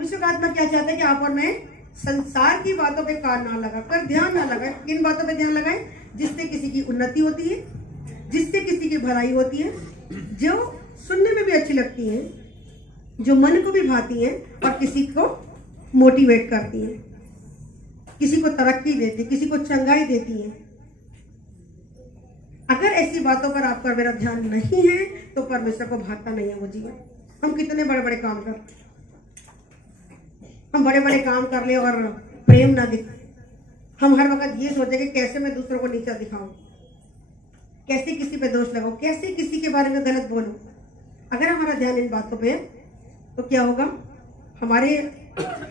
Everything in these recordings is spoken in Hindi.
परमेश्वर का आत्मा क्या चाहता है कि आप और मैं संसार की बातों पे कान ना लगाकर, ध्यान ना लगाए। किन बातों पे ध्यान लगाए? जिससे किसी की उन्नति होती है, जिससे किसी की भलाई होती है, जो सुनने में भी अच्छी लगती है, जो मन को भी भाती है और किसी को मोटिवेट करती है, किसी को तरक्की देती है, किसी को चंगाई देती है। अगर ऐसी बातों पर आपका मेरा ध्यान नहीं है तो परमेश्वर को भाता नहीं है वो जीवन। हम कितने बड़े बड़े काम कर, हम बड़े बड़े काम कर ले और प्रेम ना दिखाए। हम हर वक्त ये सोचे कि कैसे मैं दूसरों को नीचा दिखाऊं, कैसे किसी पे दोष लगाऊं, कैसे किसी के बारे में गलत बोलूं। अगर हमारा ध्यान इन बातों पे है तो क्या होगा? हमारे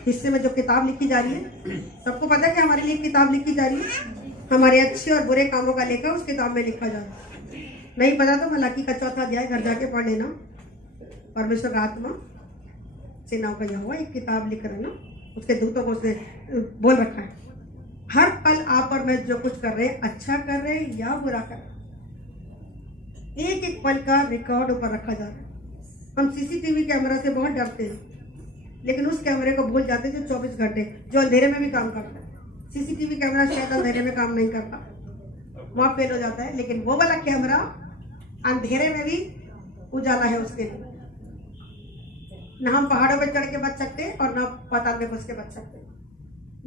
हिस्से में जो किताब लिखी जा रही है, सबको पता है कि हमारे लिए किताब लिखी जा रही है, हमारे अच्छे और बुरे कामों का लेखा उस किताब में लिखा जा रहा है। नहीं पता तो मलाकी का 4था अध्याय घर जाके पढ़ लेना। परमेश्वर का आत्मा सेनाओं का यहोवा एक किताब लिख रहा है ना, उसके दूतों को उसने बोल रखा है। हर पल आप और मैं जो कुछ कर रहे हैं, अच्छा कर रहे हैं या बुरा कर रहे हैं, एक एक पल का रिकॉर्ड ऊपर रखा जा रहा है। हम सीसीटीवी कैमरा से बहुत डरते हैं, लेकिन उस कैमरे को भूल जाते हैं जो 24 घंटे जो अंधेरे में भी काम करता है। सीसीटीवी कैमरा शायद अंधेरे में काम नहीं करता, वहां फेल हो जाता है, लेकिन वो वाला कैमरा अंधेरे में भी उजाला है उसके लिए। ना हम पहाड़ों पे चढ़ के बच सकते और ना पाताल में घुस के बच सकते,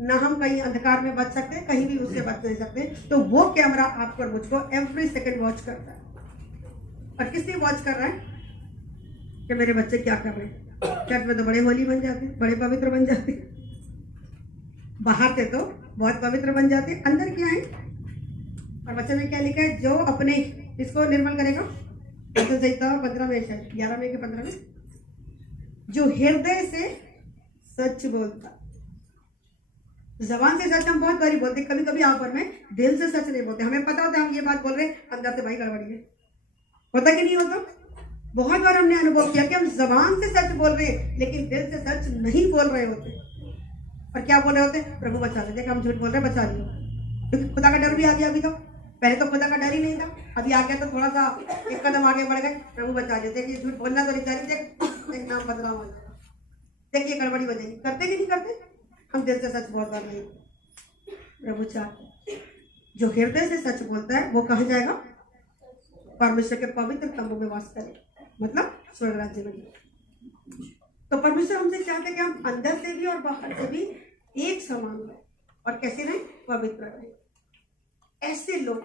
ना हम कहीं अंधकार में बच सकते, कहीं भी उससे बच नहीं सकते। तो वो कैमरा आपको और मुझको एवरी सेकंड वॉच करता है। और किस लिए वॉच कर रहा है? कि मेरे बच्चे क्या कर रहे हैं। चर्च में तो बड़े होली बन जाते, बड़े पवित्र बन जाते, बाहर से तो बहुत पवित्र बन जाते, अंदर क्या है? और बच्चे में क्या लिखा है? जो अपने इसको निर्मल करेगा, तो संहिता 15 में, 11 में के 15 में, जो हृदय से सच बोलता। जबान से सच हम बहुत बारी बोलते, कभी कभी आप और मैं दिल से सच नहीं बोलते। हमें पता होता है हम ये बात बोल रहे हैं, अंदर से भाई गड़बड़ी है। होता कि नहीं होता? बहुत बार हमने अनुभव किया कि हम जबान से सच बोल रहे हैं लेकिन दिल से सच नहीं बोल रहे होते। और क्या बोल रहे होते? प्रभु बचा ले। देखा, हम झूठ बोल रहे हैं, बचा लियो, क्योंकि खुदा का डर भी आ गया। अभी तो पहले तो खुदा का डर ही नहीं था, अभी आ गया तो थोड़ा सा एक कदम आगे बढ़ गए, प्रभु बचा ले। देखिए, झूठ बोलना तो नहीं चाहिए, देख नाम बदनाम हो जाएगा, देखिए गड़बड़ी बजेगी। करते कि नहीं करते? हम दिल से सच बहुत बार नहीं। प्रभु चाहते जो हृदय से सच बोलता है वो कहाँ जाएगा? परमेश्वर के पवित्र तंबू में वास करे, मतलब स्वर्ग राज्य में। तो परमेश्वर हमसे चाहते हैं कि हम अंदर से भी और बाहर से भी एक समान रहे और कैसे रहे? पवित्र रहे। ऐसे लोग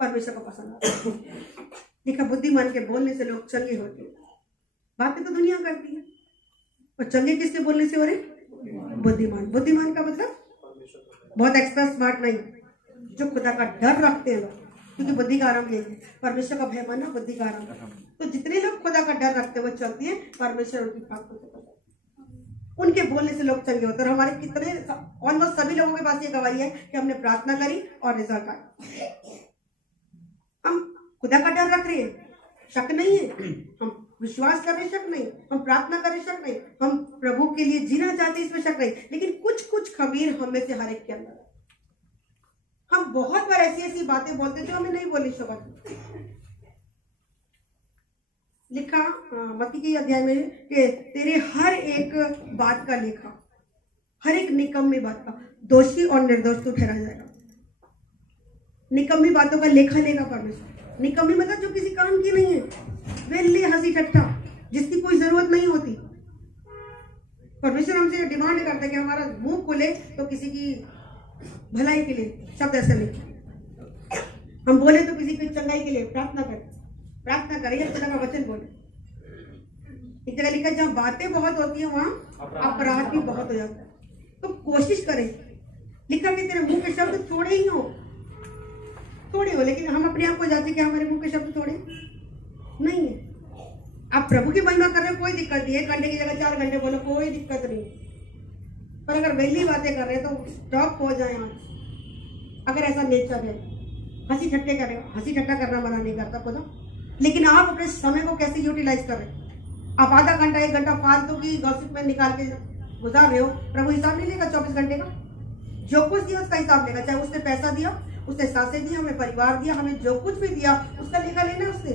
परमेश्वर को पसंद आते हैं। देखा, बुद्धिमान के बोलने से लोग चंगे होते हैं। बातें तो दुनिया करती है, और चंगे किसके बोलने से हो रहे? बुद्धिमान। बुद्धिमान का मतलब बहुत एक्सपर्ट स्मार्ट नहीं, जो खुदा का डर रखते हैं लोग, क्योंकि बुद्धि का आरंभ यही है। परमेश्वर का भय मानना बुद्धि का आरंभ है। तो जितने लोग खुदा का डर रखते हैं वो चलती है, परमेश्वर उनकी बातों से पता, उनके बोलने से लोग चंगे होते हैं। और हमारे कितने ऑलमोस्ट सभी लोगों के पास ये गवाही है कि हमने प्रार्थना करी और रिजल्ट आया। हम खुदा का डर रख रहे हैं, शक नहीं है, हम विश्वास कर रहे, शक नहीं, हम प्रार्थना कर रहे, शक नहीं, हम प्रभु के लिए जीना चाहते, इसमें शक नहीं। लेकिन कुछ कुछ खमीर हम में से हर एक के अंदर। हम बहुत बार ऐसी ऐसी बातें बोलते हैं जो हमें नहीं बोलनी चाहिए। लिखा मत्ती के अध्याय में कि तेरे हर एक बात का लेखा, हर एक निकम्मी बात का दोषी और निर्दोष तो ठहराया जाएगा। निकम्मी बातों का लेखा लेगा परमेश्वर। निकम्मी मतलब जो किसी काम की नहीं है, वेल्ली हंसी ठट्ठा, जिसकी कोई जरूरत नहीं होती। परमेश्वर हमसे डिमांड करता है कि हमारा मुंह खुले तो किसी की भलाई के लिए, शब्द ऐसे नहीं, हम बोले तो किसी की चंगाई के लिए प्रार्थना करें, प्रार्थना करें, खुदा का वचन बोले। एक जगह लिखा, जहाँ बातें बहुत होती है वहां अपराध भी बहुत हो जाता है। तो कोशिश करें, लिखा कि तेरे मुंह के शब्द थोड़े ही हो, थोड़े हो, लेकिन हम अपने आप को जाते कि हमारे मुंह के शब्द थोड़े नहीं है। आप प्रभु की महिमा कर रहे हो, कोई दिक्कत नहीं है, 1 घंटे की जगह 4 घंटे बोलो, कोई दिक्कत नहीं। पर अगर वेली बातें कर रहे हैं तो स्टॉप हो जाए। अगर ऐसा नेचर है, हंसी ठट्टे कर रहे हो, हंसी ठट्टा करना मना नहीं करता खुदा, लेकिन आप अपने समय को कैसे यूटिलाइज कर रहे हो? आप आधा घंटा 1 घंटा फालतू की गॉसिप में निकाल के गुजार रहे हो, प्रभु हिसाब नहीं लेगा 24 घंटे का? जो कुछ दिया उसका हिसाब लेगा, चाहे उसने पैसा दिया, उसने सांसें दी, हमें परिवार दिया, हमें जो कुछ भी दिया उसका लेखा लेना उसने।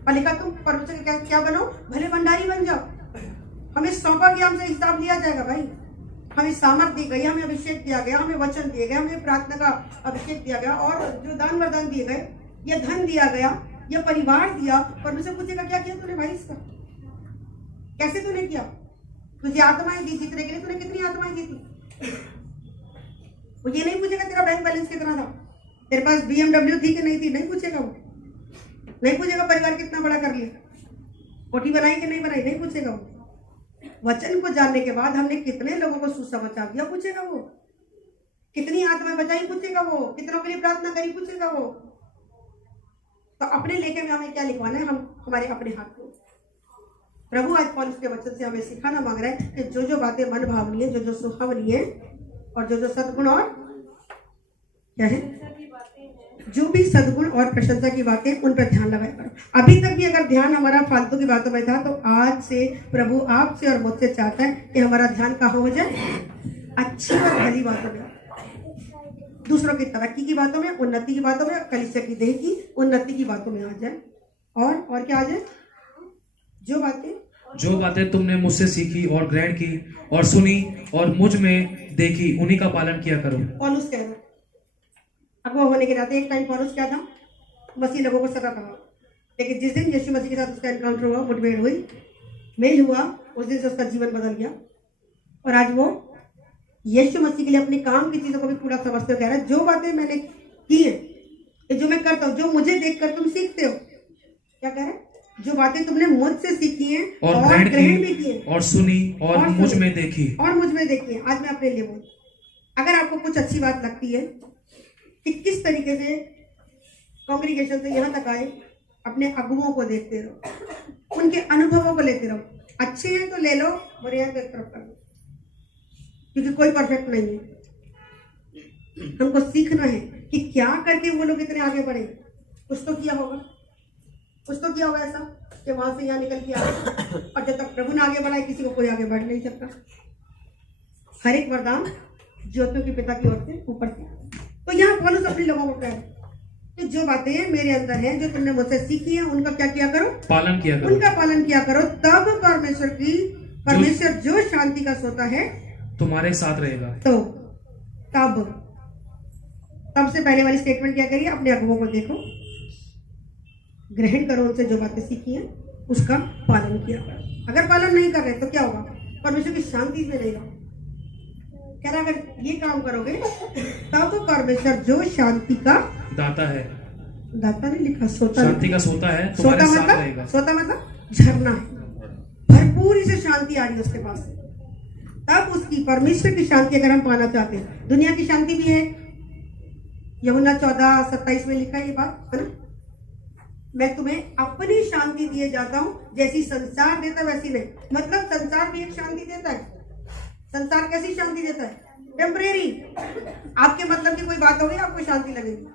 और लिखा तुम परमेश्वर के क्या बनो? भले भंडारी बन जाओ। हमें सौंपा गया, हमसे हिसाब लिया जाएगा भाई। हमें सामर्थ दी गई, हमें अभिषेक दिया गया, हमें वचन दिए गए, हमें प्रार्थना का अभिषेक दिया गया, और जो दान वरदान दिए गए, ये धन दिया गया, ये परिवार दिया। परमेश्वर पूछेगा क्या किया तूने भाई इसका, कैसे तूने किया? तुझे आत्माएं दी जीतने के लिए, तूने कितनी आत्माएं दी थी? वो ये नहीं पूछेगा तेरा बैंक बैलेंस कितना था, तेरे पास BMW थी कि नहीं थी, नहीं पूछेगा वो। नहीं पूछेगा परिवार कितना बड़ा कर लिया, कोठी बनाई कि नहीं बनाई, नहीं पूछेगा वो। वचन को जानने के बाद हमने कितने लोगों को सुसमाचार दिया, पूछेगा वो। कितनी आत्माएं बचाई, पूछेगा वो। कितनों के लिए प्रार्थना करी, पूछेगा वो। तो अपने लेखे में हमें क्या लिखवाना है? हम हमारे अपने हाथ को। प्रभु आज पौलुस के वचन से हमें सिखाना मांग रहा है कि जो जो बातें मन भावनी है, जो जो सुहावनी है, और जो जो सद्गुण और क्या है, जो भी सद्गुण और प्रशंसा की बातें, उन पर ध्यान लगाया करो। अभी तक भी अगर ध्यान हमारा फालतू की बातों में था, तो आज से प्रभु आपसे और मुझसे चाहता है कि हमारा ध्यान कहाँ हो जाए? अच्छी और भली बातों में, दूसरों की तरक्की की बातों में, उन्नति की बातों में, कलीसिया की देह की उन्नति की बातों में आ जाए। और क्या आ जाए? जो बातें तुमने मुझसे सीखी और ग्रहण की और सुनी और मुझ में देखी, उन्हीं का पालन किया करो। पौलुस कह रहा है। अब वो होने के नाते एक टाइम पौलुस क्या था? मसीह लोगों को सदा कहा, लेकिन जिस दिन यीशु मसीह के साथ उसका एनकाउंटर हुआ, मुठभेड़ हुई, मेल हुआ, उस दिन से उसका जीवन बदल गया। और आज वो यीशु मसीह के लिए अपने काम की चीजों को भी पूरा समझते हुए कह रहा है, जो बातें मैंने की है, जो मैं करता हूँ, जो मुझे देखकर तुम सीखते हो। क्या कह रहे हैं? जो बातें तुमने मुझसे सीखी हैं और ग्रहण भी की और सुनी और मुझ में देखी। आज मैं अपने लिए बोल, अगर आपको कुछ अच्छी बात लगती है कि किस तरीके से कांग्रीगेशन से यहाँ तक आए, अपने अगुओं को देखते रहो, उनके अनुभवों को लेते रहो। अच्छे हैं तो ले लो, बुरे हैं तो एक तरफ कर लो, क्योंकि कोई परफेक्ट नहीं है। हमको सीखना है कि क्या करके वो लोग इतने आगे बढ़े। कुछ तो किया होगा ऐसा कि वहां से यहाँ निकल के आए। और जब तक प्रभु ने आगे बढ़ाए, किसी को कोई आगे बढ़ नहीं सकता। हर एक वरदान ज्योतियों के पिता की ओर से ऊपर से। तो यहाँ पौलुस अपने लोगों को कह रहे कि जो बातें मेरे अंदर हैं, जो तुमने मुझसे सीखी है, उनका क्या किया करो? पालन किया करो। उनका पालन किया करो। तब परमेश्वर जो शांति का सोता है तुम्हारे साथ रहेगा। तो तब से पहले वाली स्टेटमेंट क्या करिए? अपने अगुओं को देखो, ग्रहण करो उनसे जो बातें सीखी हैं, उसका पालन किया करो। अगर पालन नहीं कर रहे तो क्या होगा? परमेश्वर की शांति में रहेगा। कह रहा अगर ये काम करोगे तब तो परमेश्वर जो शांति का दाता है, दाता नहीं लिखा, सोता, शांति का सोता है, तुम्हारे साथ रहेगा। सोता मतलब झरना है, भरपूर से शांति आ रही है उसके पास। तब उसकी परमेश्वर की शांति अगर हम पाना चाहते हैं, दुनिया की शांति भी है, यूहन्ना 14:27 में लिखा है ये बात, है ना? मैं तुम्हें अपनी शांति दिए जाता हूं, जैसी संसार देता वैसी नहीं। मतलब संसार भी एक शांति देता है। संसार कैसी शांति देता है? टेम्परेरी। आपके मतलब की कोई बात होगी, आपको शांति लगेगी।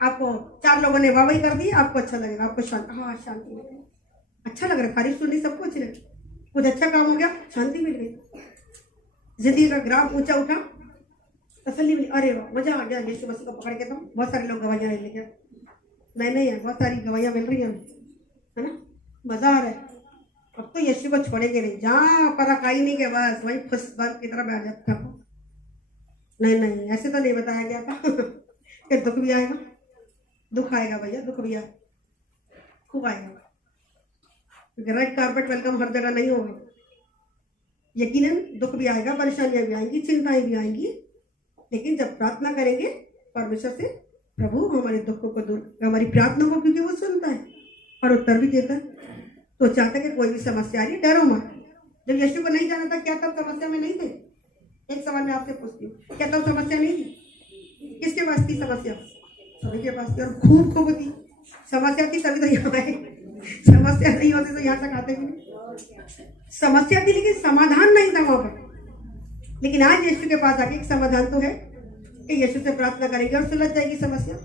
आपको 4 लोगों ने वाह कर दी, आपको अच्छा लगेगा, आपको शांति लगेगी। अच्छा लग रहा है, तारीफ सुननी सबको अच्छी लगी। कुछ अच्छा काम हो गया, शांति मिल गई, जिंदगी का ग्राफ ऊंचा उठा, तसल्ली मिली, अरे वाह मजा आ गया, यीशु मसीह को पकड़ के। तो बहुत सारे लोग गवाहियां ले लेके, मैंने है बहुत सारी गवाहियां मिल रही हैं, है ना? मजा आ रहा है। अब तो यीशु को छोड़ेंगे नहीं, जहाँ परखाई नहीं के बस वही फुस बंद की तरह बैठ जाता। नहीं ऐसे तो नहीं बताया गया था कि दुख भी आएगा। दुख आएगा भैया, दुख भी आएगा, खूब आएगा। रेड कार्पेट वेलकम हर जगह नहीं होगा। यकीनन दुख भी आएगा, परेशानियां भी आएंगी, चिंताएं भी आएंगी, लेकिन जब प्रार्थना करेंगे परमेश्वर से, प्रभु हमारे दुखों को दूर, हमारी प्रार्थना को, क्योंकि वो सुनता है और उत्तर भी देता है। तो चाहता है कि कोई भी समस्या आ रही है, डरो मत। जब यीशु को नहीं जाना था, क्या तब समस्या में नहीं थे? एक सवाल मैं आपसे पूछती हूँ, क्या तब समस्या नहीं थी? किसके पास थी समस्या? सभी के पास थी, और खूब थी। समस्या थी तभी तो यहाँ आए, समस्या नहीं होती तो यहाँ तक आते भी नहीं। समस्या थी लेकिन समाधान नहीं था वहां पर। लेकिन आज यीशु के पास आके एक समाधान तो है कि यीशु से प्रार्थना करेंगे और सुलझ जाएगी समस्या।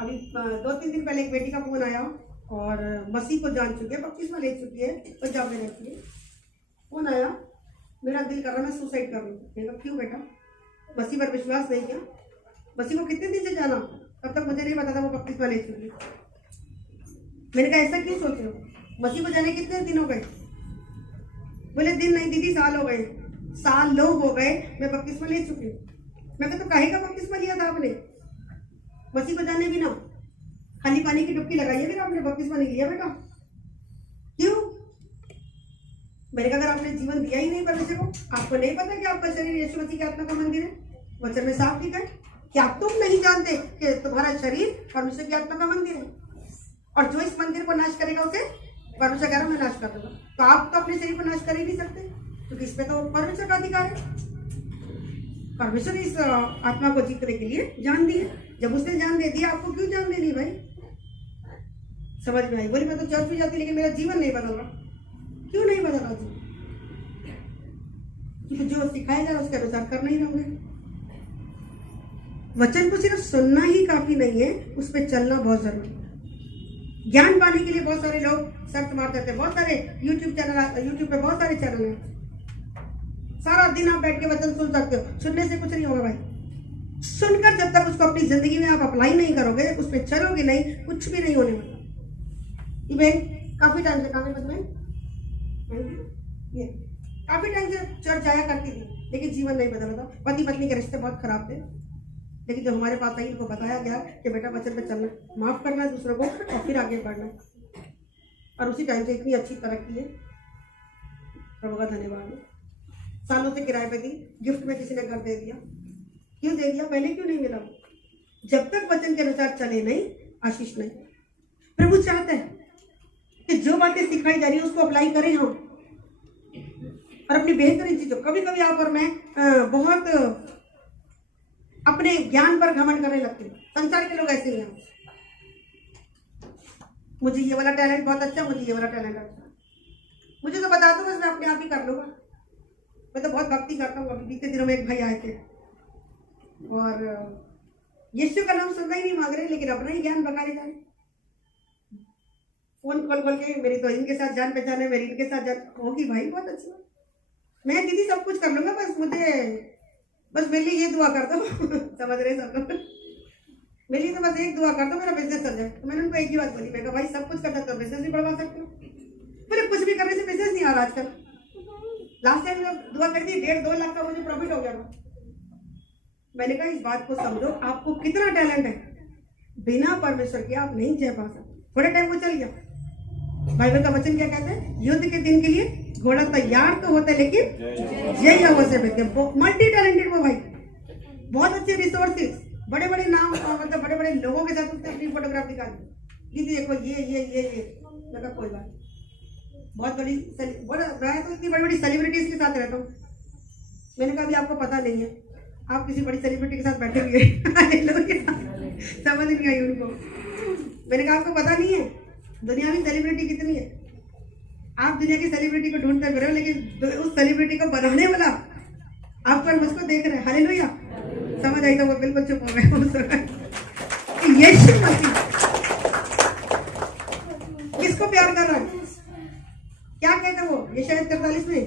अभी 2-3 दिन पहले एक बेटी का फोन आया और मसीह को जान चुकी है, बपतिस्मा ले चुकी है, पंजाब में रहती है। फोन आया, मेरा दिल कर रहा मैं सुसाइड कर लूँ। क्यों बेटा? मसीह पर विश्वास नहीं किया? मसीह को कितने दिन से जाना? तब तक मुझे नहीं पता था वो बपतिस्मा ले चुकी है। मैंने कहा ऐसा क्यों सोच रहे हो? मसीह को जाने कितने दिन हो गए? बोले दिन नहीं दीदी, साल हो गए, साल लोग हो गए, मैं बपतिस्मा ले चुकी हूँ। मैं तो काहे का बपतिस्मा लिया था आपने? मसीह को जाने भी ना, खाली पानी की डुबकी लगाई है, फिर आपने बपतिस्मा नहीं लिया बेटा। क्यों? मैंने कहा अगर आपने जीवन दिया ही नहीं परमेश्वर को, आपको नहीं पता कि आपका शरीर यीशु मसीह की आत्मा का मंदिर है? वचन में साफ लिखा है। क्या तुम नहीं जानते कि तुम्हारा शरीर परमेश्वर की आत्मा का मंदिर है, और जो इस मंदिर को नाश करेगा उसे परमेश्वर कह रहा मैं नाश कर दूंगा। तो आप तो अपने शरीर को नाश कर ही नहीं सकते, क्योंकि इसमें तो परमेश्वर का अधिकार है। परमेश्वर इस आत्मा को जीतने के लिए जान दी है। जब उसने जान दे दिया, आपको क्यों जान देनी भाई? समझ में आई? बोली मैं तो चर्च में जाती लेकिन मेरा जीवन नहीं बदल रहा। क्यों नहीं बदल रहा जी? क्योंकि जो सिखाया जा रहा है उसके अनुसार कर नहीं रहोगे। वचन को सिर्फ सुनना ही काफी नहीं है, उस पर चलना बहुत जरूरी है। ज्ञान पाने के लिए बहुत सारे लोग शर्त मार देते हैं। बहुत सारे यूट्यूब पे बहुत सारे चैनल हैं। सारा दिन आप बैठ के वचन सुन सकते हो। सुनने से कुछ नहीं होगा भाई। सुनकर जब तक उसको अपनी जिंदगी में आप अप्लाई नहीं करोगे, उस पर चलोगे नहीं, कुछ भी नहीं होने वाला। इवेंट काफी टाइम से काफी टाइम से चर्च जाया करती थी, लेकिन जीवन नहीं बदला था। पति पत्नी के रिश्ते बहुत खराब थे, लेकिन जब हमारे पास आई, इनको बताया गया कि बेटा वचन पे चलना, माफ करना है दूसरों को और फिर आगे बढ़ना, और उसी टाइम से इतनी अच्छी तरक्की है। प्रभु का धन्यवाद है। सालों से किराए पे दी, गिफ्ट में किसी ने घर दे दिया। क्यों दे दिया? पहले क्यों नहीं मिला? जब तक वचन के अनुसार चले नहीं, आशीष नहीं। प्रभु चाहते हैं कि जो बातें सिखाई जा रही है उसको अप्लाई करें हम, और अपनी बेहतरीन चीजों। कभी कभी आप और मैं बहुत अपने ज्ञान पर घमंड करने लगते हैं। संसार के लोग ऐसे ही हैं। मुझे ये वाला टैलेंट बहुत अच्छा, मुझे ये वाला टैलेंट अच्छा, मुझे तो बता दो बस, मैं अपने आप ही कर लूंगा। मैं तो बहुत भक्ति करता हूँ। अभी बीते दिनों में एक भाई आए थे और यीशु का नाम सुनना ही नहीं मांग रहे, लेकिन अपना ही ज्ञान बकाने जा रहे। फोन खोल के मेरी तो इनके साथ जान पहचान है, मेरी इनके साथ जान होगी। भाई बहुत अच्छी बात, मैं दीदी सब कुछ कर लूंगा, बस मेरे लिए ये दुआ कर दो। समझ रहे सब लोग? मेरे लिए तो बस एक दुआ कर दो, मेरा बिजनेस चल जाए। तो मैंने उनको एक ही बात बोली, मैं कहा भाई सब कुछ करता तो बिजनेस भी बढ़वा सकते हो। बोले कुछ भी करने से बिजनेस नहीं आ रहा आजकल। लास्ट टाइम दुआ कर दी, 1.5-2 लाख का मुझे प्रॉफिट हो गया। मैंने कहा इस बात को समझो, आपको कितना टैलेंट है, बिना परमेश्वर के आप नहीं जय पा सकते। थोड़े टाइम वो चल गया। बाइबल का वचन क्या कहता है? युद्ध के दिन के लिए घोड़ा तैयार तो होता है, लेकिन जय अवश्य मिलते हैं। मल्टी टैलेंटेड वो भाई, बहुत अच्छे रिसोर्सेज, बड़े बड़े नाम, मतलब बड़े बड़े लोगों के साथ उसने अपनी फोटोग्राफ दिखा दी। दीदी देखो ये मैं कहा कोई बात, बहुत बड़ी मैं तो इतनी बड़ी बड़ी सेलिब्रिटीज के साथ रहता हूँ। मैंने कहा अभी आपको पता नहीं है, आप किसी बड़ी सेलिब्रिटी के साथ बैठे हुए। समझ नहीं आई उनको। मैंने कहा आपको पता नहीं है दुनिया में सेलिब्रिटी कितनी है। आप दुनिया की सेलिब्रिटी को ढूंढते फिर हो, लेकिन उस सेलिब्रिटी को बनाने वाला आप पर मुझको देख रहे हैं। हालेलुया। समझ आई तो वो बिल्कुल चुप हो गए। यीशु मसीह किसको प्यार कर रहा है? क्या कहता है वो? यशायाह 43 में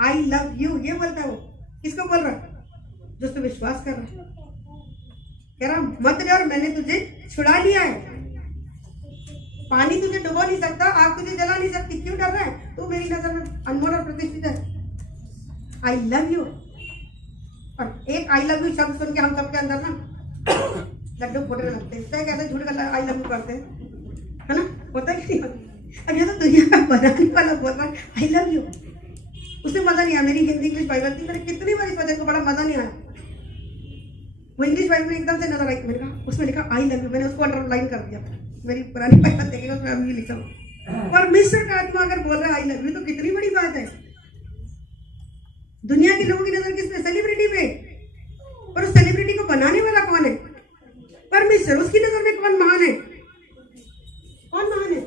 आई लव यू, ये बोलता है वो। किसको बोल रहा है? जो उस पर विश्वास कर रहा है। कह रहा मत डर, मैंने तुझे छुड़ा लिया है। पानी तुझे डुबो नहीं सकता, आग तुझे जला नहीं सकती। क्यों डर रहा है? तू मेरी नजर में अनमोल और प्रतिष्ठित है। I love you. और एक आई लव यू शब्द सुन के हम सबके अंदर ना लड्डू फूटने लगते हैं। तो कैसे झूठ कर आई लव यू करते हैं, है ना? होता है कि नहीं? अब ये तो दुनिया का बनाने वाला बोल रहा है आई लव यू। उसे मजा नहीं आया। मेरी हिंदी इंग्लिश बाइबल थी, मैंने कितनी बार इस वजह को बड़ा मजा नहीं आया। वो इंग्लिश बाइबल में एकदम से नजर आई, मैंने कहा उसमें लिखा आई लव यू, मैंने उसको अंडरलाइन कर दिया। मेरी पुरानी बाइबल देखेगा उसमें अभी लिखा हुआ। परमेश्वर का आत्मा अगर बोल रहा है आई लव यू, तो कितनी बड़ी बात है। दुनिया के लोगों की नजर किस पे? सेलिब्रिटी पे। और उस सेलिब्रिटी को बनाने वाला कौन है? परमेश्वर। उसकी नजर में कौन महान है? कौन महान है?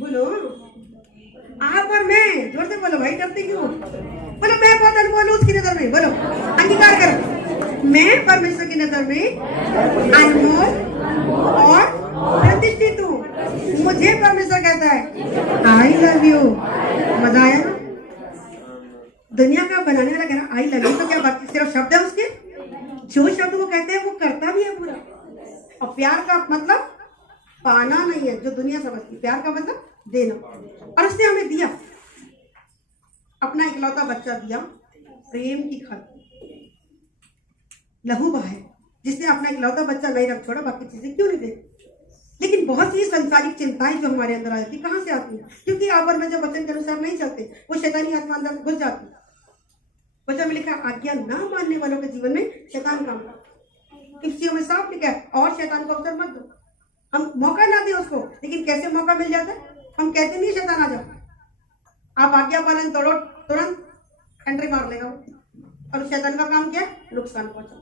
बोलो आप और मैं। जोर से बोलो भाई, डरते क्यों? बोलो मैं बहुत अनमोल हूं उसकी नजर में। बोलो अंगीकार करो, मैं परमेश्वर की नजर में अनमोल और प्रतिष्ठित हूँ। मुझे परमेश्वर कहता है आई लव यू। मजा आया ना? दुनिया का बनाने वाला कह रहा आई लव यू, तो क्या बात सिर्फ शब्द है उसके? जो शब्द वो कहते हैं वो करता भी है पूरा। और प्यार का मतलब पाना नहीं है जो दुनिया समझती। प्यार का मतलब देना, और उसने हमें दिया। अपना इकलौता बच्चा दिया, प्रेम की खातिर। लहू बहाए, जिसने अपना इकलौता बच्चा नहीं रख छोड़ा, बाकी चीजें क्यों नहीं दे। लेकिन बहुत सी संसारिक चिंताएं जो हमारे अंदर आ जाती, कहाँ से आती है? क्योंकि आप और मैं जब वचन के अनुसार नहीं चलते, वो शैतानी आत्मा अंदर घुस जाती। वचन में लिखा है, आज्ञा ना मानने वालों के जीवन में शैतान काम करता। किस्सियों में साफ लिखा है, और शैतान को अवसर मत दो। हम मौका ना दे उसको, लेकिन कैसे मौका मिल जाता है? हम कहते नहीं शैतान आ जाओ, आप आज्ञा पालन तोड़ो, तुरंत एंट्री मार लेगा वो। और शैतान का काम क्या है? नुकसान पहुंचाओ।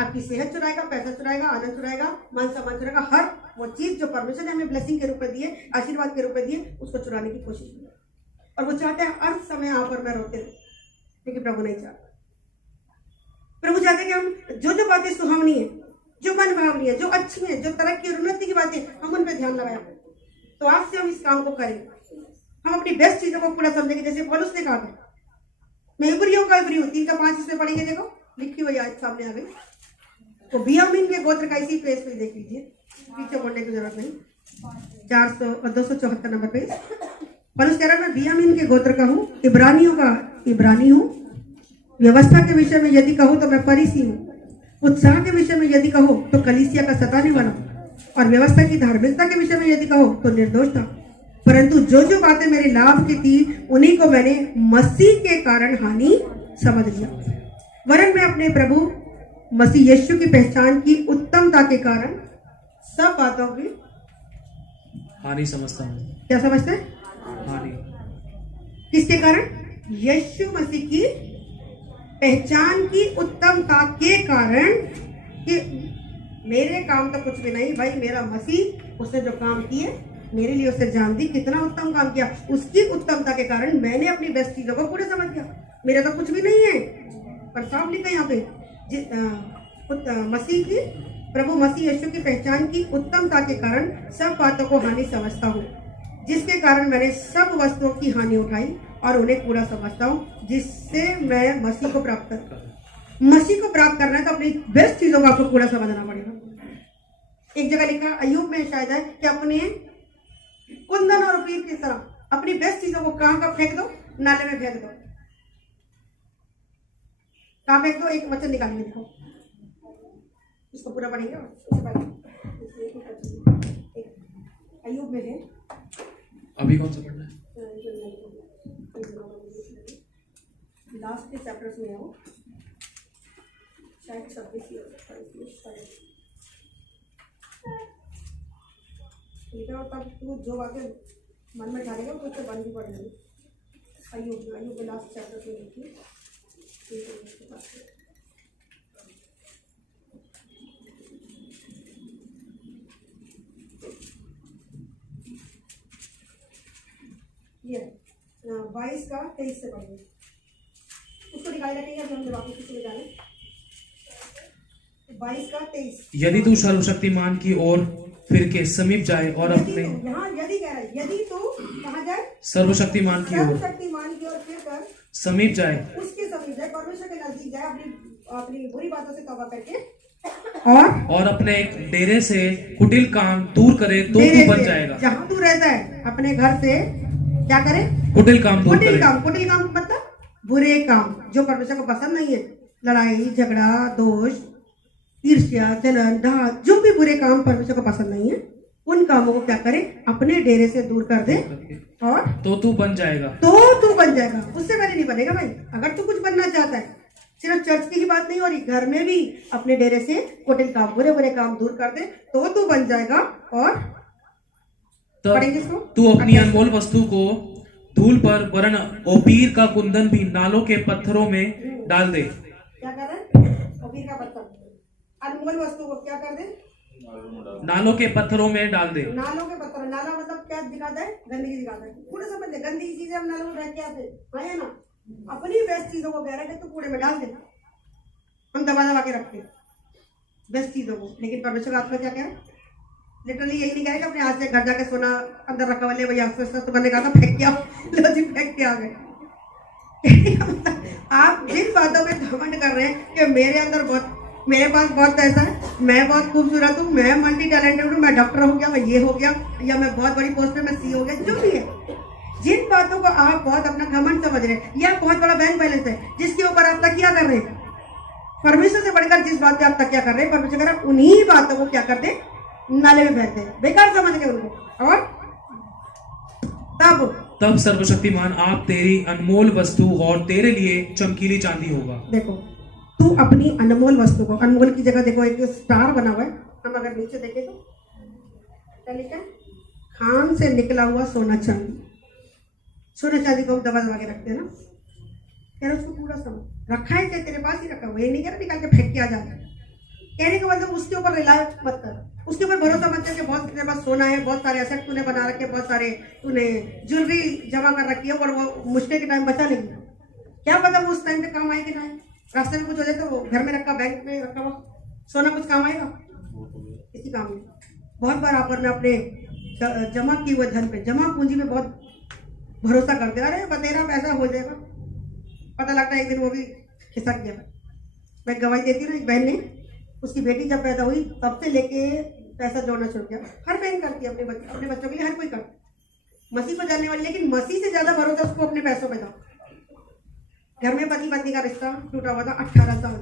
आपकी सेहत चुराएगा, पैसा चुराएगा, आनंद चुराएगा, मान सम्मान चुराएगा, हर वो चीज जो परमेश्वर ने हमें ब्लेसिंग के रूप में दिए, आशीर्वाद के रूप में दिए, उसको चुराने की कोशिश की। और वो चाहते हैं हर समय आप और मैं रोते रहे, लेकिन प्रभु नहीं चाहता। प्रभु चाहते हैं कि हम जो बातें सुहावनी है, जो मन भावनी है, जो अच्छी है, जो तरक्की और उन्नति की बातें, हम उन पर ध्यान लगाए। तो आज से हम इस काम को करेंगे। हम अपनी बेस्ट चीजों को पूरा समझेंगे। जैसे पौलुस ने कहा था, मैं इब्री हूँ का इब्री हूँ, 3-5 इसमें पढ़ेंगे, देखो लिखी हुई आज सामने आ गई। तो बियामीन के गोत्र का इसी पेज पे देख लीजिए, पीछे पढ़ने की जरूरत नहीं। 274 नंबर पेज। पौलुस कह रहा है, मैं बियामीन के गोत्र का हूँ, इब्रानियों का इब्रानी हूँ। व्यवस्था के विषय में यदि कहूँ तो मैं फरीसी हूँ। उत्साह के विषय में यदि कहो तो कलीसिया का सताने वाला, और व्यवस्था की धार्मिकता के विषय में यदि कहो तो निर्दोष था। परंतु जो बातें मेरे लाभ की थी, उन्हीं को मैंने मसीह के कारण हानि समझ लिया। वरन मैं अपने प्रभु मसीह यीशु की पहचान की उत्तमता के कारण सब बातों की हानि समझता हूँ। क्या समझते हैं? हानि। किसके कारण? यीशु मसीह की पहचान की उत्तमता के कारण। कि मेरे काम तो कुछ भी नहीं भाई, मेरा मसीह, उसने जो काम किए मेरे लिए, उसने जान दी, कितना उत्तम काम किया, उसकी उत्तमता के कारण मैंने अपनी बेस्ट चीजों को पूरे समझ लिया। मेरा तो कुछ भी नहीं है, पर साफ लिखा यहाँ पे, मसीह की, प्रभु मसीह यीशु की पहचान की उत्तमता के कारण सब बातों को हानि समझता हूँ, जिसके कारण मैंने सब वस्तुओं की हानि उठाई और उन्हें पूरा समझता हूँ, जिससे मैं मसीह को प्राप्त कर। मसीह को प्राप्त करना है तो अपनी बेस्ट चीजों को आपको पूरा समझना पड़ेगा। एक जगह लिखा अय्यूब में शायद है कि अपने कुंदन और पीर की तरह अपनी बेस्ट चीजों को कहाँ का फेंक दो? नाले में फेंक दो। कहाँ फेंक दो? एक वचन निकालिए, देखो इसको पूरा पढ़ेंगे। अय्यूब में है, अभी कौन सा पढ़ना है? लास्ट के चैप्टर्स में है वो, शायद 26 लिखा होता। तू जो बातें मन में डालेगा वो उससे बन भी पड़ेगी। अय्यूब के लास्ट चैप्टर में लिखी। ये 22 का 23 से पढ़ेंगे, उसको निकाल रखेंगे। अब हम वापस किसी निकालें 22 का 23। यदि तू सर्वशक्तिमान की ओर फिर के समीप जाए और अपने, यहाँ यदि कह रहा है, यदि तू कहाँ जाए? सर्वशक्तिमान की ओर, सर्वशक्तिमान की ओर फिर कर समीप जाए, उसके समीप जाए, परमेश्वर के नजदीक जाए, अपनी बुरी बातों से तौबा करके, और अपने डेरे से कुटिल काम दूर करे तो तू बच जाएगा। जहाँ तू रहता है अपने घर से क्या करे? कुटिल काम दूर करे। कुटिल काम मतलब बुरे काम जो परमेश्वर को पसंद नहीं है। लड़ाई झगड़ा, दोष, ईर्ष्या, जलन, डाह, जो भी बुरे काम परमेश्वर को पसंद नहीं है, उन कामों को क्या करे? अपने डेरे से दूर कर दे, और तो तू बन जाएगा। उससे पहले नहीं बनेगा भाई। अगर तू कुछ बनना चाहता है, सिर्फ चर्च की ही बात नहीं हो रही, घर में भी अपने डेरे से कुटिल काम, बुरे काम दूर कर दे, तो तू बन जाएगा। और तू अपनी अनमोल वस्तु को धूल पर, वरन ओपीर का कुंदन भी नालों के पत्थरों में डाल दे। क्या कर रहे? ओपीर का पत्थर, अनमोल वस्तु को क्या कर दे? नालों के पत्थरों में डाल दे। नालों के पत्थर, नाला मतलब क्या दिखाता है? गंदगी दिखाता है। पूरे समझ ले, गंदगी चीजें हम नालों में फेंक के आते हैं ना। अपनी बेस्ट चीजों को कह रहे हैं तो कूड़े में डाल दे। हम दबा के रखते हैं बेस्ट चीजों को, लेकिन परमेश्वर आत्मा क्या कह रहा है? लिटरली यही नहीं कह रहे कि अपने हाथ से घर जाके सोना अंदर रखा वाले भैया तो मैंने कहा था फेंक के आओ, लो जी फेंक के आ गए। आप जिन बातों में घमंड कर रहे हैं कि मेरे अंदर बहुत, मेरे पास बहुत पैसा है, मैं बहुत खूबसूरत हूँ, मैं मल्टी टैलेंटेड हूँ, मैं डॉक्टर हो गया, मैं ये हो गया, या मैं बहुत बड़ी पोस्ट पे मैं सी हो गया, जो भी है, जिन बातों को आप बहुत अपना घमंड समझ रहे हैं, यह बहुत बड़ा बैंक बैलेंस है जिसके ऊपर आप तकिया कर रहे हैं। परमेश्वर से बढ़कर जिस बात पे आप तकिया कर रहे हैं, परमेश्वर कर उन्हीं बातों को क्या करते, नाले में फेंकते, बेकार समझ के उनको। और तब सर्वशक्तिमान आप तेरी अनमोल वस्तु और तेरे लिए चमकीली चांदी होगा। देखो, तू अपनी अनमोल वस्तु को, अनमोल की जगह देखो एक स्टार बना हुआ है, हम अगर नीचे देखें तो क्या लिखा है, खान से निकला हुआ सोना चांदी। सोना चांदी को हम दबा दबा के रखते हैं ना, कह रहे उसको पूरा समझ रखा है, तेरे पास ही रखा हुआ, ये नहीं कह रहा निकाल के फेंक के आ जाए। कहने का मतलब उसके ऊपर रिलाय मत कर, उसके ऊपर भरोसा मत कर कि बहुत तेरे पास सोना है, बहुत सारे एसेट तूने बना रखे, बहुत सारे तूने ज्वेलरी जमा कर रखी है और वो मुश्किल के टाइम बचा लेगी। क्या पता वो उस टाइम पे काम आएगी ना, रास्ते में कुछ हो जाए तो वो घर में रखा, बैंक में रखा हुआ सोना कुछ काम आएगा, किसी काम नहीं। बहुत बार आप और मैं अपने जमा किए हुए धन पे, जमा पूंजी में बहुत भरोसा करते, अरे बतेरा पैसा हो जाएगा, पता लगता है एक दिन वो भी खिसक गया। मैं गवाही देती हूँ ना, एक बहन ने, उसकी बेटी जब पैदा हुई तब से लेके पैसा जोड़ना शुरू किया। हर बहन करती है अपने बच्चों के लिए, हर कोई करता, मसीह को जानने वाली, लेकिन मसीह से ज्यादा भरोसा उसको अपने पैसों पे था। घर में पति पत्नी का रिश्ता टूटा हुआ था 18 साल,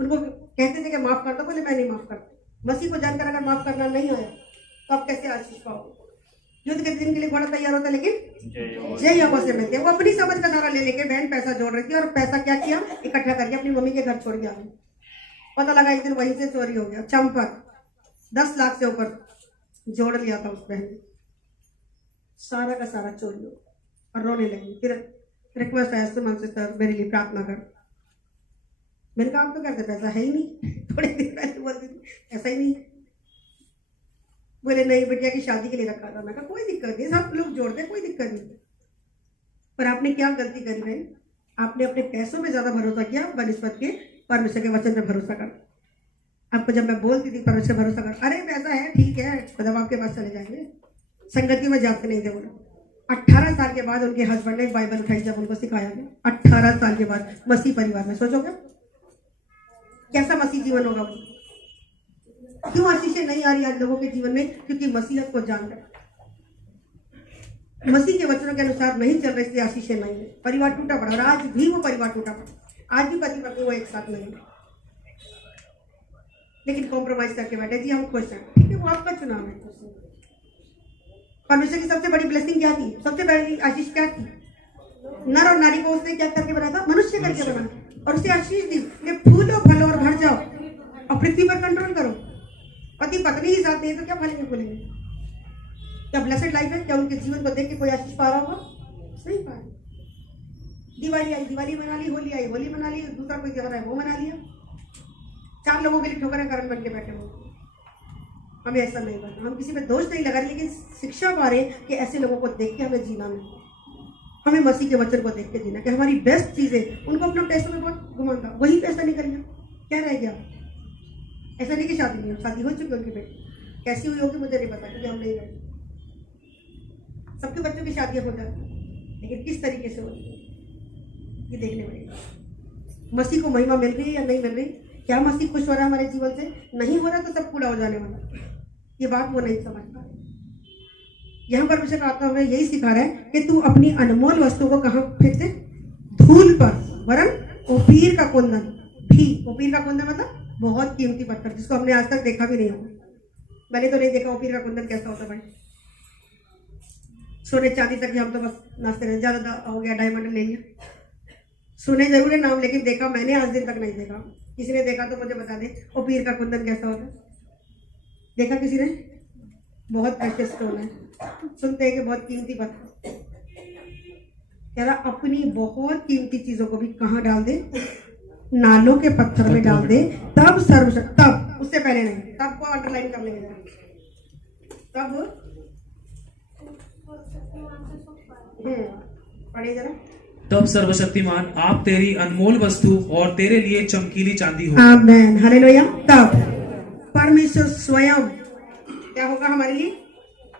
उनको कहते थे कि माफ कर दो, बोले मैं नहीं माफ करता। मसीह को जानकर अगर माफ करना नहीं आया तो आप कैसे आशीष पाओगे। युद्ध के दिन के लिए घोड़ा तैयार होता है लेकिन जय यहोवा से मिलते हैं। वो अपनी समझ का सारा ले लेके बहन पैसा जोड़ रही थी और पैसा क्या किया, इकट्ठा करके अपनी मम्मी के घर छोड़ गया। पता लगा एक दिन वहीं से चोरी हो गया। चंपक 10 लाख से ऊपर जोड़ लिया था उस बहन ने, सारा का सारा चोरी हो और रोने लगी। फिर रिक्वेस्ट आया सुमन सिस्टर मेरे लिए प्रार्थना कर। मैंने कहा आप तो कहते पैसा है ही नहीं, थोड़े दिन पहले बोलती थी ऐसा ही नहीं। बोले नहीं, बिटिया की शादी के लिए रखा था। मैं कहा कोई दिक्कत नहीं, सब लोग जोड़ते, कोई दिक्कत नहीं। पर आपने क्या गलती करी बहन, आपने अपने पैसों में ज्यादा भरोसा किया बनिस्बत के परमेश्वर के वचन पे भरोसा कर। आपको जब मैं बोलती थी परमेश्वर भरोसा कर, अरे पैसा है ठीक है, मतलब आपके पास चले जाएंगे, संगति में जाते नहीं थे। बोला 18 साल के बाद उनके हस्बैंड ने बाइबल उठाई, जब उनको सिखाया गया 18 साल के बाद मसीह परिवार में। सोचोगे कैसा मसीह जीवन होगा वो। क्यों आशीषें नहीं आ रही आज लोगों के जीवन में, क्योंकि मसीहत को जानकर मसीह के वचनों के अनुसार नहीं चल रहे, इसलिए आशीषें नहीं है। परिवार टूटा पड़ा और आज भी वो परिवार टूटा पड़ा, आज भी पति पत्नी वो एक साथ नहीं है, लेकिन कॉम्प्रोमाइज करके बैठे जी हम खुश हैं। ठीक है, वो आपका चुनाव है। परमेश्वर की सबसे बड़ी ब्लेसिंग क्या थी, सबसे बड़ी आशीष क्या थी, नर और नारी को उसने क्या करके बनाया था, मनुष्य करके बनाया और उसे आशीष दी कि फूलो फलो और भर जाओ और पृथ्वी पर कंट्रोल करो। पति पत्नी ही साथ नहीं तो क्या फलेंगे फूलेंगे। क्या ब्लेसेड लाइफ है, क्या उनके जीवन को देख के कोई आशीष पा रहा होगा, नहीं पा रहा। दिवाली आई, दिवाली मना ली, होली आई, होली मना ली, दूसरा कोई त्योहार है वो मना लिया, 4 लोगों के लिए ठोकरें कारण बन के बैठे हो। हमें ऐसा नहीं बनना, हम किसी पे दोष नहीं लगा रहे, लेकिन शिक्षा पा रहे कि ऐसे लोगों को देख के हमें जीना नहीं, हमें मसीह के वचन को देख के जीना कि हमारी बेस्ट चीजें उनको अपना पैसों में बहुत घुमाता, वही पैसा नहीं करेंगे, क्या रह गया। ऐसा नहीं कि शादी नहीं हो, शादी हो चुकी उनकी बेटी, कैसी हुई होगी मुझे नहीं पता क्योंकि हम नहीं गए। सबके बच्चों की शादियां हो जाती, लेकिन किस तरीके से होती है ये देखने पड़ेगा। मसीह को महिमा मिल रही है या नहीं मिल रही, क्या मसीह खुश हो रहा है हमारे जीवन से, नहीं हो रहा तो सब पूरा हो जाने वाला। ये बात वो नहीं समझ पा रहे। यहाँ पर विषय आता हमें यही सिखा रहा है कि तू अपनी अनमोल वस्तु को कहाँ फेंकते, धूल पर, वरन ओपीर का कुंदन भी। ओपीर का कुंदन मतलब बहुत कीमती पत्थर, जिसको हमने आज तक देखा भी नहीं होगा। मैंने तो नहीं देखा ओपीर का कुंदन कैसा होता भाई। सोने चांदी तक हम तो बस नाचते रहे, ज्यादा हो गया डायमंड ले लिया, सुने जरूर है नाम, लेकिन देखा मैंने आज दिन तक नहीं देखा। किसी ने देखा तो मुझे बता दे ओपीर का कुंदन कैसा होता है, देखा किसी ने। बहुत प्रेशियस स्टोन है, सुनते हैं कि बहुत कीमती पत्थर। कह रहा अपनी बहुत कीमती चीजों को भी कहाँ डाल दे, नालों के पत्थर में डाल दे, तब सर्वशक्ति, तब, उससे पहले नहीं, तब को अंडरलाइन कर लेंगे, तब पढ़िए जरा। तब सर्वशक्तिमान आप तेरी अनमोल वस्तु और तेरे लिए चमकीली चांदी हो। आमीन, हालेलुया। तब परमेश्वर स्वयं क्या होगा हमारे लिए,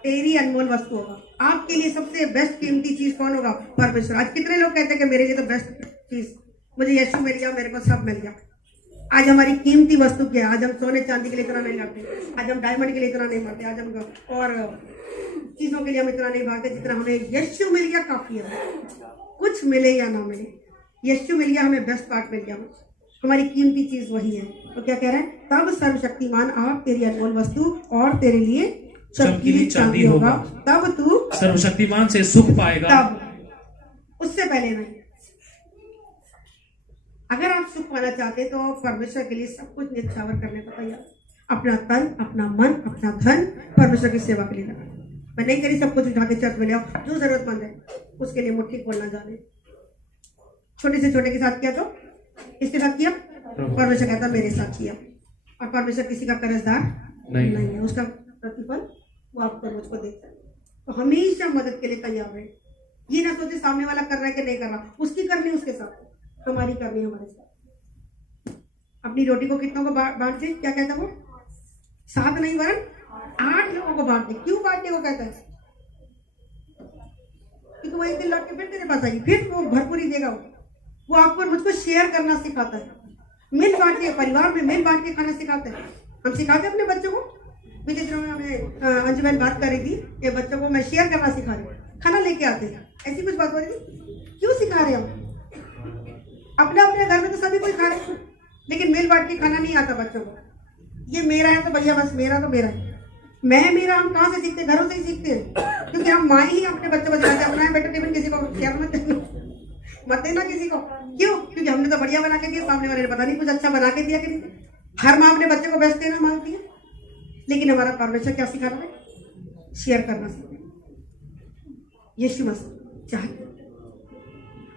तेरी अनमोल वस्तु होगा। आपके लिए सबसे बेस्ट कीमती चीज कौन होगा, परमेश्वर। आज कितने लोग कहते हैं कि मेरे लिए तो बेस्ट चीज, मुझे यीशु मिल गया, मेरे को सब मिल गया। आज हमारी कीमती वस्तु क्या है? आज हम सोने चांदी के लिए इतना नहीं लड़ते, आज हम डायमंड के लिए इतना नहीं मरते, आज हम और चीजों के लिए हम इतना नहीं भागते जितना हमें यीशु मिल गया काफी है। कुछ मिले या ना मिले, यीशु मिल गया, हमें बेस्ट पार्ट मिल गया, हमारी कीमती चीज वही है। तो क्या कह रहे हैं? तब सर्वशक्तिमान आप तेरी अनमोल वस्तु और तेरे लिए चमकीली चांदी होगा, तब तू सर्वशक्तिमान से सुख पाएगा। तब, उससे पहले नहीं। अगर आप सुख पाना चाहते हैं तो परमेश्वर के लिए सब कुछ न्यौछावर करने को तैयार, अपना तन, अपना मन, अपना धन परमेश्वर की सेवा के लिए लगा। मैं नहीं करी सब कुछ उठा के चर्च में ले आओ, जो जरूरतमंद है उसके लिए मुट्ठी खोलना जाने। छोटे से छोटे के साथ किया तो इसके साथ किया, परमेश्वर कहता मेरे साथ किया। और परमेश्वर किसी का कर्जदार नहीं है, उसका प्रतिफल वो आपको मुझको देता है। तो हमेशा मदद के लिए तैयार रहे। ये ना सोचे सामने वाला कर रहा है कि नहीं कर रहा, उसकी करनी उसके साथ, हमारी करनी हमारे साथ। अपनी रोटी को कितनों को बांट दे, क्या कहता है वो? 7 नहीं वरन 8 लोगों को बांट दे। क्यों बांटने को कहता है? क्योंकि वो एक दिन लौट के फिर तेरे पास आएगी, फिर वो भरपूरी देगा। वो आपको और मुझको शेयर करना सिखाता है, मिल बांट के, परिवार में मिल बांट के खाना सिखाता है। हम सिखाते अपने बच्चों को। बीते दिनों में हमें अंजुमन बात कर रही थी कि बच्चों को मैं शेयर करना सिखा रही हूँ, खाना लेके आते हैं, ऐसी कुछ बात हो रही थी। क्यों सिखा रहे हम? अपने अपने घर में तो सभी कोई खा रहे हैं, लेकिन मिल बांट के खाना नहीं आता बच्चों को। ये मेरा है तो भैया बस मेरा तो मेरा है, मैं मेरा। हम कहाँ से सीखते हैं? घरों से ही सीखते हैं, क्योंकि हम माँ ही अपने बच्चों को सिखाते हैं अपना बेटा टिफिन किसी को शेयर मत देना किसी को। क्यों? क्योंकि हमने तो बढ़िया बना के दिया, सामने वाले ने पता नहीं कुछ अच्छा बना के दिया कि नहीं। हर माँ अपने बच्चे को बेस्ट देना मांगती है, लेकिन हमारा परमेश्वर क्या सिखा रहा है? शेयर करना सीखा। यीशु मसीह चाहते,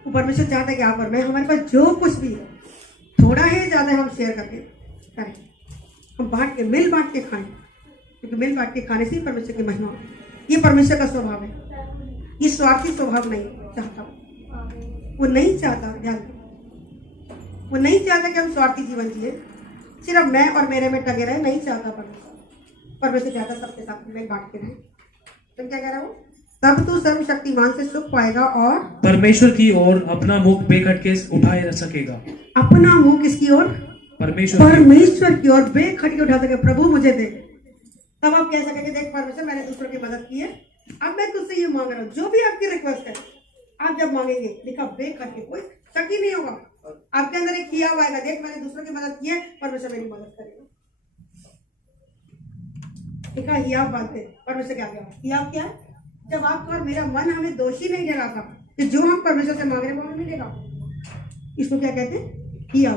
वो परमेश्वर चाहता है कि आप और मैं, हमारे पास जो कुछ भी है, थोड़ा है ज्यादा हम शेयर करके करें, हम बांट के, मिल बांट के खाएं, क्योंकि मिल बांट के खाने से ही परमेश्वर की महिमा है। ये परमेश्वर का स्वभाव है, ये स्वार्थी स्वभाव नहीं चाहता। वो नहीं चाहता, ध्यान, वो नहीं चाहता कि हम स्वार्थी जीवन जिए, सिर्फ मैं और मेरे में टगे रहे, नहीं चाहता परमेश्वर। परमेश्वर चाहता सबके साथ मिल बांट के रहे। तो क्या कह रहा हूँ? तब तू सर्वशक्तिमान से सुख पाएगा और परमेश्वर की ओर अपना मुख बेखटके उठाए रह सकेगा। अपना मुंह किसकी ओर? परमेश्वर की ओर बेखटके उठा सके। प्रभु मुझे दे। तब आप कह सकेंगे देख परमेश्वर मैंने दूसरों की मदद की है, अब मैं तुझसे ये मांग रहा हूँ, जो भी आपकी रिक्वेस्ट है आप जब मांगेंगे, लिखा बेखटके, कोई शक ही नहीं होगा। आपके अंदर एक किया हुआ आएगा, देख मैंने दूसरों की मदद की है, परमेश्वर मेरी मदद करेगा। लिखा हियाव बांधते, परमेश्वर क्या गया? हियाव क्या है? जब आपका और मेरा मन हमें दोषी नहीं ठहराता कि जो हम परमेश्वर से मांग रहे हैं वो हमें मिलेगा। इसको क्या कहते हैं? हियाव।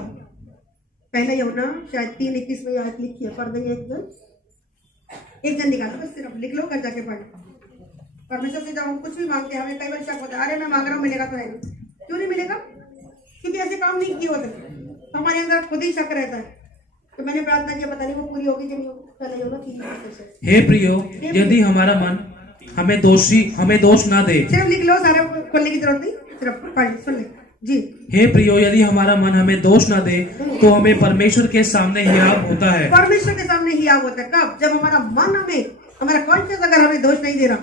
पहले यूहन्ना शायद 3:21 में आयत लिखी है, पढ़ देंगे एक जन निकालो, बस सिर्फ लिख लो, कर जाके पढ़। परमेश्वर से जब हम कुछ भी मांगते हैं, हमें कई बार शक होता है, अरे मैं मांग रहा हूँ मिलेगा तो है नहीं। क्यों नहीं मिलेगा? क्योंकि ऐसे काम नहीं किए होते, तो हमारे अंदर खुद ही शक रहता है। तो मैंने प्रार्थना किया, पता नहीं वो पूरी होगी कि नहीं होगी। पहले यूहन्ना 3:21। हे प्रियो, यदि हमारा मन हमें दोष ना दे, सिर्फ लिख लो, सारा खोलने की जरूरत नहीं, सिर्फ पढ़ सुन ले जी। हे प्रियो, यदि हमारा मन हमें दोष ना दे तो हमें परमेश्वर के सामने हियाव होता है। परमेश्वर के सामने हियाव होता है कब? जब हमारा मन हमें, हमारा कॉन्शियस अगर हमें दोष नहीं दे रहा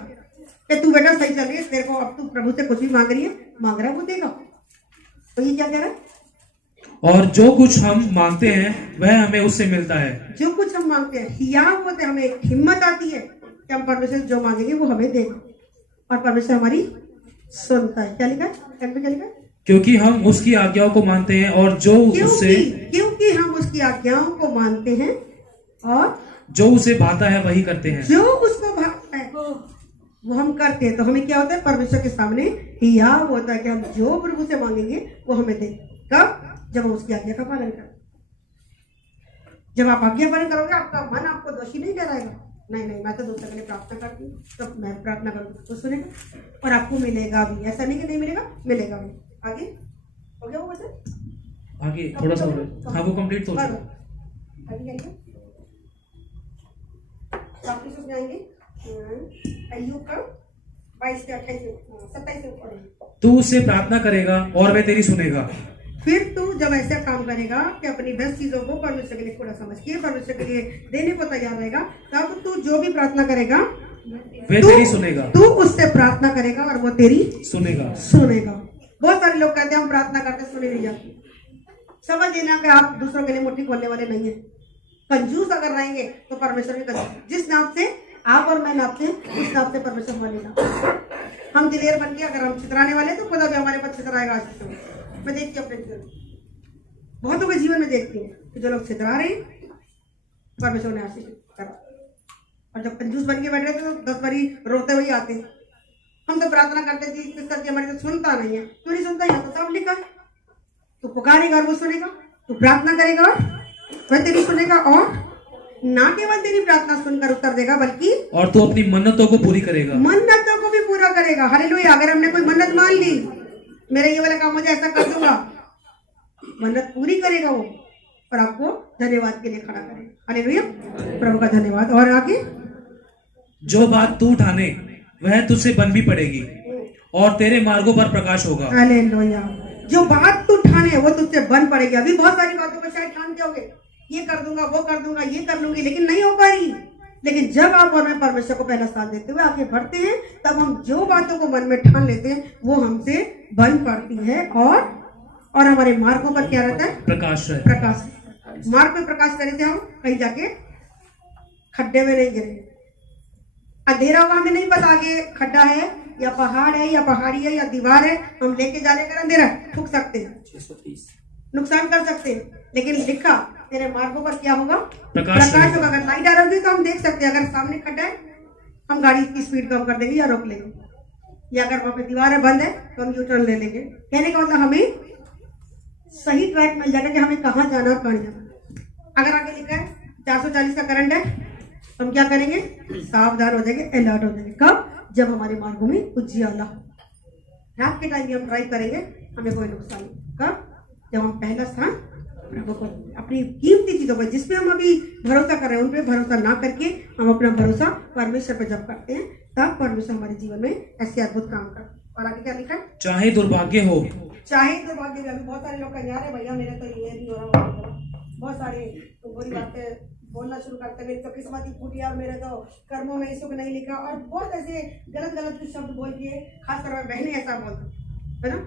कि तू बेटा सही चल रही है, तेरे को अब तू प्रभु से कुछ भी मांग रही है, मांग रहा है वो देगा। तो ये क्या कह रहा है? और जो कुछ हम मांगते हैं वह हमें उससे मिलता है। जो कुछ हम मांगते हैं हियाव होते हैं, हमें एक हिम्मत आती है कि हम परमेश्वर जो मांगेंगे वो हमें देगा, और परमेश्वर हमारी सुनता है। क्या लिखा है? क्या लिखा है? क्योंकि हम उसकी आज्ञाओं को मानते हैं और जो उससे क्योंकि हम उसकी आज्ञाओं को मानते हैं और जो उसे भाता है वही करते हैं। जो उसको भाता है वो हम करते हैं। तो हमें क्या होता है? परमेश्वर के सामने हियाव होता है कि हम जो प्रभु से मांगेंगे वो हमें दे। कब? जब हम उसकी आज्ञा का पालन करें। जब आप आज्ञा पालन करोगे, आपका मन आपको दोषी नहीं ठहराएगा। नहीं मैं तो दूसरे के लिए प्रार्थना करती हूँ, तो मैं प्रार्थना करूँगी तो सुनेगा और आपको मिलेगा भी। ऐसा नहीं कि नहीं मिलेगा, मिलेगा भी। आगे हो गया वो वैसे? आगे थोड़ा सा हाँ, वो कंप्लीट तो वापिस उसमें आएंगे अय्यूब का 22 से 27 से ऊपर। तू उससे प्रार्थना करेगा और वह तेरी सुनेगा। फिर तू जब ऐसा काम करेगा कि अपनी बेस्ट चीजों को परमेश्वर के लिए थोड़ा समझ के परमेश्वर के लिए देने को तैयार रहेगा, तब तू जो भी प्रार्थना करेगा वह तेरी सुनेगा। तू उससे प्रार्थना करेगा और वो तेरी सुनेगा। बहुत सारे लोग कहते हैं हम प्रार्थना करते सुनी नहीं जाती। समझ लेना कि आप दूसरों के लिए मुट्ठी खोलने वाले नहीं है। कंजूस अगर रहेंगे तो परमेश्वर भी कंजूस। जिस नाप से आप और मैं नापते हैं उस नाप से परमेश्वर हमारे नाप। हम दिलेर बन के अगर हम छितराने वाले तो खुदा भी हमारे पास छितराएगा। आज से मैं देखती हूँ अपने जीवन में, बहुतों के जीवन में देखती हूँ कि जो लोग छितरा रहे हैं परमेश्वर ने आशीष करा, और जब कंजूस बन के बैठ रहे थे तो 10 बारी रोते हुए आते हैं। हम तो प्रार्थना करते थे कि सर जी हमारे तो सुनता नहीं है। क्यों नहीं सुनता? यहाँ तो सब लिखा है, तू पुकारेगा और वो सुनेगा, तू प्रार्थना करेगा और वह तेरी सुनेगा, और ना केवल तेरी प्रार्थना सुनकर उत्तर देगा बल्कि और तू अपनी मन्नतों को पूरी करेगा, मन्नतों को भी पूरा करेगा। हालेलुया। अगर हमने कोई मन्नत मान ली, मेरा ये वाला काम मुझे ऐसा कर दूंगा, मन्नत पूरी करेगा वो और आपको धन्यवाद के लिए खड़ा करेगा। हालेलुया, प्रभु का धन्यवाद। और आगे, जो बात तू ठाने वह तुझसे बन भी पड़ेगी और तेरे मार्गों पर प्रकाश होगा। हालेलुया। जो बात तू ठाने वो तुझसे बन पड़ेगी। अभी बहुत सारी बातों को शायद ठानते होगे, ये कर दूंगा, वो कर दूंगा, ये कर लूंगी, लेकिन नहीं हो पा रही। लेकिन जब आप और मैं परमेश्वर को पहला स्थान देते हुए आगे बढ़ते हैं, तब हम जो बातों को मन में ठान लेते हैं वो हमसे बन पड़ती है, और हमारे मार्गों पर क्या रहता है? प्रकाश है। प्रकाश। मार्ग पे प्रकाश करे थे हम, कहीं जाके खड्डे में नहीं गिरे। अंधेरा होगा, हमें नहीं पता आगे खड्डा है या पहाड़ है या पहाड़ी है या दीवार है, हम लेके जाने का अंधेरा ठुक सकते हैं, 630 नुकसान कर सकते हैं, लेकिन लिखा तेरे मार्गों पर क्या होगा? प्रकाश होगा। अगर लाइट आ रही तो हम देख सकते हैं, अगर सामने खड्डा है हम गाड़ी की स्पीड कम कर देंगे या रोक लेंगे, या अगर वहां पे दीवार है बंद है तो हम यू टर्न ले लेंगे। कहने का मतलब हमें सही ट्रैक मिल जाएगा कि हमें कहाँ जाना और कहाँ जाना। अगर आगे लिखा है 440 का करंट है, हम क्या करेंगे? सावधान हो जाएंगे, अलर्ट हो जाएंगे। कब? जब हमारे मार्गों में उजियाला, रात के टाइम भी हम ड्राइव करेंगे, हमें कोई नुकसान नहीं। कब? जब हम पहला स्थान प्रभु को, अपनी कीमती चीजों पर जिस पे हम अभी भरोसा कर रहे हैं उन पे भरोसा ना करके हम अपना भरोसा परमेश्वर पर जब करते हैं, तब परमेश्वर हमारे जीवन में ऐसे अद्भुत काम करते हैं। और आगे क्या लिखा है? चाहे दुर्भाग्य हो, चाहे दुर्भाग्य भी। अभी बहुत सारे लोग कहेंगे अरे भैया मेरे तो ये नहीं हो रहा, वो नहीं हो रहा। बहुत सारे तो बुरी बातें बोलना शुरू करते हैं, मेरी तो किस्मत ही फूटी और मेरे तो कर्मों में सुख नहीं लिखा, और बहुत ऐसे गलत गलत शब्द बोल के, खासकर बहनें ऐसा बोलती है ना,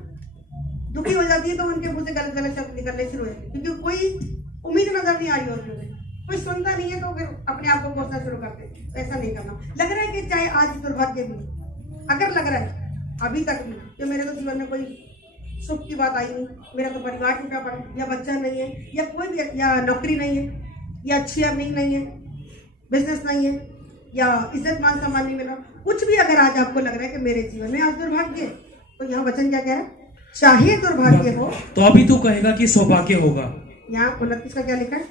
दुखी हो जाती है तो उनके मुंह से गलत गलत शब्द निकलने शुरू हो जाते हैं, क्योंकि कोई उम्मीद नजर नहीं आ रही होती है, कोई सुनता नहीं है तो फिर अपने आप को कोसना शुरू करते हैं। तो ऐसा नहीं करना। लग रहा है कि चाहे आज दुर्भाग्य भी, अगर लग रहा है अभी तक भी कि मेरे तो जीवन में कोई सुख की बात आई नहीं, मेरा तो परिवार टूटा पड़ा, या बच्चा नहीं है, या कोई भी, या नौकरी नहीं है, या अच्छी अर्निंग नहीं है, बिजनेस नहीं है, या इज्जत मान सम्मान नहीं मिला, कुछ भी अगर आज आपको लग रहा है कि मेरे जीवन में आज दुर्भाग्य है, तो यहाँ वचन क्या कह रहा है? चाहे दुर्भाग्य हो तो अभी तू कहेगा कि सौभाग्य होगा। यहाँ 29 का क्या लिखा है?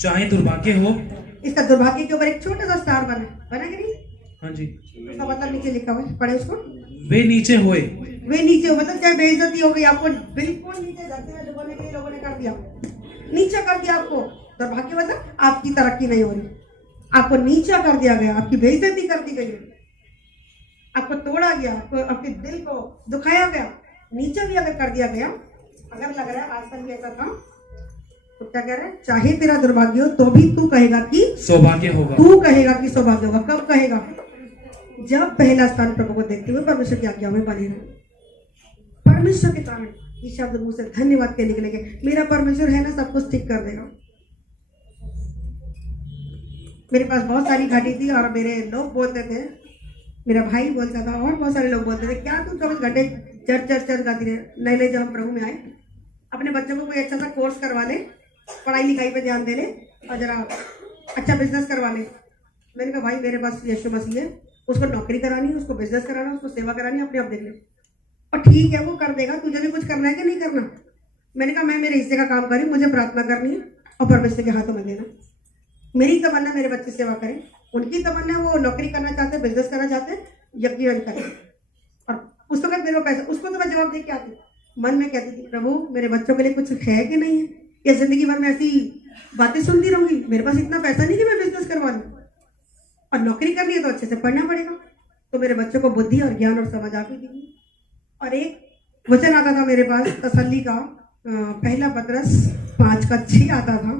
चाहे दुर्भाग्य हो, इसका दुर्भाग्य के ऊपर एक छोटा सा स्टार बना कि नहीं? हाँ जी, उसका मतलब नीचे लिखा हुआ है, पढ़े उसको। वे नीचे हुए, वे नीचे हो मतलब चाहे बेइज्जती हो गई, आपको बिल्कुल नीचे धरती में डुबाने के लिए लोगों ने कर दिया, नीचा कर दिया आपको। दुर्भाग्य मतलब आपकी तरक्की नहीं हो रही, आपको नीचा कर दिया गया, आपकी बेइज्जती कर दी गई है, आपको तोड़ा गया, आपको आपके दिल को दुखाया गया, नीचा भी अगर कर दिया गया, अगर लग रहा है आज तक भी ऐसा था, तो क्या कह रहा है? चाहे तेरा दुर्भाग्य हो तो भी तू कहेगा कि सौभाग्य होगा। तू कहेगा कि सौभाग्य होगा। कब कहेगा? जब पहला स्थान प्रभु को देखते हुए परमेश्वर की आज्ञा में बने रहे। परमेश्वर के कारण ये शब्द मुंह से धन्यवाद के निकलेंगे। मेरा परमेश्वर है ना, सब कुछ ठीक कर देगा। मेरे पास बहुत सारी घाटी थी और मेरे लोग बोलते थे, मेरा भाई बोलता था और बहुत सारे लोग बोलते थे, क्या तू 24 घंटे चर्च गाती रहे। नए नए जब हम प्रभु में आए, अपने बच्चों को कोई अच्छा सा कोर्स करवा ले, पढ़ाई लिखाई पे ध्यान दे ले और जरा अच्छा बिजनेस करवा ले। मैंने कहा भाई मेरे पास यीशु मसीह है, उसको नौकरी करानी है, उसको बिजनेस कराना, उसको सेवा करानी है, अपने आप देख ले। और ठीक है वो कर देगा, तुझे भी कुछ करना है कि नहीं करना। मैंने कहा मैं मेरे हिस्से का काम करी, मुझे प्रार्थना करनी है और परमेश्वर के हाथों में देना। मेरी तमन्ना मेरे बच्चे सेवा करें, उनकी तमन्ना वो नौकरी करना चाहते हैं, बिजनेस करना चाहते हैं, यकीन करें। और उस वक्त मेरे पैसा, उसको तो मैं जवाब दे के आती, मन में कहती थी प्रभु मेरे बच्चों के लिए कुछ है कि नहीं है, या जिंदगी भर में ऐसी बातें सुनती रहूंगी। मेरे पास इतना पैसा नहीं कि मैं बिजनेस करवा लूँ, और नौकरी करनी है तो अच्छे से पढ़ना पड़ेगा। तो मेरे बच्चों को बुद्धि और ज्ञान और समझ आती थी। और एक वचन आता था मेरे पास तसल्ली का, पहला पतरस 5:6 आता था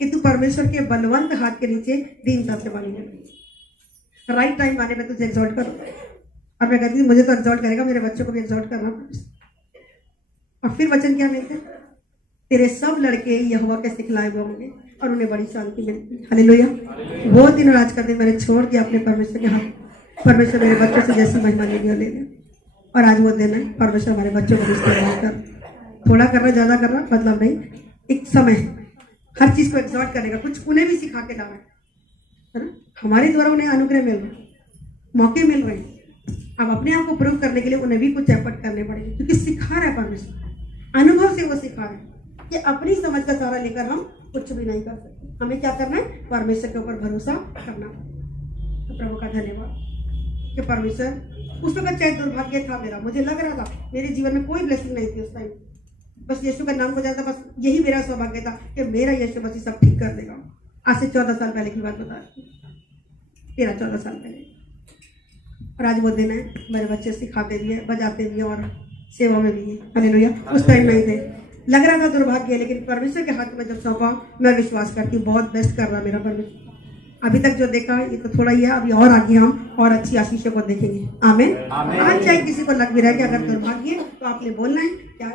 कि तू परमेश्वर के बलवंत हाथ के नीचे दीनता से बनी है। राइट टाइम आने में तुझे एग्जॉर्ट करो। और मैं कहती थी मुझे तो एग्जॉर्ट करेगा, मेरे बच्चों को भी एग्जॉर्ट करना। और फिर वचन क्या मिलते हैं? तेरे सब लड़के यहोवा के सिखलाए हुए होंगे और उन्हें बड़ी शांति मिलती। हालेलुया। वो दिन और आज का दिन मैंने छोड़ दिया अपने परमेश्वर के हाथ। परमेश्वर मेरे बच्चों से जैसी महिमा लेनी हो ले ले, और आज वो दिन है परमेश्वर हमारे बच्चों को भी इस्तेमाल कर। थोड़ा करना ज्यादा करना मतलब नहीं, एक समय हर चीज को एग्जॉर्ट करने का, कुछ उन्हें भी सिखा के लाना है ना। हमारे द्वारा उन्हें अनुग्रह मिल रहे हैं, मौके मिल रहे हैं। अब अपने आप को प्रूव करने के लिए उन्हें भी कुछ एफर्ट करने पड़ेंगे, क्योंकि सिखा रहा है परमेश्वर, अनुभव से वो सिखा रहे हैं कि अपनी समझ का सहारा लेकर हम कुछ भी नहीं कर सकते। हमें क्या करना है? परमेश्वर के ऊपर भरोसा करना। तो प्रभु का धन्यवाद कि परमेश्वर, उस वक्त चाहे दुर्भाग्य था मेरा, मुझे लग रहा था मेरे जीवन में कोई ब्लेसिंग नहीं थी उस टाइम, बस यीशु का नाम को जाता, बस यही मेरा सौभाग्य था कि मेरा यीशु मसीह सब ठीक कर देगा। आज से 14 साल पहले की बात बता रही, 13-14 साल पहले। और आज वो दिन है, मेरे बच्चे सिखाते भी है, बजाते भी है और सेवा में भी है। हालेलुया। उस टाइम नहीं थे, लग रहा था दुर्भाग्य, लेकिन परमेश्वर के हाथ में जब सौंपा, मैं विश्वास करती हूँ बहुत बेस्ट कर रहा मेरा परमेश्वर। अभी तक जो देखा ये तो थोड़ा ही है, अभी और आगे हम और अच्छी आशीषों को देखेंगे। आमीन। आज चाहे किसी को लग भी रहा है कि अगर दुर्भाग्य है तो आपने बोलना है क्या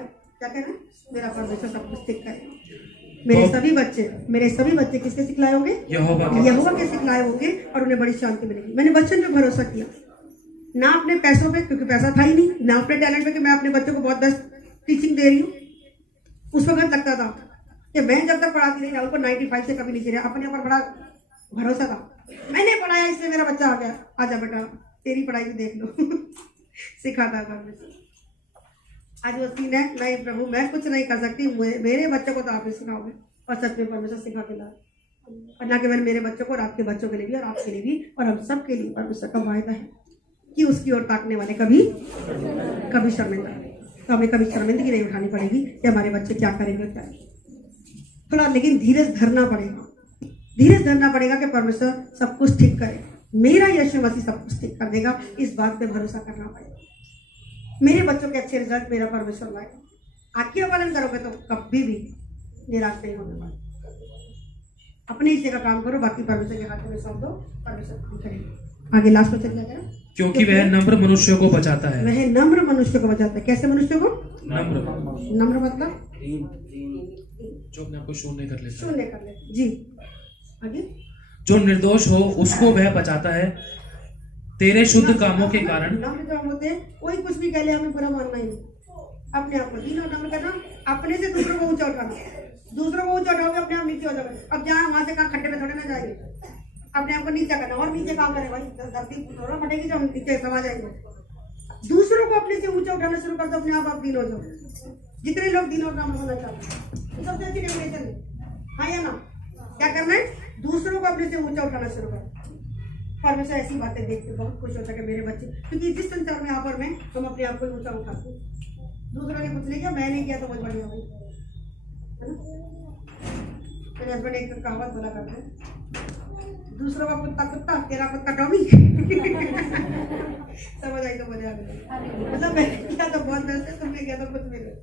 कहना है? मेरा परमेश्वर सब कुछ ठीक करेगा। मेरे सभी बच्चे किसके सिखलाए होंगे? यहोवा के सिखलाए होंगे और उन्हें बड़ी शांति मिलेगी। मैंने वचन पे भरोसा किया, ना अपने पैसों पे, क्योंकि पैसा था ही नहीं, ना अपने टैलेंट पे कि मैं अपने बच्चों को बहुत बेस्ट टीचिंग दे रही हूँ। उस वक्त लगता था कि मैं जब तक पढ़ाती रही राहुल को 95 से कभी नीचे रहा, अपने ऊपर बड़ा भरोसा था। मैंने पढ़ाया इसलिए मेरा बच्चा आ गया, आजा बेटा तेरी पढ़ाई भी देख लो सिखाता परमेश्वर। आज वो सीन है, नहीं प्रभु मैं कुछ नहीं कर सकती, मेरे बच्चों को तो आप ही सिखाओगे। और सच में परमेश्वर सिखा के ला, और ना केवल मेरे बच्चों को और आपके बच्चों के लिए भी और आपके लिए भी और हम सब के लिए परमेश्वर का वायदा है कि उसकी ओर ताकने वाले कभी शर्मिंदा, तो हमें कभी शर्मिंदगी नहीं उठानी पड़ेगी कि हमारे बच्चे क्या करेंगे क्या नहीं। थोड़ा लेकिन धीरज धरना पड़ेगा कि परमेश्वर सब कुछ ठीक करे। मेरा यीशु मसीह सब कुछ ठीक कर देगा, इस बात पे भरोसा करना पड़ेगा। मेरे बच्चों के अच्छे रिजल्ट मेरा परमेश्वर लाएगा। आज्ञा पालन करोगे तो कभी भी निराश नहीं होने वाला। अपने हिस्से का काम करो, बाकी परमेश्वर के हाथ में सौंप दो, परमेश्वर काम करेगा। आगे लास्ट में चल जाएगा, क्योंकि वह नम्र मनुष्य को बचाता है। वह नम्र मनुष्य को बचाता है। कैसे मनुष्य को? नम्र मतलब जो अपने आप को शून्य कर ले जी। आगे, जो निर्दोष हो उसको वह बचाता है तेरे शुद्ध कामों के कारण। नम्र जो हम होते हैं, कोई कुछ भी कह ले हमें बुरा मानना ही नहीं, अपने आप को दीन और नम्र करना, अपने से दूसरों को ऊंचा उठाना। दूसरों को ऊंचा उठाओगे अपने आप नीचे हो जाओगे। अब जहाँ वहां से कहाँ खड्डे में थोड़े ना जाएंगे, अपने आप को नीचे करना और नीचे काम करे भाई, धरती थोड़ा फटेगी जब नीचे समा जाएंगे। दूसरों को अपने से ऊंचा उठाना शुरू कर दो, अपने आप दीन हो जाओ। जितने लोग दीन और नम्र होना चाहते हैं सबसे अच्छी डेफिनेशन है, हाँ या ना? क्या करना है? दूसरों को अपने से ऊंचा उठाना शुरू कर। परमेश्वर ऐसी बातें देख के बहुत खुश होता है कि मेरे बच्चे, क्योंकि जिस संसार में आप और मैं, हम अपने आप को ऊंचा उठाते हैं। दूसरों ने कुछ नहीं किया, मैंने किया तो बहुत बढ़िया हुई, है ना? मेरे हस्बैंड एक कहावत बोला करते हैं, दूसरों का कुत्ता कुत्ता, तेरा कुत्ता टॉमी समझ आई तो मजा आ गया। मतलब मैंने किया तो बहुत बेस्ट है, तुमने किया तो कुछ भी नहीं,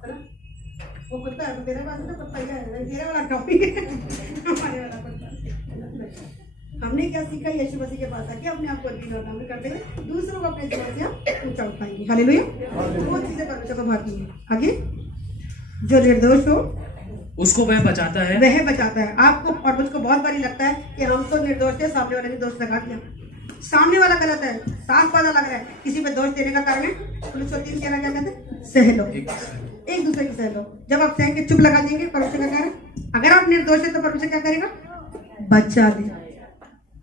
है ना? वो कुत्ता है तो तेरे पास तो कुत्ता ही है, तेरे वाला टॉमी हमारे वाला कुत्ता। हमने क्या सीखा? यीशु मसीह के पास आके अपने आप को दीन और नम्र करते हुए दूसरों को अपने जीवन से ऊंचा उठाएंगे। हालेलुया। वो चीजें परमेश्वर को भाती है। आगे, जो निर्दोष हो उसको वह बचाता है। वह बचाता है। आपको और मुझको बहुत बारी लगता है कि हम तो निर्दोष थे, सामने वाले ने दोष लगा दिया। सामने वाला गलत है, साफ पता लग रहा है, किसी पे दोष देने का कारण है। पुलिस 3 कहना क्या कहते हैं? सह लो, एक दूसरे की सह लो। जब आप सह के चुप लगा देंगे, परमेश्वर का कारण, अगर आप निर्दोष है तो परमेश्वर क्या करेगा? बचा दे।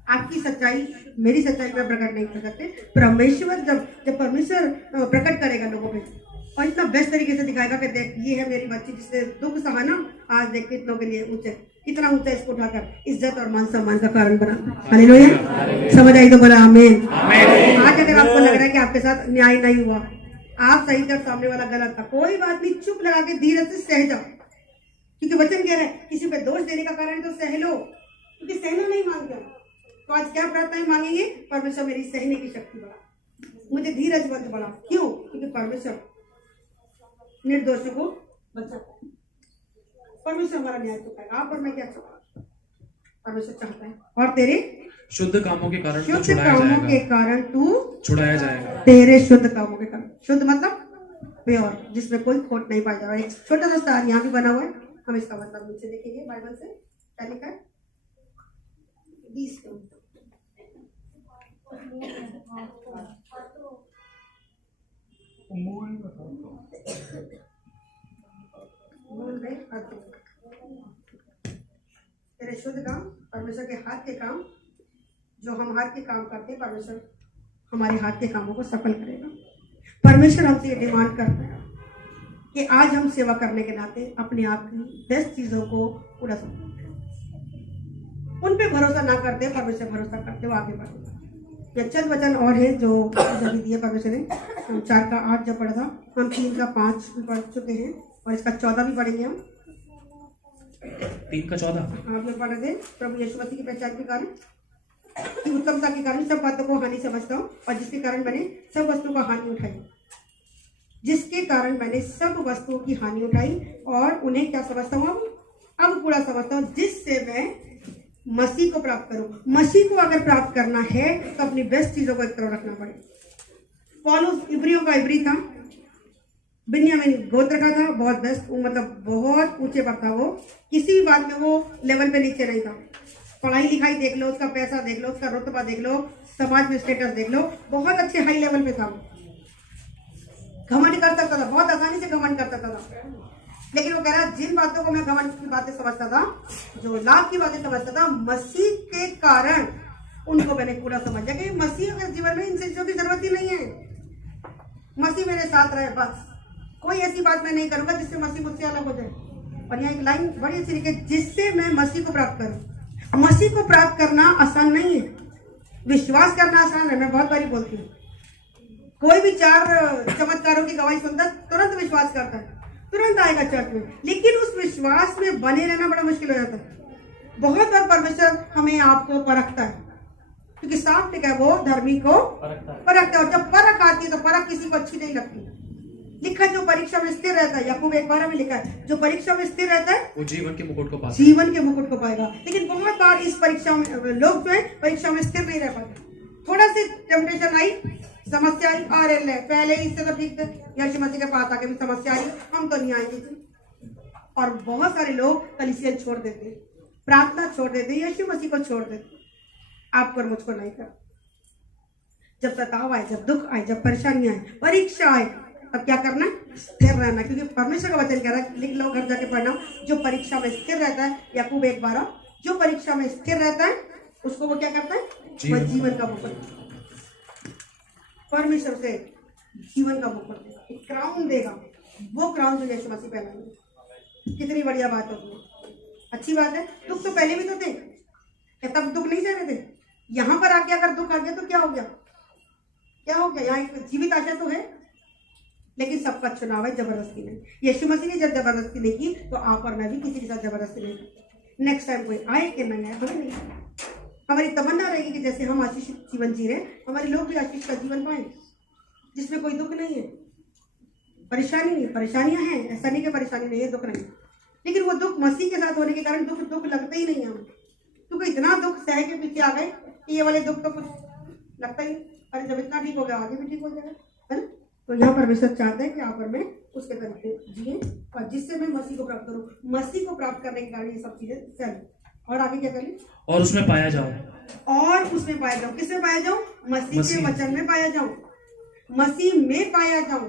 आपकी सच्चाई मेरी सच्चाई में प्रकट नहीं कर सकते। परमेश्वर जब परमेश्वर प्रकट करेगा लोगों में और इतना बेस्ट तरीके से दिखाएगा कि देख ये है मेरी बच्ची जिसने दुख सहा ना, आज देख कितनों के लिए ऊंचे, कितना ऊंचा इसको उठाकर इज्जत और मान सम्मान का कारण बना। हालेलुया। समझ आई तो बोला आमीन। आज अगर आपको लग रहा है कि आपके साथ न्याय नहीं हुआ, आप सही कर, सामने वाला गलत था, कोई बात नहीं, चुप लगा के धीरे से सह जाओ, क्योंकि वचन कह रहा है किसी पे दोष देने का कारण है तो सह लो, क्योंकि सहना नहीं मांगते। तो आज क्या प्रार्थनाएं मांगेंगे? परमेश्वर मेरी सहने की शक्ति बढ़ा, मुझे धीरजवंत बढ़ा। क्यों? क्योंकि परमेश्वर निर्दोषों को बचाता है। परमेश्वर हमारा न्याय चुकाएगा। आप और मैं क्या चाहता? परमेश्वर चाहता है और तेरे शुद्ध कामों के कारण शुद्ध कामों के कारण तू छुड़ाया जाएगा। तेरे शुद्ध कामों के कारण, शुद्ध मतलब प्योर, जिसमें कोई खोट नहीं पाया जाए। एक छोटा सा स्टार यहाँ भी बना हुआ है, हम इसका मतलब नीचे देखेंगे बाइबल से क्या लिखा है। 20 तेरे शुद्ध काम, परमेश्वर के हाथ के काम, जो हम हाथ के काम करते हैं, परमेश्वर हमारे हाथ के कामों को सफल करेगा। परमेश्वर हमसे ये डिमांड करता है कि आज हम सेवा करने के नाते अपने आप की बेस्ट चीजों को पूरा समझें, उन पे भरोसा ना करते, परमेश्वर भरोसा करते हो आगे बढ़ो। ये चंद वचन और है जो अभी दिए परमेश्वर ने। हम 4 का 8 जब पढ़ा था, हम 3 का 5 भी पढ़ चुके हैं और इसका 14 भी पढ़ेंगे हम। 3 का 14 आप लोग पढ़ रहे, प्रभु यीशु मसीह की पहचान के कारण, की उत्तमता के कारण सब बातों को हानि समझता हूँ, और जिसके कारण मैंने सब वस्तुओं का हानि उठाई, जिसके कारण मैंने सब वस्तुओं की हानि उठाई और उन्हें क्या समझता हूँ, अब पूरा समझता हूँ, जिससे मैं मसीह को प्राप्त करूं। मसीह को अगर प्राप्त करना है तो अपनी बेस्ट चीजों को एक तरफ रखना पड़े। पौलुस इब्रियों का इब्री था, बिन्यामीन गोत्र का था, बहुत बेस्ट, मतलब बहुत ऊंचे पर था। वो किसी भी बात में वो लेवल पे नीचे नहीं था। पढ़ाई लिखाई देख लो, उसका पैसा देख लो, उसका रुतबा देख लो, समाज में स्टेटस देख लो, बहुत अच्छे हाई लेवल पे था। घमंड कर सकता था, बहुत आसानी से घमंड कर सकता था, लेकिन वो कह रहा जिन बातों को मैं घमंड की बातें समझता था, जो लाभ की बातें समझता था, मसीह के कारण उनको मैंने पूरा समझा कि मसीह के जीवन में इन चीजों की जरूरत ही नहीं है। मसीह मेरे साथ रहे, बस कोई ऐसी बात मैं नहीं करूंगा जिससे मसीह मुझसे अलग हो जाए। और यहाँ एक लाइन बड़ी अच्छी लिखी, जिससे मैं मसीह को प्राप्त करूं। मसीह को प्राप्त करना आसान नहीं है, विश्वास करना आसान है। मैं बहुत बारी बोलती हूँ, कोई भी 4 चमत्कारों की गवाही सुनता तुरंत विश्वास करता है, तुरंत आएगा चर्च में, लेकिन उस विश्वास में बने रहना बड़ा मुश्किल हो जाता है। बहुत बार परमेश्वर हमें आपको परखता है, क्योंकि साफ लिखा है वो धर्मी को परखता है। और जब परख आती है तो परख किसी को अच्छी नहीं लगती। लिखा जो परीक्षा में स्थिर रहता है, याकूब 1:12 में लिखा है, जो परीक्षा में स्थिर रहता है वो जीवन के मुकुट को पाएगा, जीवन के मुकुट को पाएगा। लेकिन बहुत बार इस परीक्षा में लोग जो है परीक्षा में स्थिर नहीं रह पाते। थोड़ा सी टेम्पटेशन आई, समस्या आई, अरे ले पहले इससे तो ठीक थे, यीशु मसीह के पास आके भी समस्या आई, हम तो नहीं आएंगे। और बहुत सारे लोग कलीसिया छोड़ देते, प्रार्थना छोड़ देते, यीशु मसीह को छोड़ देते। आपको और मुझको नहीं कर। जब सताव आए, जब दुख आए, जब परेशानी आए, परीक्षा आए, तब क्या करना, स्थिर रहना। क्योंकि परमेश्वर का वचन कह रहा है, लिख लो घर जाके पढ़ना, जो परीक्षा में स्थिर रहता है, याकूब 1:12, जो परीक्षा में स्थिर रहता है उसको वो क्या करता है, वह जीवन का मुकुट, परमेश्वर से जीवन का मुकुट देगा, एक क्राउन देगा। वो क्राउन जो यीशु मसीह पहनाएंगे, कितनी बढ़िया बात होगी, अच्छी बात है। दुख तो पहले भी तो थे, तब दुख नहीं सह रहे थे। यहाँ पर आके अगर दुख आ गया तो क्या हो गया, क्या हो गया। यहाँ एक जीवित आशा तो है, लेकिन सबका चुनाव है, जबरदस्ती नहीं। यीशु मसीह ने जब जबरदस्ती नहीं की तो आप और मैं भी किसी के साथ जबरदस्ती नहीं की। नेक्स्ट टाइम कोई आए कि नहीं आए, हमें नहीं। हमारी तमन्ना रहेगी कि जैसे हम आशीष जीवन जी रहे, हमारे लोग भी आशीष का जीवन पाए, जिसमें कोई दुख नहीं है, परेशानी नहीं। परेशानियां हैं, ऐसा नहीं कि परेशानी नहीं है, दुख नहीं, लेकिन वो दुख मसीह के साथ होने के कारण दुख लगते ही नहीं है हमें। क्योंकि इतना दुख सह के पीछे आ गए कि ये वाले दुख तो कुछ लगता ही। अरे जब इतना ठीक हो गया, आगे भी ठीक हो जाएगा, है ना। तो यहाँ परमेश्वर चाहते हैं कि आप और मैं उसके तरीके जिए, और जिससे मैं मसीह को प्राप्त करूँ। मसीह को प्राप्त करने के कारण ये सब चीजें चलें। और आगे क्या करें, और उसमें पाया जाओ, और उसमें पाया जाऊं। किसमें पाया जाऊं, मसीह के वचन में पाया जाऊं, मसीह में पाया जाऊं।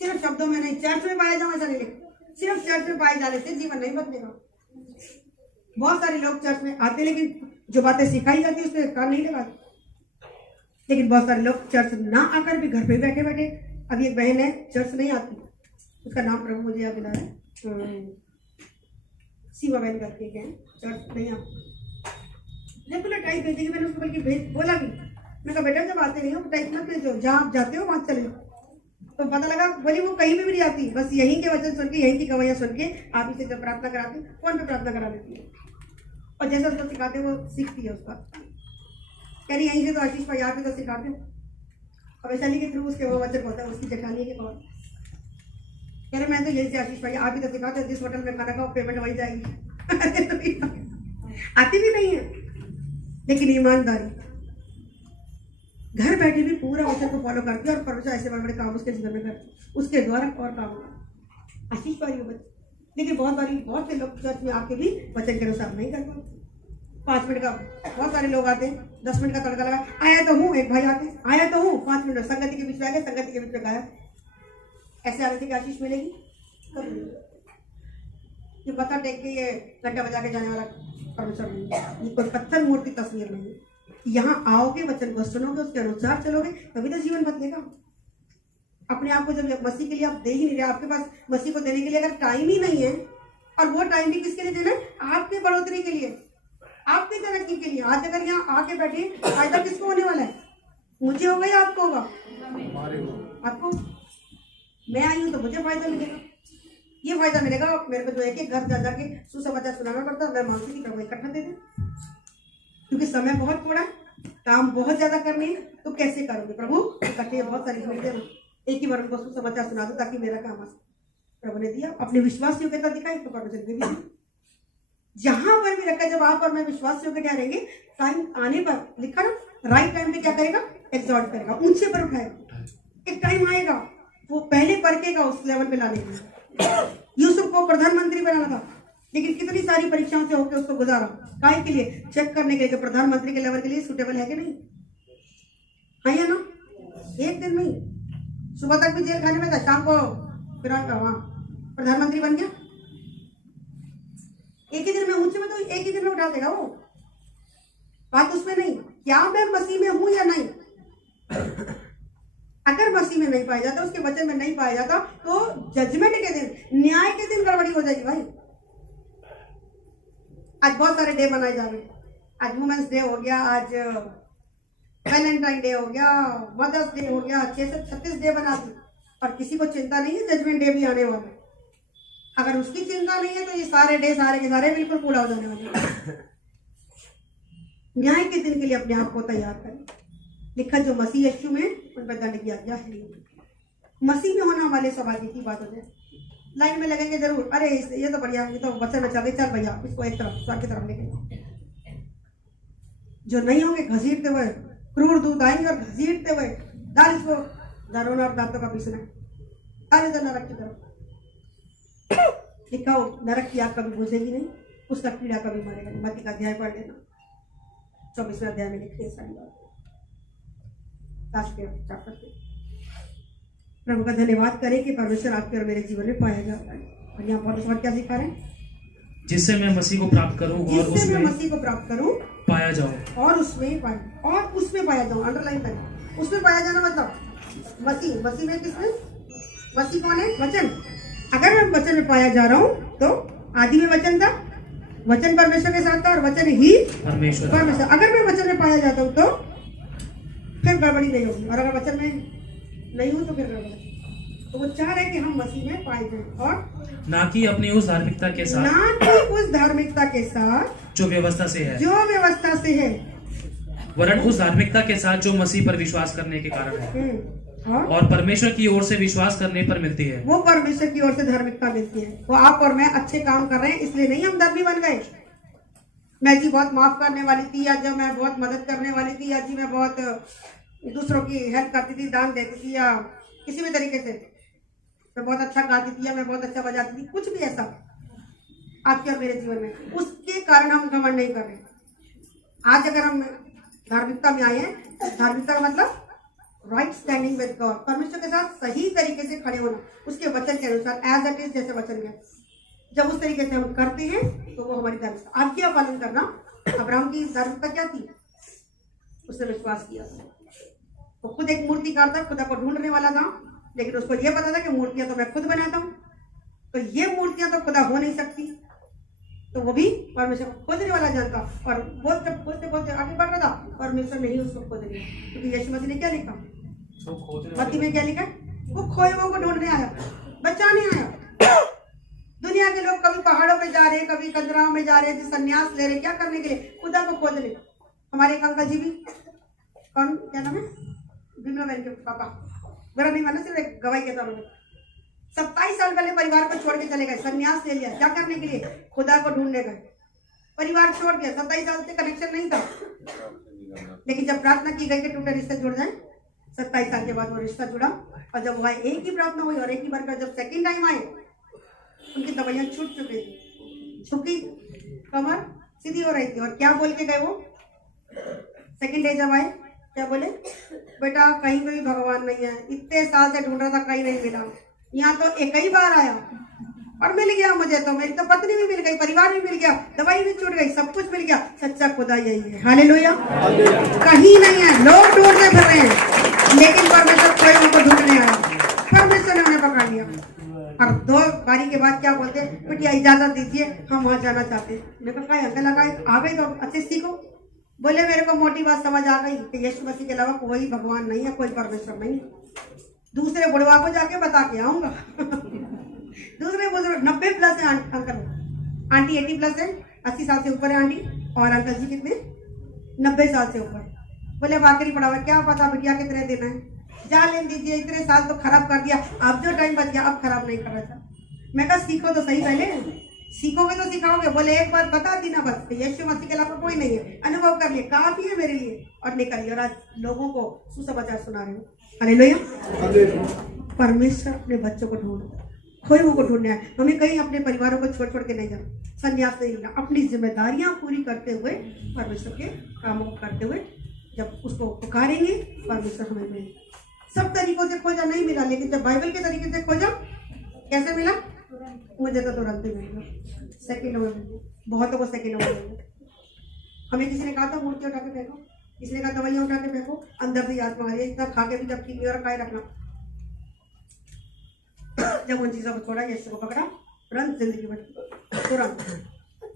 सिर्फ शब्दों में नहीं, चर्च में पाया जाऊं ऐसा नहीं लिखा। सिर्फ चर्च में पाए जाने से जीवन नहीं बदलेगा। बहुत सारे लोग चर्च में आते, लेकिन जो बातें सिखाई जाती है उसमें कान नहीं लगाते। लेकिन बहुत सारे लोग चर्च ना आकर भी घर पे बैठे बैठे, अभी एक बहन है चर्च नहीं आती, उसका नाम प्रभु मुझे याद दिला है, सीमा बहन करके क्या, चर्च नहीं आती। रेगुलर टाइप भेजेगी, मैंने उसको बल्कि बोला भी, मैं कहा बेटा जब आते नहीं हो टाइप मत भेजो, जहाँ आप जाते हो वहां चले जाओ। तो पता लगा बोली वो कहीं भी नहीं आती, बस यहीं के वचन सुन के, यहीं की गवाहियां सुन के आप इसे जब प्रार्थना कराते फोन पे प्रार्थना करा देती है, और जैसा उसको सिखाते वो सीखती है उसका। कह रही यहीं से तो आशीष भाई आप ही तो सिखाते हो। अब वैशाली के थ्रू उसके वो वचन होता है, उसकी जेठानी के बहुत कह रहे मैं तो यही से आशीष भाई आप ही तो सिखाते हो, जिस होटल में खाना खाओ पेमेंट वही जाएगी। आती भी नहीं है, लेकिन ईमानदारी घर बैठे भी पूरा वचन को फॉलो करती है और परमेश्वर ऐसे बड़े बड़े काम उसके जीवन में करती है, उसके द्वारा और काम होगा। आशीष पारी हो। लेकिन बहुत से लोग चर्च में आके भी वचन के अनुसार नहीं कर पाते। 5 मिनट का, बहुत सारे लोग आते हैं, 10 मिनट का तड़का लगा, आया तो हूँ, एक भाई आते आया तो हूँ, 5 मिनट संगति के बीच में आ गए, संगति के बीच में गाया। ऐसे आने से क्या आशीष मिलेगी? कब ये पत्थर टेक के ये घंटा बजा के जाने वाला परमेश्वर नहीं है, ये कोई पत्थर मूर्ति तस्वीर नहीं है। यहाँ आओगे, वचन को सुनोगे, उसके अनुसार चलोगे, तभी तो जीवन बदलेगा। अपने आप को जब मसीह के लिए आप दे ही नहीं रहे, आपके पास मसीह को देने के लिए अगर टाइम ही नहीं है, और वो टाइम भी किसके लिए देना है? आपके बढ़ोतरी के लिए, आपकी तरक्की के लिए। आज अगर यहाँ आके बैठे, फायदा किसको होने वाला है? मुझे होगा या आपको होगा? आपको। मैं आई हूँ तो मुझे फायदा मिलेगा। ये फायदा मिलेगा मेरे को जो है कि घर जा जाके सुसमाचार सुनाना पड़ता है। मैं मांगती थी प्रभु इकट्ठा दे दे, क्योंकि समय बहुत थोड़ा है, काम बहुत ज्यादा करने हैं, तो कैसे करोगे प्रभु? इकट्ठे बहुत सारी खरीदे ना, एक ही बार उनको सुसमाचार सुना दो ताकि मेरा काम आ सके। प्रभु ने दिया, अपने विश्वास योग्यता दिखाई तो परमेश्वर ने भी दी। जहां पर भी रखा, जब आप और मैं विश्वास योग्य ठहरेंगे, टाइम आने पर लिखा ना, राइट टाइम पे क्या करेगा? एक्सॉर्ट करेगा, ऊंचे पर उठाएगा। एक टाइम आएगा, वो पहले परखेगा उस लेवल पे लाने के लिए। यूसुफ को प्रधानमंत्री बनाना था, लेकिन कितनी सारी परीक्षाओं से होकर उसको गुजारा, काय के लिए? चेक करने के लिए कि प्रधानमंत्री के लेवल के लिए सुटेबल है कि नहीं, है या ना? एक दिन में सुबह तक भी जेल खाने में था, शाम को फिर वहां प्रधानमंत्री बन गया। एक ही दिन में, ऊंचे में तो एक ही दिन में उठा देगा वो। बात उसमें नहीं, क्या मैं मसीह में हूं या नहीं। अगर मसीह में नहीं पाया जाता, उसके वचन में नहीं पाया जाता, तो जजमेंट के दिन, न्याय के दिन गड़बड़ी हो जाएगी भाई। आज बहुत सारे डे मनाए जा रहे हैं। आज वुमेन्स डे हो गया, आज वैलेंटाइन डे हो गया, मदर्स डे हो गया, 636 डे बना दी, और किसी को चिंता नहीं है जजमेंट डे भी आने वाला है। अगर उसकी चिंता नहीं है तो ये सारे डे सारे के सारे बिल्कुल पूरा हो जाने वाले। न्याय के दिन के लिए अपने आप को तैयार करें। लिखा जो मसीह यीशु में, उन पर दंड की आज्ञा है। मसीह में होना वाले सौभाग्य की बात हो जाए। लाइन में लगेंगे जरूर, अरे ये तो बढ़िया, ये तो वचन में चल रही, चल भैया इसको एक तरफ स्वर की तरफ लेके। जो नहीं होंगे घसीटते हुए, क्रूर दूत आएंगे और घसीटते हुए, डाल इसको दारों और दांतों का पीसना, डाल इधर नरक की तरफ। लिखा हो नरक की आग कभी बुझेगी नहीं, उसका कीड़ा कभी मरेगा नहीं। मत्ती का अध्याय पढ़ लेना, 24वें अध्याय में लिखी है सारी बात। प्रभु का धन्यवाद करें कि परमेश्वर आपके और मेरे जीवन में पाया जाता है। और यहाँ पर क्या सिखा रहे हैं? जिससे मैं मसीह को प्राप्त करूं और उसमें मसीह को प्राप्त करूं, पाया जाऊं, और उसमें पाया जाऊं। अंडरलाइन करें, उसमें पाया जाना मतलब मसीह में, किसमें? मसीह कौन है? वचन। अगर मैं वचन में पाया जा रहा हूँ तो आदि में वचन था, वचन परमेश्वर के साथ था, और वचन ही परमेश्वर। अगर मैं वचन में पाया जाता हूँ तो फिर गड़बड़ी नहीं होगी, और अगर वचन में नहीं हूँ तो फिर गड़बड़ी। तो वो चाह रहे कि हम मसीह में पाए जाएं, और ना कि अपनी उस धार्मिकता के साथ, ना कि उस धार्मिकता के साथ जो व्यवस्था से है, वरन उस धार्मिकता के साथ जो मसीह पर विश्वास करने के कारण है और परमेश्वर की ओर से विश्वास करने पर मिलती है। वो परमेश्वर की ओर से धार्मिकता मिलती है। वो आप और मैं अच्छे काम कर रहे हैं इसलिए नहीं हम धर्मी बन गए। मैं जी बहुत माफ करने वाली थी, या जब मैं बहुत मदद करने वाली थी, या जी मैं बहुत दूसरों की हेल्प करती थी, दान देती थी, या किसी भी तरीके से मैं बहुत अच्छा गाती थी, या मैं बहुत अच्छा बजाती थी, कुछ भी ऐसा आपके और मेरे जीवन में, उसके कारण हम घमंड नहीं कर रहे। आज अगर हम धार्मिकता में आए हैं, धार्मिकता का मतलब राइट स्टैंडिंग विद गॉड, परमेश्वर के साथ सही तरीके से खड़े होना, उसके वचन के अनुसार, एज इट इज, जैसे वचन है। जब उस तरीके से हम करते हैं तो वो हमारी धार्मिकता। आज्ञा पालन करना, अब्राहम की धार्मिकता क्या थी? उसने विश्वास किया। वो खुद एक मूर्तिकार था, खुदा को ढूंढने वाला था, लेकिन उसको ये पता था कि मूर्तियां तो मैं खुद बनाता हूँ, तो ये मूर्तियां तो खुदा हो नहीं सकती। तो वो भी परमेश्वर को खोजने वाला जानता, और वो जब खोजते खोजते आगे बढ़ रहा था, परमेश्वर ने ही उसको खोज लिया। क्योंकि यीशु मसीह ने क्या लिखा? मत्ती में क्या लिखा? वो खोए हुओं को ढूंढने आया, बचाने आया। दुनिया के लोग कभी पहाड़ों पे जा रहे हैं, कभी कंदराओं में जा रहे हैं, संन्यास ले रहे, क्या करने के लिए? खुदा को खोजने। हमारे एक अंकल जी भी, कौन, क्या नाम है, बिमला बहन के पापा, मेरा नहीं माना, सिर्फ एक गवाही के तौर पर 27 साल पहले परिवार को छोड़ के चले गए, संन्यास ले लिया। क्या करने के लिए? खुदा को ढूंढने गए, परिवार छोड़ दिया। 27 साल से कनेक्शन नहीं था, लेकिन जब प्रार्थना की गई कि टूटे रिश्ते जुड़ जाए, 27 साल के बाद वो रिश्ता जुड़ा, और जब वह एक ही प्रार्थना हुई और एक ही बार का जब सेकंड टाइम आए, उनकी दवाइयां छूट चुकी थी, झुकी कमर सीधी हो रही थी। और क्या बोल के गए वो सेकंड डे जब आए, क्या बोले, बेटा कहीं पे भी भगवान नहीं है, इतने साल से ढूंढ रहा था कहीं नहीं मिला, यहाँ तो एक ही बार आया और मिल गया मुझे, तो मेरी तो पत्नी भी मिल गई, परिवार भी मिल गया, दवाई भी छूट गई, सब कुछ मिल गया। सच्चा खुदा यही है, हालेलुया। कहीं नहीं है, लोग ढूंढते फिर रहे हैं, लेकिन परमेश्वर कोई उनको ढूंढने आया, परमेश्वर ने उन्हें पकड़ लिया। और 2 बारी के बाद क्या बोलते, बिटिया इजाजत दीजिए, हम वहां जाना चाहते हैं। मेरे को कहा अंकल लगाए आ गए तो अच्छे सीखो। बोले मेरे को मोटी बात समझ आ गई कि यीशु मसीह के अलावा कोई भगवान नहीं है, कोई परमेश्वर नहीं है। दूसरे बुढ़वा को जाके बता के आऊंगा। दूसरे बुजुर्ग 90 प्लस है अंकल, आंटी 80 प्लस है, 80 साल से ऊपर है आंटी, और अंकल जी कितने 90 साल से ऊपर। बोले अब आखिरी पड़ा हुआ, क्या पता बिटिया कितने दिन है, जा लेन दीजिए, इतने साल तो खराब कर दिया, अब जो टाइम बच गया अब खराब नहीं करना था। मैं कहा सीखो तो सही, पहले सीखोगे तो सिखाओगे। बोले एक बार बता दी ना बस, यीशु मसीह के अलावा कोई नहीं है, अनुभव कर लिए, काफी है मेरे लिए, और निकलिए। और आज लोगों को सुसमाचार सुना रहे हो, हालेलुया। परमेश्वर अपने बच्चों को ढूंढ, खोए को ढूंढना है। हमें कहीं अपने परिवारों को छोड़ छोड़ के नहीं जाना, संन्यास नहीं लेना, अपनी जिम्मेदारियां पूरी करते हुए, परमेश्वर के कामों को करते हुए जब उसको पुकारेंगे, परमेश्वर हमें मिलेगा। सब तरीकों से खोजा नहीं मिला, लेकिन जब बाइबल के तरीके से खोजा, कैसे मिला, मुझे तो तुरंत ही मिल गया, सेकेंडों में मिल गया, बहुतों को सेकेंडों में मिल गया। हमें किसी ने कहा था मूर्ति उठा के फेंको, किसी ने कहा दवाइयां उठा के फेंको, अंदर से आत्मा आ रही है, इतना खा के भी जब ठीक नहीं हो रहा, खाए रखना। जब उन चीजों को छोड़ा, यीशु को पकड़ा, तुरंत जिंदगी बची, तुरंत।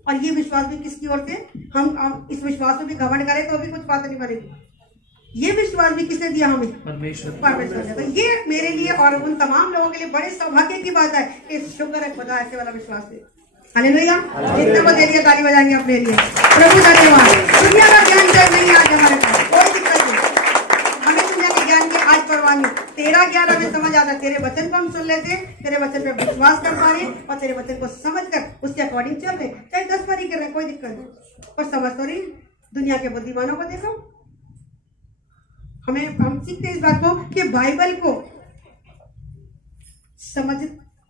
और ये विश्वास भी किसकी ओर से, हम इस विश्वास में भी घमंड करें तो भी कुछ बात नहीं बनेगी। ये विश्वास भी किसने दिया हमें, परमेश्वर ने। तो ये मेरे लिए और उन तमाम लोगों के लिए बड़े सौभाग्य की बात है कि शुक्र है खुदा ऐसे वाला विश्वास दे, हालेलुया। जितने को दे दिया ताली बजाएंगे अपने लिए, प्रभु धन्यवाद। दुनिया का ज्ञान जब नहीं आज हमारे पास, कोई दिक्कत नहीं, हमें दुनिया के ज्ञान की आज परवाह नहीं, तेरा ज्ञान हमें समझ आता है, तेरे वचन को हम सुन लेते, तेरे वचन पे विश्वास कर पा रहे, और तेरे वचन को समझ कर उसके अकॉर्डिंग चल रहे, चाहे 10 बारी कर रहे, कोई दिक्कत नहीं, पर समझ तो रही। दुनिया के बुद्धिमानों को देखो, हम सीखते हैं इस बात को कि बाइबल को समझ,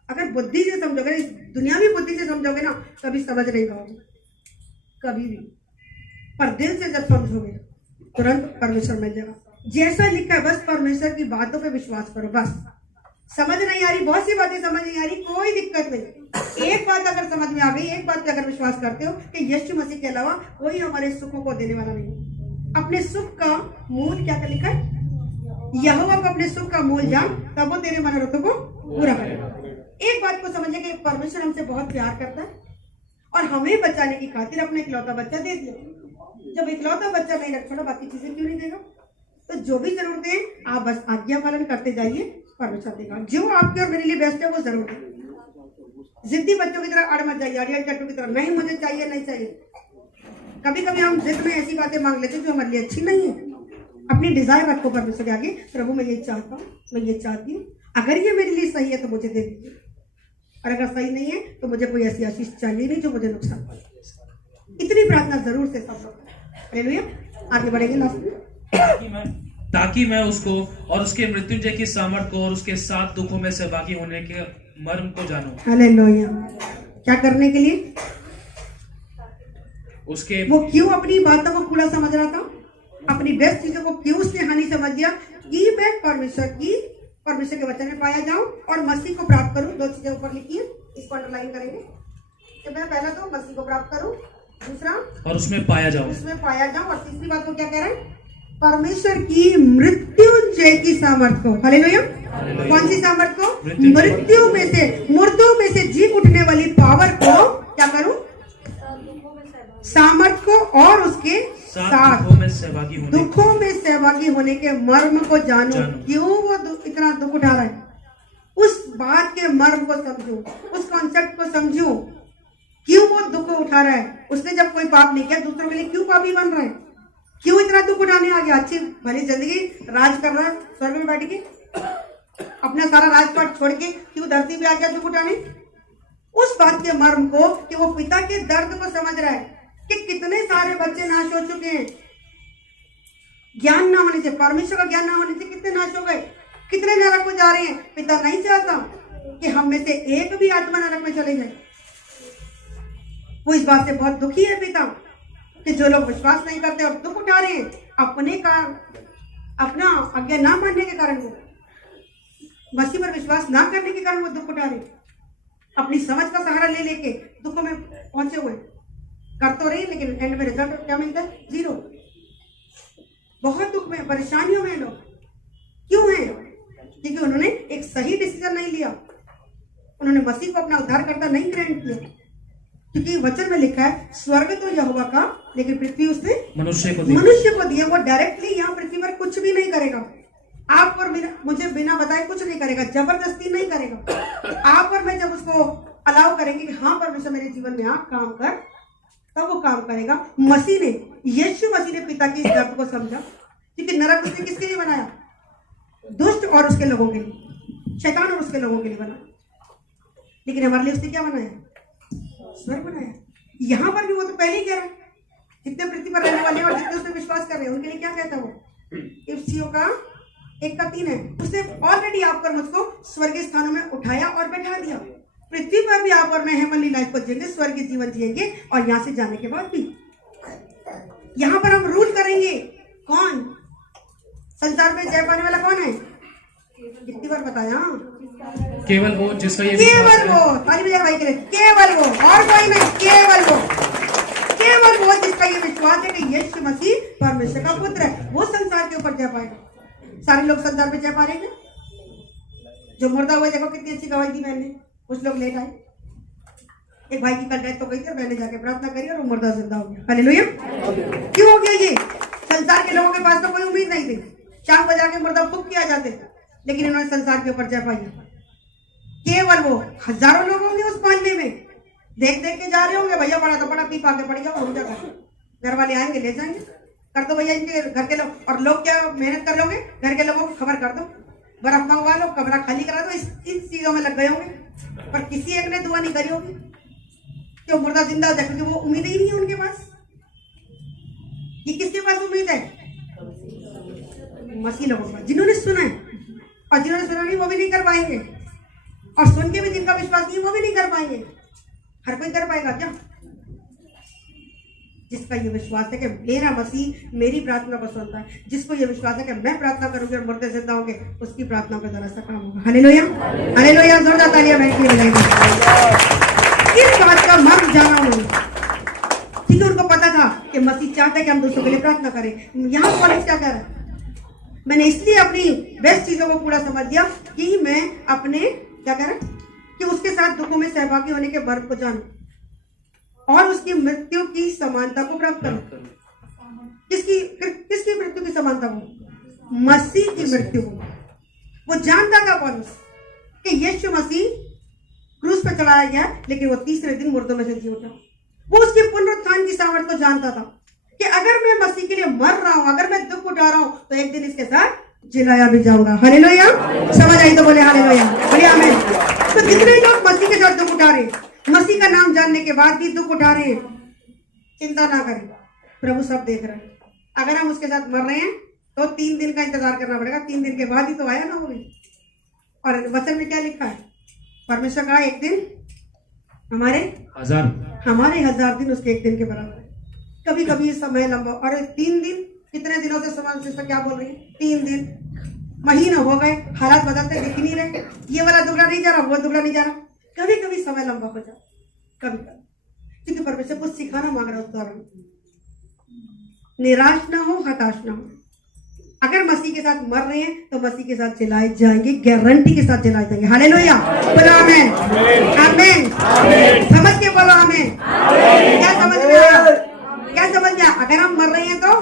अगर बुद्धि से समझोगे, दुनियावी बुद्धि से समझोगे ना, कभी समझ नहीं पाओगे, कभी भी। पर दिल से जब समझोगे, तुरंत परमेश्वर मिल जाएगा। जैसा लिखा है, बस परमेश्वर की बातों पे विश्वास करो। बस समझ नहीं आ रही, बहुत सी बातें समझ नहीं आ रही, कोई दिक्कत नहीं। एक बात अगर समझ में आ गई, एक बात पे अगर विश्वास करते हो कि यीशु मसीह के अलावा कोई हमारे सुखों को देने वाला नहीं। अपने सुख का मूल क्या लिखा है, यहोवा को अपने सुख का मूल जान, तब वो तेरे मनोरथों को पूरा करेगा। एक बात को समझे कि परमेश्वर हमसे बहुत प्यार करता है, और हमें बचाने की खातिर अपने इकलौता बच्चा दे दिया। जब इकलौता बच्चा नहीं रख छोड़ा, बाकी चीजें क्यों नहीं देगा। तो जो भी जरूरतें हैं आप बस आज्ञा पालन करते जाइए, परमेश्वर देगा। जो आपके और मेरे लिए बेस्ट है वो जरूर देगा। जिद्दी बच्चों की तरह अड़ मत जाइए, अड़ियल चट्टू की तरह, नहीं मुझे चाहिए नहीं चाहिए। कभी कभी हम जिद में ऐसी बातें मांग लेते हैं जो हमारे लिए अच्छी नहीं है। अपनी डिजायर रखो परमेश्वर के आगे, प्रभु मैं ये चाहता हूँ, मैं ये चाहती हूँ, अगर ये मेरे लिए सही है तो मुझे दे दीजिए, और अगर सही नहीं है तो मुझे कोई ऐसी आशीष चाहिए नहीं जो मुझे नुकसान पहुंचाए। इतनी प्रार्थना जरूर से सब लोग, हालेलुया। आगे बढ़ेंगे लास्ट, ताकि मैं उसको और उसके मृत्युंजय की सामर्थ को और उसके 7 दुखों में सहभागी होने के मर्म को जानूं। हालेलुया। क्या करने के लिए, उसके वो क्यों अपनी बातों को पूरा समझ रहा था, अपनी बेस्ट चीजों को क्यों उसने हानि समझ दिया, कि मैं परमेश्वर के वचन में पाया जाऊं और मसीह को प्राप्त करूं। 2 चीजें ऊपर लिखी है, इसको अंडरलाइन करेंगे कि मैं पहला तो मसीह को प्राप्त करूं, दूसरा और उसमें पाया जाऊं, और तीसरी बात को क्या कह रहे हैं, परमेश्वर की मृत्युंजय की सामर्थ को। हालेलुया। कौन सी सामर्थ को, मृत्यु में से, मुर्दों में से जी उठने वाली पावर को क्या करूं, सामर्थ को, और उसके साथ दुखों में सहभागी होने के मर्म को जानूं। क्यों वो इतना दुख उठा रहा है, उस बात के मर्म को समझूं, उस कॉन्सेप्ट को समझूं, क्यों वो दुख उठा रहा है। उसने जब कोई पाप नहीं किया, दूसरों के लिए क्यों पापी बन रहा है, क्यों इतना दुख उठाने आ गया। अच्छी भली जिंदगी राज कर रहा है, स्वर्ग में बैठ के अपना सारा राजपाट छोड़ के क्यों धरती पे आ गया दुख उठाने। उस बात के मर्म को, कि वो पिता के दर्द को समझ रहा है कि कितने सारे बच्चे नाश हो चुके हैं, ज्ञान ना होने से, परमेश्वर का ज्ञान ना होने से कितने नाश हो गए, कितने नरक को जा रहे हैं। पिता नहीं चाहता कि हम में से एक भी आत्मा नरक में चले जाए। वो इस बात से बहुत दुखी है पिता कि जो लोग विश्वास नहीं करते और दुख उठा रहे हैं अपना आज्ञा ना मानने के कारण, वो मसीह पर विश्वास ना करने के कारण वो दुख उठा रहे हैं। अपनी समझ का सहारा ले लेके दुखों में पहुंचे हुए कर तो रही, लेकिन एंड में रिजल्ट क्या मिलता है? जीरो। बहुत दुख में, परेशानियों में लोग क्यों हैं? क्योंकि उन्होंने एक सही डिसीजन नहीं लिया, उन्होंने मसीह को अपना उद्धारकर्ता नहीं ग्रहण किया। क्योंकि वचन में लिखा है स्वर्ग तो यहोवा का, लेकिन पृथ्वी उसने मनुष्य को दिया। वो डायरेक्टली यहाँ पृथ्वी पर कुछ भी नहीं करेगा। आप और मुझे बिना बताए कुछ नहीं करेगा, जबरदस्ती नहीं करेगा। आप और मैं जब उसको अलाउ करेंगे कि हाँ परमेश्वर मेरे जीवन में आ काम कर, तब वो काम करेगा। मसीह ने, यीशु मसीह ने पिता की इस दर्द को समझा, क्योंकि नरक उसने किसके लिए बनाया? दुष्ट और उसके लोगों के लिए, शैतान और उसके लोगों के लिए बनाया। लेकिन हमारे लिए उसने क्या बनाया? स्वर्ग बनाया। यहाँ पर भी वो तो पहले ही कह रहा है, जितने पृथ्वी पर रहने वाले और जितने उसमें विश्वास कर रहे हैं उनके लिए क्या कहता है वो? इफ्सियों का 1:3 है। उसने ऑलरेडी आप पर मुझको स्वर्गीय स्थानों में उठाया और बैठा दिया। पृथ्वी पर भी आप और मैं हेमनली लाइफ को जिएंगे, स्वर्गीय जीवन जिएंगे, और यहाँ से जाने के बाद भी यहाँ पर हम रूल करेंगे। कौन? संसार में जय पाने वाला कौन है? कितनी बार बताया? केवल वो जिसका ये केवल वो, ताली बजा भाई के लिए, केवल वो, और कोई नहीं, केवल वो जिसका ये विश्वास है कि यीशु मसीह परमेश्वर का पुत्र है, वो संसार के ऊपर जय पाएगा। सारे लोग संसार पे जय पा रहे हैं। जो मुर्दा हुआ, देखो कितनी अच्छी गवाही दी मैंने, कुछ लोग लेट आए। एक भाई की कल डेथ तो गई थी, मैंने जाके प्रार्थना करी और वो मुर्दा जिंदा हो गया। हालेलुया। क्यों हो गया ये? संसार के लोगों के पास तो कोई उम्मीद नहीं थी, शाम को जाके मुर्दा फूक किया जाते, लेकिन इन्होंने संसार के ऊपर जय पाई। केवल वो, हजारों लोग होंगे उस मोहल्ले में, देख देख के जा रहे होंगे, भैया पड़ा तो पड़ा, पी पा के पड़ जाओ, हम जाकर घर वाले आएंगे ले जाएंगे, कर दो भैया इनके घर के लोग। और लोग क्या मेहनत कर लोगे? घर के लोगों को खबर कर दो, बर्फ मंगवा लो, कमरा खाली करा दो, इन चीजों में लग गए होंगे, पर किसी एक ने दुआ नहीं करी होगी कि वो मुर्दा जिंदा हो जाए, क्योंकि वो उम्मीद ही नहीं है उनके पास। ये किसके पास उम्मीद है? मसीह लोगों के पास, जिन्होंने सुना है। और जिन्होंने सुना नहीं वो भी नहीं कर पाएंगे, और सुन के भी जिनका विश्वास नहीं वो भी नहीं कर पाएंगे। हर कोई कर पाएगा क्या? जिसका ये विश्वास है कि मेरा मसीह मेरी प्रार्थना को सुनता है, जिसको ये विश्वास है कि मैं प्रार्थना करूंगी और मुर्दे जिंदा होंगे, उसकी प्रार्थना का जरा सा काम होगा। हालेलुया, हालेलुया, जोरदार तालियां बजाइए। इस बात का मर्म जाना उन्होंने, ठीक है, उनको पता था कि मसीह चाहता है कि हम दूसरों के लिए प्रार्थना करें। यहाँ कॉलेज क्या कह रहा है? मैंने इसलिए अपनी बेस्ट चीजों को पूरा समझ दिया कि मैं अपने क्या कह रहा कि उसके साथ दुखों में सहभागी होने के वर्ग को जानूं और उसकी मृत्यु की समानता को प्राप्त करूं। किसकी मृत्यु की समानता को? मसीह की मृत्यु को। वो जानता था पौलुस कि यीशु मसीह क्रूस पर चढ़ाया गया, लेकिन वो तीसरे दिन मुर्दों में से जी उठा। वो उसके पुनरुत्थान की सामर्थ को जानता था कि अगर मैं मसीह के लिए मर रहा हूं, अगर मैं दुख उठा रहा हूं, तो एक दिन इसके साथ जिलाया भी जाऊंगा। हालेलुया, समझ आई तो बोले हालेलुया, बोले आमीन। तो जितने लोग मसीह के साथ दुख उठा रहे हैं, मसीह का नाम जानने के बाद भी दुख उठा रहे हैं, चिंता ना करें, प्रभु सब देख रहे हैं। अगर हम उसके साथ मर रहे हैं तो 3 दिन का इंतजार करना पड़ेगा, 3 दिन के बाद ही तो आया ना वो भी। और वचन में क्या लिखा है? परमेश्वर का एक दिन हमारे 1000 दिन उसके एक दिन के बराबर है। कभी कभी समय लंबा, और 3 दिन कितने दिनों से समाज से क्या बोल रही है? 3 दिन, महीना हो गए, हालात बदलते दिख नहीं रहे, ये वाला दुगना नहीं जा रहा, वो दुगना नहीं जा रहा। कभी कभी समय लंबा हो जाए, कभी कभी, क्योंकि परमेश्वर कुछ सिखाना मांग रहा है उस दौरान। निराश ना हो, हताश ना हो। अगर मसीह के साथ मर रहे हैं तो मसीह के साथ जलाए जाएंगे, गारंटी के साथ जलाए जाएंगे। हालेलुया, बोलो आमीन, आमीन, समझ के बोलो आमीन। क्या समझ में आया? क्या समझ गया? अगर हम मर रहे हैं तो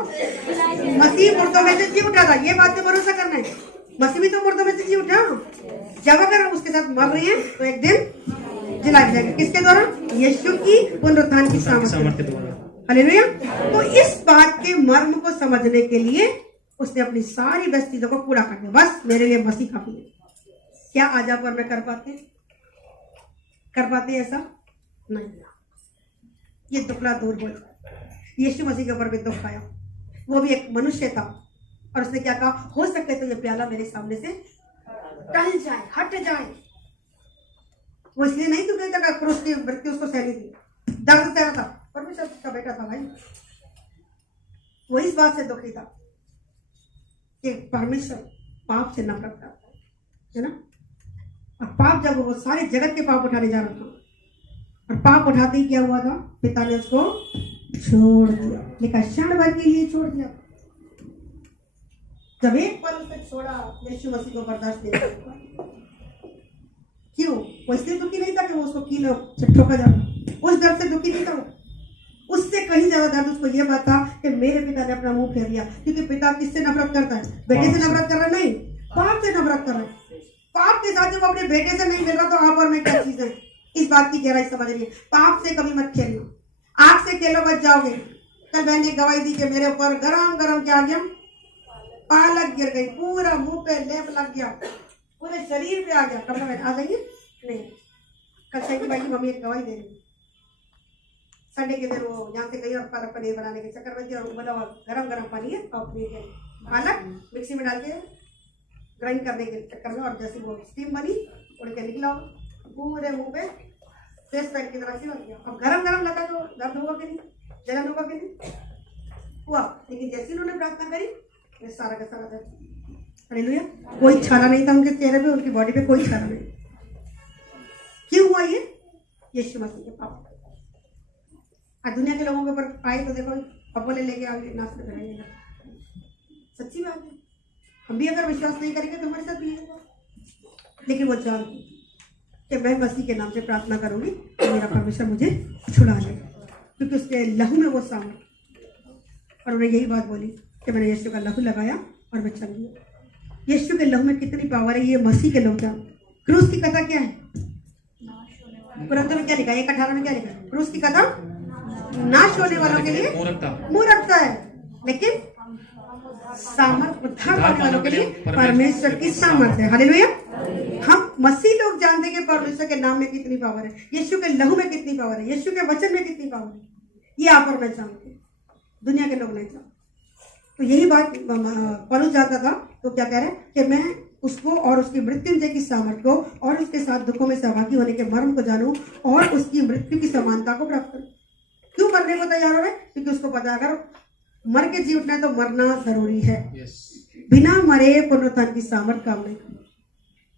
मसीह मुर्दों में से जी उठा था, ये बात पे भरोसा करना है। मसीह भी तो मुर्दों में से जी उठा। जब अगर हम उसके साथ मर रहे हैं तो एक दिन जलाए जाएंगे। किसके द्वारा? यीशु की पुनरुत्थान की सामर्थ के द्वारा। हालेलुया। तो इस बात के मर्म को समझने के लिए उसने अपनी सारी बेस्ट चीजों को पूरा कर दिया। बस मेरे लिए मसीह काफी है। क्या आज आप और मैं कर पाते ऐसा? नहीं। ये दुखड़ा दूर हो जाए। यीशु मसीह के ऊपर भी दुख आया, वो भी एक मनुष्य था, और उसने क्या कहा, हो सके तो ये प्याला मेरे सामने से टल जाए, हट जाए। वो इसलिए नहीं तो कहता कि क्रूस की मृत्यु उसको सहनी थी, दर्द सह रहा था, परमेश्वर का बेटा था भाई। वो इस बात से दुखी था कि परमेश्वर पाप से नफरत करता है ना। और पाप, जब वो सारे जगत के पाप उठाने जा रहा था, और पाप उठाते ही क्या हुआ था, पिता ने उसको छोड़ दिया, लेकिन क्षण भर के लिए छोड़ दिया। जब एक पल उसने छोड़ा, यीशु मसीह को बर्दाश्त नहीं कर। क्यों? वो इसलिए दुखी नहीं था कि वो उसको कील से ठोका जाता, उस दर्द से दुखी नहीं था वो। उससे कहीं ज्यादा दर्द उसको ये बात था कि मेरे पिता ने अपना मुंह फेर लिया। क्योंकि पिता किससे नफरत करता है? बेटे से नफरत कर रहा नहीं, पाप से नफरत कर रहा है। पाप के साथ जब अपने बेटे से नहीं मिल रहा तो आप और मैं क्या चीज है? इस बात की गहराई समझ रही है। पाप से कभी मत खेलना, आग से खेलो बच जाओगे। कल मैंने गवाही दी कि मेरे ऊपर गरम गरम क्या आ गया, पालक गिर गई, पूरा मुंह पे लेप लग गया, पूरे शरीर पे आ गया। कपड़ा में आ जाइए नहीं, कल सही भाई की मम्मी एक गवाही दे रही, संडे के दिन वो यहाँ से गई और पालक पनीर बनाने के चक्कर में थी, और बोला गरम गरम पानी है और पालक मिक्सी में डाल के ग्राइंड करने के चक्कर में, और जैसे वो स्टीम बनी उड़ के निकला पूरे मुंह पे फेस पैक की तरह से बन गया। अब गरम गरम लगा तो दर्द होगा कि नहीं, जलन होगा कि नहीं हुआ। लेकिन जैसे उन्होंने प्रार्थना करी, ये सारा का सारा दर्द, हालेलुया, कोई छाला नहीं था उनके चेहरे पे, उनकी बॉडी पे कोई छाला नहीं। क्यों हुआ ये? यीशु मसीह के पाप। आज दुनिया के लोगों के ऊपर आए तो देखो पप्पले लेके आओगे, नाश्ते करेंगे। सच्ची बात है, हम भी अगर विश्वास नहीं करेंगे तो हमारे साथ भी होगा। लेकिन वो जानती कि मैं मसीह के नाम से प्रार्थना करूंगी तो मेरा परमेश्वर मुझे छुड़ा ले, क्योंकि उसके लहू में वो सामर्थ। और उन्हें यही बात बोली कि मैंने यीशु का लहू लगाया और मैं चल गया। यीशु के लहू में कितनी पावर है, ये मसीह के लोग जान। क्रूस की कथा क्या है? कुरान में क्या लिखा है? 1:18 में क्या लिखा है? क्रूस की कथा नाश होने वालों के लिए मूर्खता है, लेकिन सामर्थ उद्धार पाने वालों के लिए परमेश्वर की सामर्थ है। हालेलुया। हम मसीह लोग जानते हैं कि परमेश्वर के नाम में कितनी पावर है, यीशु के लहू में कितनी पावर है, यीशु के वचन में कितनी पावर है। ये आप और मैं जानते हैं, दुनिया के लोग नहीं जानते। तो यही बात पौलुस जानता था। तो क्या कह रहे हैं कि मैं उसको और उसकी मृत्युंजय की सामर्थ को और उसके साथ दुखों में सहभागी होने के मर्म को जानूं और उसकी मृत्यु की समानता को प्राप्त करूं। क्यों मरने को तैयार हो रहे? क्योंकि उसको पता है अगर मर के जी उठना है तो मरना जरूरी है। बिना मरे पुनरुत्थान की सामर्थ काम नहीं।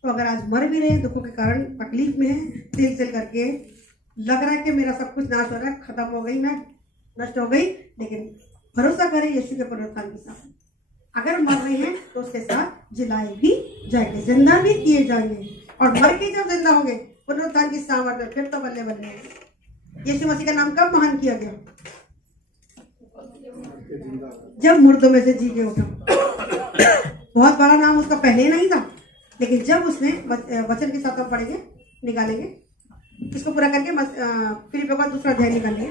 तो अगर आज मर भी रहे, दुखों के कारण तकलीफ में है, तिल तिल करके लग रहा है कि मेरा सब कुछ नाश हो रहा है, खत्म हो गई, मैं नष्ट हो गई, लेकिन भरोसा करें यीशु के पुनरुत्थान के साथ। अगर मर रहे हैं तो उसके साथ जिलाए भी जाएंगे, जिंदा भी किए जाएंगे, और मर के जब जिंदा होंगे पुनरुत्थान की सामर्थ, फिर तो बल्ले बल्ले। यीशु मसीह का नाम कब महान किया गया? जब मुर्दों में से जी के उठा। बहुत बड़ा नाम उसका पहले नहीं था, लेकिन जब उसने वचन के साथ हम पढ़ेंगे, निकालेंगे इसको पूरा करके, फिलिप्पियों का 2 अध्याय निकालेंगे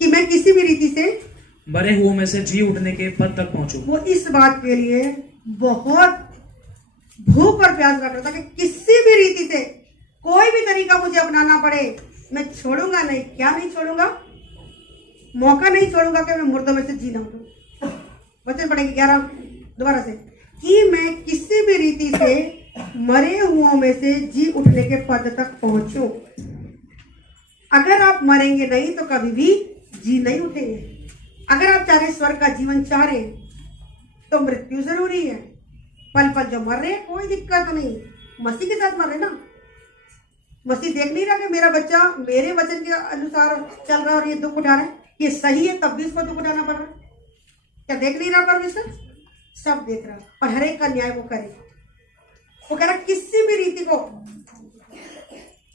कि मैं किसी भी रीति से मरे हुओं में से जी उठने के पद तक पहुंचूं। वो इस बात के लिए बहुत भूख और प्यास रख रहा था कि किसी भी रीति से कोई भी तरीका मुझे अपनाना पड़े, मैं छोड़ूंगा नहीं। क्या नहीं छोड़ूंगा? मौका नहीं छोड़ूंगा कि मैं मुर्दों में से जी ना उठूं। वचन पढ़ेंगे 11 दोबारा से, कि मैं किसी भी रीति से मरे हुओं में से जी उठने के पद तक पहुंचूं। अगर आप मरेंगे नहीं तो कभी भी जी नहीं उठेंगे। अगर आप चाह रहे स्वर्ग का जीवन चाह रहे तो मृत्यु जरूरी है। पल पल जो मर रहे हैं कोई दिक्कत नहीं, मसीह के साथ मर रहे ना। मसीह देख नहीं रहा कि मेरा बच्चा मेरे वचन के अनुसार चल रहा है और ये दुख उठा रहा है, ये सही है, तब भी इसको दुख उठाना पड़ रहा है। क्या देख नहीं रहा परमेश्वर? सब देख रहा, और हर एक का न्याय वो करेगा। वो कह रहा किसी भी रीति को,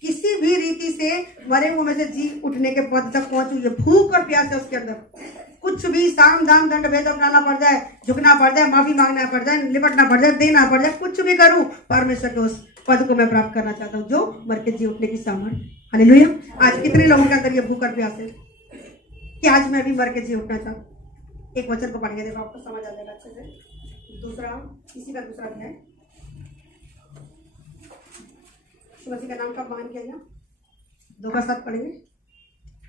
किसी भी रीति से मरे हुए में से जी उठने के पद तक पहुंचू। ये भूख और प्यास है उसके अंदर। कुछ भी साम दाम दंड भेद अपनाना पड़ जाए, झुकना पड़ जाए, माफी मांगना पड़ जाए, लिपटना पड़ जाए, देना पड़ जाए, कुछ भी करूं, परमेश्वर के उस पद को मैं प्राप्त करना चाहता हूं जो मर के जी उठने की सामर्थ। हालेलुया। आज कितने लोगों के अंदर ये भूख और प्यास है कि आज मैं भी मर के जी उठना चाहता हूं। एक वचन को पढ़ेंगे, देखो आपको समझ आ जाएगा अच्छे से। इसी का दूसरा अध्याय, मसीह का नाम कब महान किया गया? 2 का 7 पढ़ेंगे।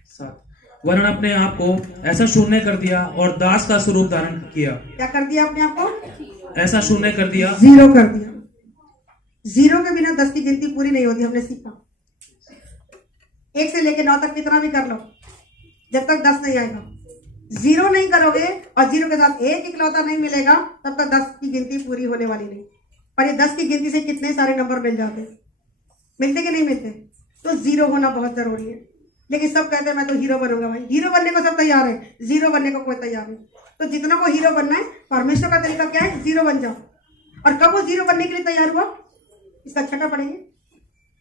7 वरन अपने आप को ऐसा शून्य कर दिया और दास का स्वरूप धारण किया। क्या कर दिया अपने आप को? ऐसा शून्य कर दिया, जीरो कर दिया। जीरो के बिना 10 की गिनती पूरी नहीं होती, हमने सीखा। 1 से लेके 9 तक कितना भी कर लो, जब तक 10 नहीं आएगा। जीरो नहीं करोगे और जीरो के साथ एक इकलौता नहीं मिलेगा, तब तक 10 की गिनती पूरी होने वाली नहीं। पर ये 10 की गिनती से कितने सारे नंबर मिल जाते, मिलते कि नहीं मिलते? तो जीरो होना बहुत जरूरी है। लेकिन सब कहते हैं मैं तो हीरो बनूंगा। भाई हीरो बनने को सब तैयार है, जीरो बनने को कोई तैयार नहीं। तो जितना को हीरो बनना है, परमेश्वर का तरीका क्या है? जीरो बन जाओ। और कब वो जीरो बनने के लिए तैयार हुआ, इसका छठा पढ़ेंगे।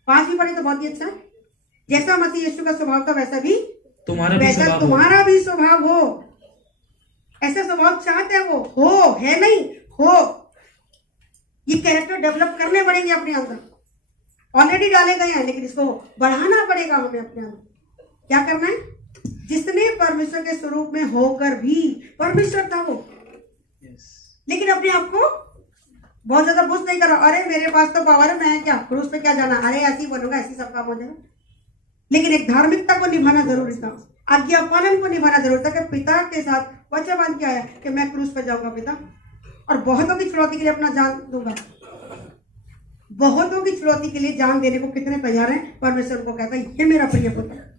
5वीं पढ़े तो बहुत ही अच्छा है। जैसा मसीह यीशु का स्वभाव था वैसा भी तुम्हारा भी स्वभाव हो। ऐसा स्वभाव चाहते हैं वो हो, है नहीं हो। ये कैरेक्टर डेवलप करने पड़ेंगे अपने अंदर। ऑलरेडी डाले गए हैं, लेकिन इसको बढ़ाना पड़ेगा हमें अपने अंदर। क्या करना है? जिसने परमेश्वर के स्वरूप में होकर भी, परमेश्वर था वो, लेकिन अपने आप को बहुत ज्यादा बुस्ट नहीं करा। अरे मेरे पास तो पावर है, मैं क्या क्रूस पे क्या जाना, अरे ऐसी बनूंगा, ऐसी सब काम हो जाएगा। लेकिन एक धार्मिकता को निभाना जरूरी था, आज्ञा पालन को निभाना जरूरी था कि पिता के साथ वचन बांध के आया कि मैं क्रूस पे जाऊंगा पिता, और बहुतों की छुड़ौती के लिए अपना जान दूंगा। बहुतों की छुड़ौती के लिए जान देने को कितने तैयार हैं? परमेश्वर को कहता है ये मेरा प्रिय पुत्र है।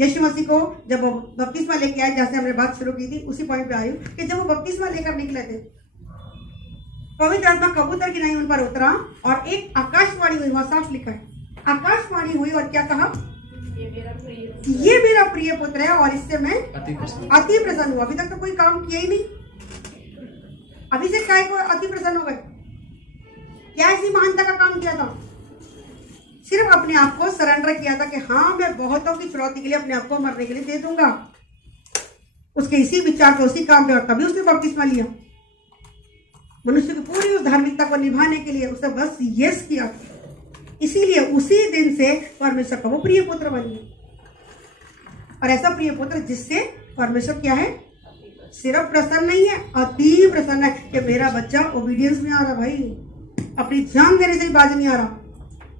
यीशु मसीह को जब वो बपतिस्मा लेके आए, जैसे हमने बात शुरू की थी, उसी पॉइंट पे आई हूं कि जब वो बपतिस्मा लेकर निकले थे, पवित्र आत्मा कबूतर की नहीं उन पर उतरा और एक आकाशवाणी हुई। वहां साफ लिखा है, आकाशवाणी हुई और क्या कहा? ये मेरा प्रिय पुत्र है और इससे मैं अति प्रसन्न हूं। अभी तक तो कोई काम किया ही नहीं, अभी से क्या को अति प्रसन्न हो गए? क्या ऐसी महानता का काम किया था? सिर्फ अपने आप को सरेंडर किया था कि हाँ मैं बहुतों की चुनौती के लिए अपने आप को मरने के लिए दे दूंगा। उसके इसी विचार को, उसी काम पे, और तभी उसने बपतिस्मा लिया। मनुष्य की पूरी उस धार्मिकता को निभाने के लिए उसने बस यस किया। इसीलिए उसी दिन से परमेश्वर का वो प्रिय पुत्र बन गया। और ऐसा प्रिय पुत्र जिससे परमेश्वर क्या है? सिर्फ प्रसन्न नहीं है, अति प्रसन्न है कि मेरा बच्चा ओबीडियंस में आ रहा। भाई अपनी जान देने से ही बाज नहीं आ रहा।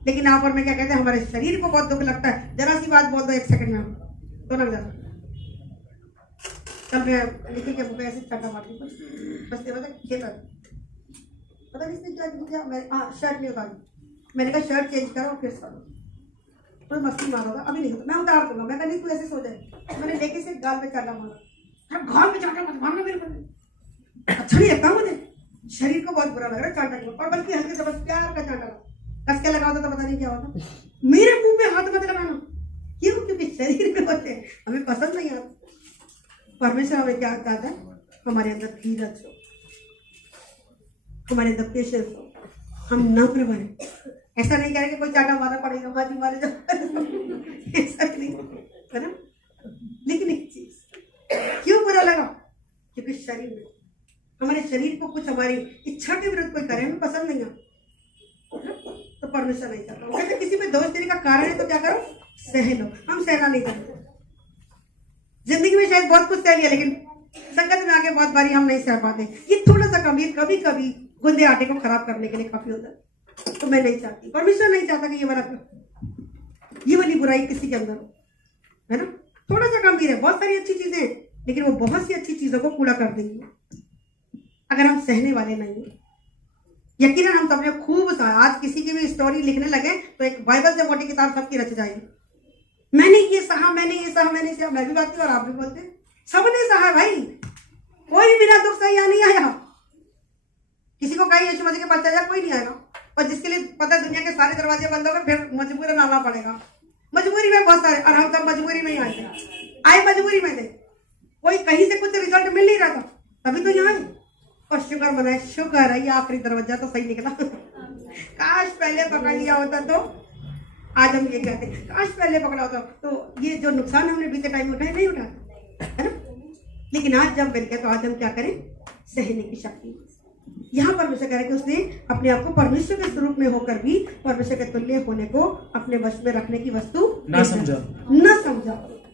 लेकिन यहाँ पर मैं क्या कहते हैं, हमारे शरीर को बहुत दुख लगता है। जरा सी बात बोल दो 1 सेकंड में तो लग जाता। कल मैं लिखी के बुक ऐसे चटा मारती बस खेता, पता नहीं इसने क्या किया। मैं शर्ट नहीं उतारी, मैंने कहा शर्ट चेंज करो फिर करो। कोई मस्ती मारा था, अभी नहीं होता, मैं उतार दूंगा। मैं कहा नहीं तू ऐसे सो जाए। मैंने लेके से गाल पे चाटा मारा। गाल पे चाटा मत मारना मेरे को, अच्छा नहीं लगता मुझे। शरीर को बहुत बुरा लग रहा है चाटा के, और बल्कि हल्के से बस प्यार का चाटा कस के लगा होता तो पता नहीं क्या होता। मेरे मुंह पे हाथ मत लगाना। क्यों? क्योंकि शरीर में होते हैं, हमें पसंद नहीं आता। परमेश्वर हमें क्या चाहता है? हमारे अंदर धीरज हो, हमारे अंदर पेशेंस हो, हम नम्र बने। ऐसा नहीं कह रहे कि कोई चाटा मारा पड़ेगा, मारी मारे जो ऐसा नहीं है ना। लेकिन एक चीज क्यों बुरा लगा? क्योंकि शरीर में, हमारे शरीर को कुछ हमारी इच्छा के विरुद्ध कोई करे, हमें पसंद नहीं आता तो परमेश्वर नहीं चाहता। कहते किसी में दोष देने का कारण है तो क्या करो? सह लो। हम सहना नहीं चाहते। जिंदगी में शायद बहुत कुछ सह लिया, लेकिन संकट में आके बहुत बारी हम नहीं सह पाते। ये थोड़ा सा कमी कभी कभी गुंदे आटे को खराब करने के लिए काफी होता है। तो मैं नहीं चाहती, परमेश्वर नहीं चाहता कि ये वाली बुराई किसी के अंदर हो, है ना। थोड़ा सा गंभीर है, बहुत सारी अच्छी चीजें हैं, लेकिन वो बहुत सी अच्छी चीजों को कूड़ा कर देंगे अगर हम सहने वाले नहीं हैं। यकीनन हम सबने खूब सा, आज किसी की भी स्टोरी लिखने लगे तो एक बाइबल से मोटी किताब सबकी रच जाएगी। मैंने ये सहा, मैंने ये सहा, मैंने सहा। मैं भी बात और आप भी बोलते, सबने सहा भाई, कोई बिना दुख सही नहीं आया। किसी को कहीं यीशु मसीह के पास चला, कोई नहीं आएगा। और जिसके लिए पता दुनिया के सारे दरवाजे बंद हो गए, फिर मजबूरन आना पड़ेगा। मजबूरी में बहुत सारे, और हम सब मजबूरी में ही आए मजबूरी में थे। कोई कहीं से कुछ रिजल्ट मिल नहीं रहा था, तभी तो यहाँ आए। और शुक्र मनाए, शुक्र है ये आखिरी दरवाजा तो सही निकला। काश पहले पकड़ लिया होता तो आज हम ये कहते, काश पहले पकड़ा होता तो ये जो नुकसान हमने बीते टाइम उठाए नहीं उठाते, है ना। लेकिन आज जब मिल गया तो आज हम क्या करें? सहने की शक्ति। यहाँ परमेश्वर कह रहे कि उसने अपने आप को परमेश्वर के स्वरूप में होकर भी परमेश्वर के तुल्य होने को अपने वश में रखने की वस्तु ना समझा,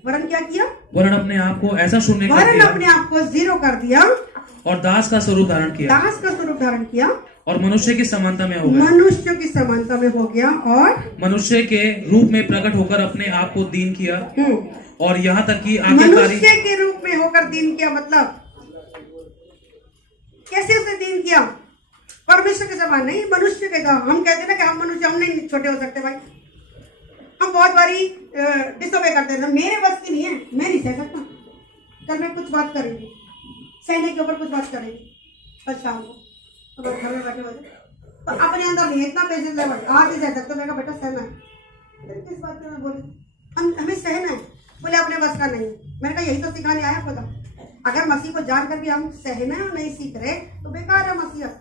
वरन क्या किया? वरन अपने आप को ऐसा शून्य कर दिया, अपने आप को जीरो कर दिया और दास का स्वरूप धारण किया। दास का स्वरूप धारण किया और मनुष्य की समानता में हो गया, मनुष्य की समानता में हो गया और मनुष्य के रूप में प्रकट होकर अपने आप को दीन किया, और यहाँ तक कि मनुष्य के रूप में होकर दीन किया। मतलब कैसे उसने दीन किया? परमेश्वर के समान नहीं, मनुष्य के था। हम कहते हैं ना कि हम मनुष्य, हम नहीं छोटे हो सकते भाई। हम बहुत बारी डिसोबे करते हैं, मेरे बस की नहीं है, मैं नहीं सह सकता। कल मैं कुछ बात करेंगे, सहने के ऊपर कुछ बात करेंगे, कल शाम को तो घर में बैठे बैठे तो अपने अंदर नहीं है इतना पेशेंस है भाई, आज ही सह सकते। मैं कहा बेटा सहना है। फिर किस बात पे मैं बोली हमें सहना है? बोले अपने बस का नहीं। मैंने कहा यही तो सिखाने आया खुदा। अगर मसीह को जानकर भी हम सहना और नहीं सीख रहे तो बेकार है मसीहत।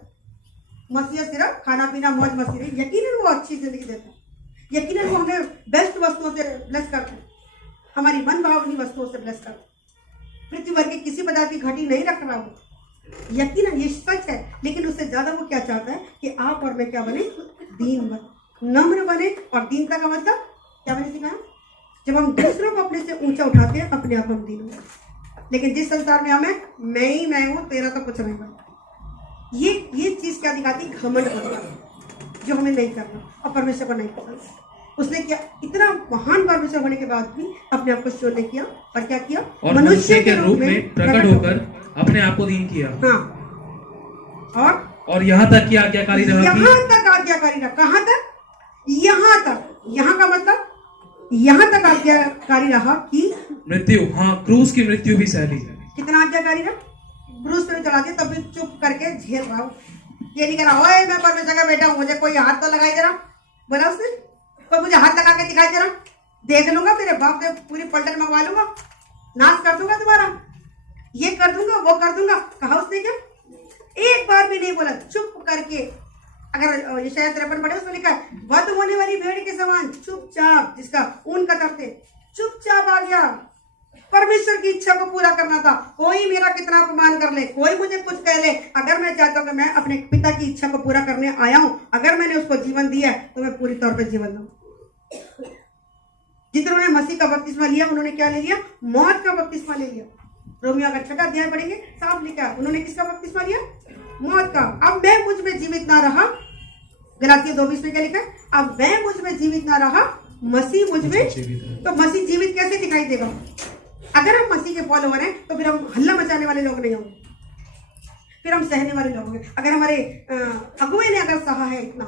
मसीहत सिर्फ खाना पीना मौज मस्ती रही। यकीनन वो अच्छी जिंदगी देता है, यकीनन वो हमें बेस्ट वस्तुओं से ब्लेस करता है, हमारी मन भावनी वस्तुओं से ब्लेस करता है। पृथ्वी भर के किसी पदार्थ की घटी नहीं रख रहा हो, यकीनन ये सच है। लेकिन उससे ज्यादा वो क्या चाहता है कि आप और मैं क्या बने? दीन बने, नम्र बने। और दीनता का मतलब क्या मैंने सिखाया? जब हम दूसरों को अपने से ऊंचा उठाते हैं, अपने आप हम दीन होते। लेकिन जिस संसार में हमें मैं ही मैं हूं, तेरा तो कुछ नहीं बना, ये चीज क्या दिखाती? घमंड करना, जो हमें नहीं करना और परमेश्वर को नहीं पसंद। उसने क्या इतना महान परमेश्वर होने के बाद भी अपने आप को शोध नहीं किया और क्या किया? और मनुष्य के रूप में प्रकट होकर अपने आप को दीन किया। हाँ, और यहाँ तक कि आज्ञाकारी रहा। यहाँ तक आज्ञाकारी रहा। कहाँ तक? यहाँ तक। यहाँ का मतलब यहाँ तक आज्ञाकारी रहा कि मृत्यु, हाँ, क्रूस की मृत्यु भी सह ली। कितना आज्ञाकारी रहा? क्रूस पे चला दिया, तब भी चुप करके झेल रहा हूँ। ये नहीं कह रहा ओए मैं परमेश्वर का बेटा हूँ, मुझे कोई हाथ तो लगाई दे रहा। बोला उसने, कोई मुझे हाथ लगा के दिखाई दे रहा, देख लूंगा, तेरे बाप से पूरी पलटन मंगवा लूंगा, नाश कर दूंगा तुम्हारा, ये कर दूंगा, वो कर दूंगा। कहा उसने क्या? एक बार भी नहीं बोला, चुप करके। अगर ये शायद 53 पढ़े, उसमें लिखा है वध होने वाली भेड़ के समान चुपचाप, जिसका ऊन कतरते, चुपचाप आ गया। परमेश्वर की इच्छा को पूरा करना था। कोई मेरा कितना अपमान कर ले, कोई मुझे कुछ कह ले, अगर मैं चाहता हूं कि मैं अपने पिता की इच्छा को पूरा करने आया हूं, अगर मैंने उसको जीवन दिया है तो मैं पूरी तौर पे जीवन दूं। जिन्होंने मसीह का बपतिस्मा लिया, उन्होंने क्या ले लिया? मौत का बपतिस्मा ले लिया। रोमियो का 6 अध्याय पढ़ेंगे, साफ लिखा है उन्होंने किसका बपतिस्मा लिया? मौत का। अब मैं मुझ में जीवित ना रहा, गलातियों 2:20 में क्या लिखा है? अब मैं मुझ में जीवित ना रहा, मसीह मुझ में। तो मसीह जीवित कैसे दिखाई देगा? अगर हम मसीह के फॉलोवर हैं तो फिर हम हल्ला मचाने वाले लोग नहीं होंगे, फिर हम सहने वाले लोग होंगे। अगर हमारे अगुए ने अगर सहा है इतना,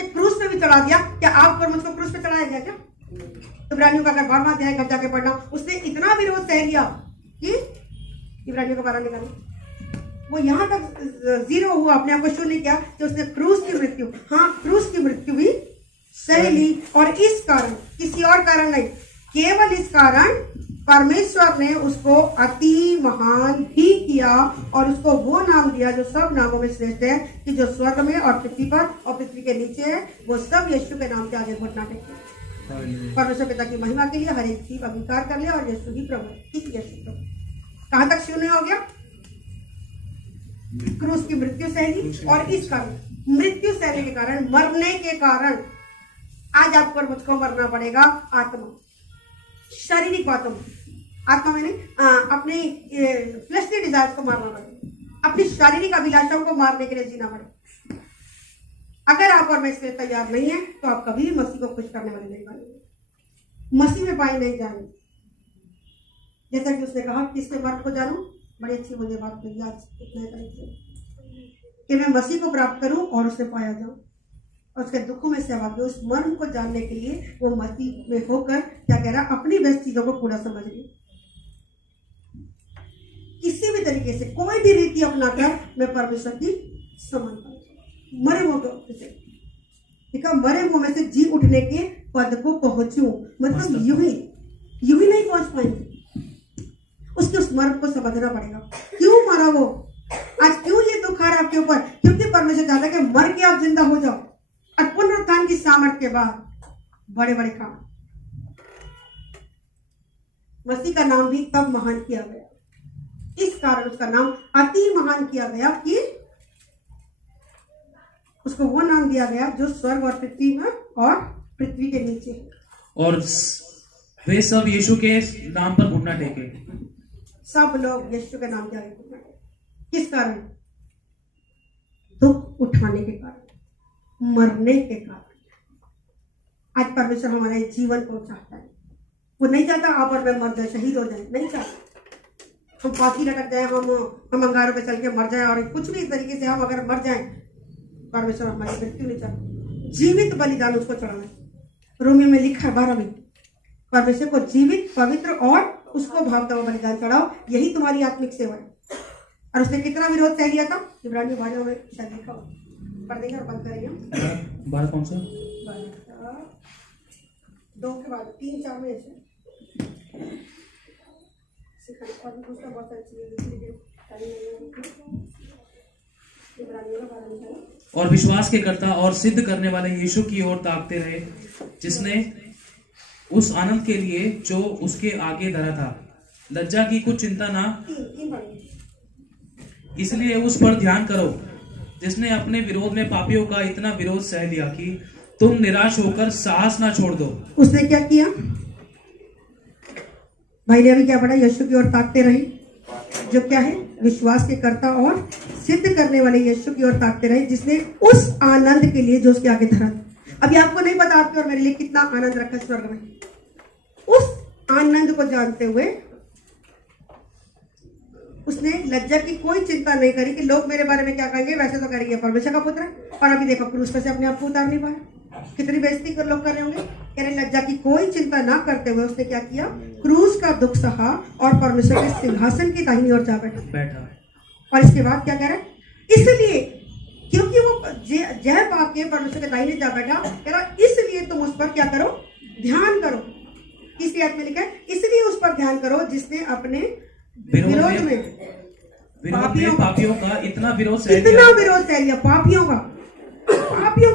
एक क्रूस पे भी चढ़ा दिया, क्या आप पर मुझको क्रूस पे चढ़ाया गया क्या? इब्रानियों का अगर 12वां अध्याय घर जाके पढ़ना, उसने इतना विरोध सह लिया कि इब्रानियों का 12 निकालो, वो यहाँ तक जीरो हुआ, अपने आप को शून्य किया कि उसने क्रूस की मृत्यु, हाँ क्रूस की मृत्यु भी सह ली। और इस कारण, किसी और कारण नहीं, केवल इस कारण परमेश्वर ने उसको अति महान ही किया और उसको वो नाम दिया जो सब नामों में श्रेष्ठ है, कि जो स्वर्ग में और पृथ्वी पर और पृथ्वी के नीचे है, वो सब यीशु के नाम से आगे घुटना टेके। परमेश्वर पिता की महिमा के लिए हर एक चीज अंगीकार कर लिया और यीशु ही प्रभु, ठीक है यीशु प्रभु। कहां तक शून्य हो गया? क्रूस की मृत्यु सहली। और इस कारण मृत्यु सहने के कारण, मरने के कारण आज आपको और मुझको मरना पड़ेगा आत्मा, शारीरिक बातों में। आत्मा में नहीं, अपनी फ्लेशली डिजायर्स को मारना पड़ेगा, अपनी शारीरिक अभिलाषाओं को मारने के लिए जीना पड़ेगा। अगर आप और मैं इसके लिए तैयार नहीं है तो आप कभी भी मसीह को खुश करने वाले नहीं बनेंगे, मसीह में पाए नहीं जाएंगे। जैसा कि उसने कहा किसके मर्द को जानूं, बड़ी अच्छी मुझे बात कही आज इतने तरीके कि मैं मसीह को प्राप्त करूं और उसे पाया जाऊं और उसके दुखों में सहभागी। उस मर्म को जानने के लिए वो मसीह में होकर क्या कह रहा, अपनी बेस्ट चीजों को पूरा समझ लिया। किसी भी तरीके से कोई भी रीति अपनाकर मैं परमेश्वर की समानता, मरे मुंह से देखा, मरे मुंह में से जी उठने के पद को पहुंचूं, मतलब यूं ही नहीं पहुंच पाएंगे। उसके उस मर्म को समझना पड़ेगा, क्यों मरा वो, आज क्यों ये दुख आ रहा आपके ऊपर, क्योंकि परमेश्वर चाहता है कि मर के आप जिंदा हो जाओ और पुनरुत्थान की सामर्थ के बाद बड़े बड़े काम। मसीह का नाम भी तब महान किया गया, इस कारण उसका नाम अति महान किया गया कि उसको वो नाम दिया गया जो स्वर्ग और पृथ्वी में और पृथ्वी के नीचे है। और वे सब यीशु के नाम पर घुटना टेके, सब लोग यीशु के नाम के आगे घुटना टेके। किस कारण? दुख उठाने के कारण, मरने के कारण। आज परमेश्वर हमारे जीवन को चाहता है। वो नहीं चाहता आप और मैं मर जाए, शहीद हो जाए, नहीं चाहता हम फांसी लटक जाए, हम अंगारों पे चल के मर जाए और कुछ भी इस तरीके से हम अगर मर जाए। परमेश्वर हमारी मृत्यु नहीं चाहता, जीवित बलिदान उसको चढ़ाना है। रोमियो में लिखा है 12 में, परमेश्वर को जीवित, पवित्र और उसको भावता हुआ बलिदान चढ़ाओ, यही तुम्हारी आत्मिक सेवा है। और उसने कितना विरोध सह लिया था, इब्रानियों 12 में शायद लिखा हो, पढ़ देंगे और बंद करेंगे। 12 कौन सा? 2 के बाद 3 4 में ऐसे और भी कुछ बहुत सारी चीजें। और विश्वास के कर्ता और सिद्ध करने वाले यीशु की ओर ताकते रहे, जिसने उस आनंद के लिए जो उसके आगे धरा था लज्जा की कुछ चिंता ना, इसलिए उस पर ध्यान करो, जिसने अपने विरोध में पापियों का इतना विरोध सह लिया कि तुम निराश होकर साहस ना छोड़ दो। उसने क्या किया भाई ने अभी क्या पढ़ा, यीशु की ओर ताकते रहे, जो क्या है विश्वास के कर्ता और सिद्ध करने वाले यीशु की ओर ताकते रहे, जिसने उस आनंद के लिए जो उसके आगे धरा। अभी आपको नहीं पता आपके और मेरे लिए कितना आनंद रखा है स्वर्ग में। उस आनंद को जानते हुए उसने लज्जा की कोई चिंता नहीं करी कि लोग मेरे बारे में क्या कहेंगे, वैसे तो करेंगे परमेश्वर का पुत्र है। और अभी देखो क्रूस पर से अपने आप को उतार नहीं पाया, कितनी बेइज्जती कर लोग कर रहे होंगे। कह रहे लज्जा की कोई चिंता ना करते हुए उसने क्या किया, क्रूस का दुख सहा और परमेश्वर के सिंहासन की दाहिनी ओर जा बैठा। और इसके बाद क्या कह रहा है, इसलिए क्योंकि वो जय पाके परमेश्वर के दाहिने जा बैठा, कह रहा इसलिए तुम उस पर क्या करो, ध्यान करो। इसलिए आयत में लिखा है इसलिए उस पर ध्यान करो जिसने अपने विरोध में पापियों का इतना विरोध सह लिया, पापियों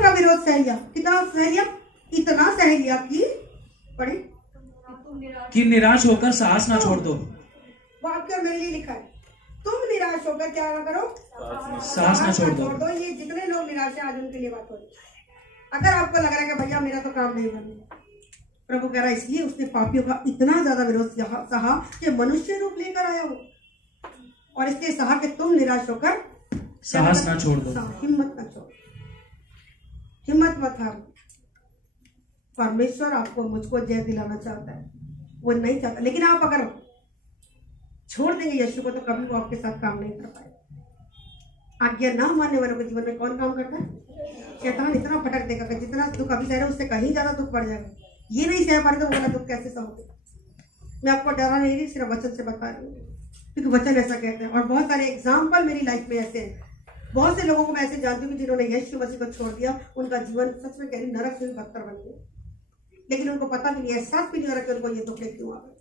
का विरोध सह लिया। कितना सह लिया, इतना सह लिया कि पढ़े कि निराश होकर साहस ना छोड़ दो। वाक्य मेरे लिए लिखा है, तुम निराश होकर क्या ना करो, साहस ना छोड़ दो। ये जितने लोग निराश हैं आज उनके लिए बात हो रही है। अगर आपको लग रहा है कि भैया मेरा तो काम नहीं बना, प्रभु कह रहा है इसलिए उसने पापियों का इतना ज्यादा विरोध सहा कि मनुष्य रूप लेकर आया वो, और इसलिए सहा कि तुम निराश होकर साहस ना छोड़ दो, हिम्मत ना छोड़ो, हिम्मत मत हारो। परमेश्वर आपको मुझको जय दिलाना चाहता है, वो नहीं चाहता। लेकिन आप अगर छोड़ देंगे यीशु को तो कभी वो आपके साथ काम नहीं कर पाएगा। आज्ञा ना मानने वालों के जीवन में कौन काम करता है, शैतान इतना फटक देगा कि जितना दुख अभी सह रहे उससे कहीं ज्यादा दुख बढ़ जाएगा। ये नहीं सह पा रहे तो वो वाला दुख कैसे सहोगे। मैं आपको डरा नहीं रही, सिर्फ वचन से बता रही हूँ, क्योंकि वचन ऐसा कहते हैं। और बहुत सारे एग्जाम्पल मेरी लाइफ में ऐसे हैं। बहुत से लोगों को मैं ऐसे जानती हूँ जिन्होंने यीशु मसीह को छोड़ दिया, उनका जीवन सच में कह रही नरक से भी बदतर बन गया। लेकिन उनको पता भी नहीं, एहसास भी नहीं हो रहा कि उनको ये दुख क्यों आ गए।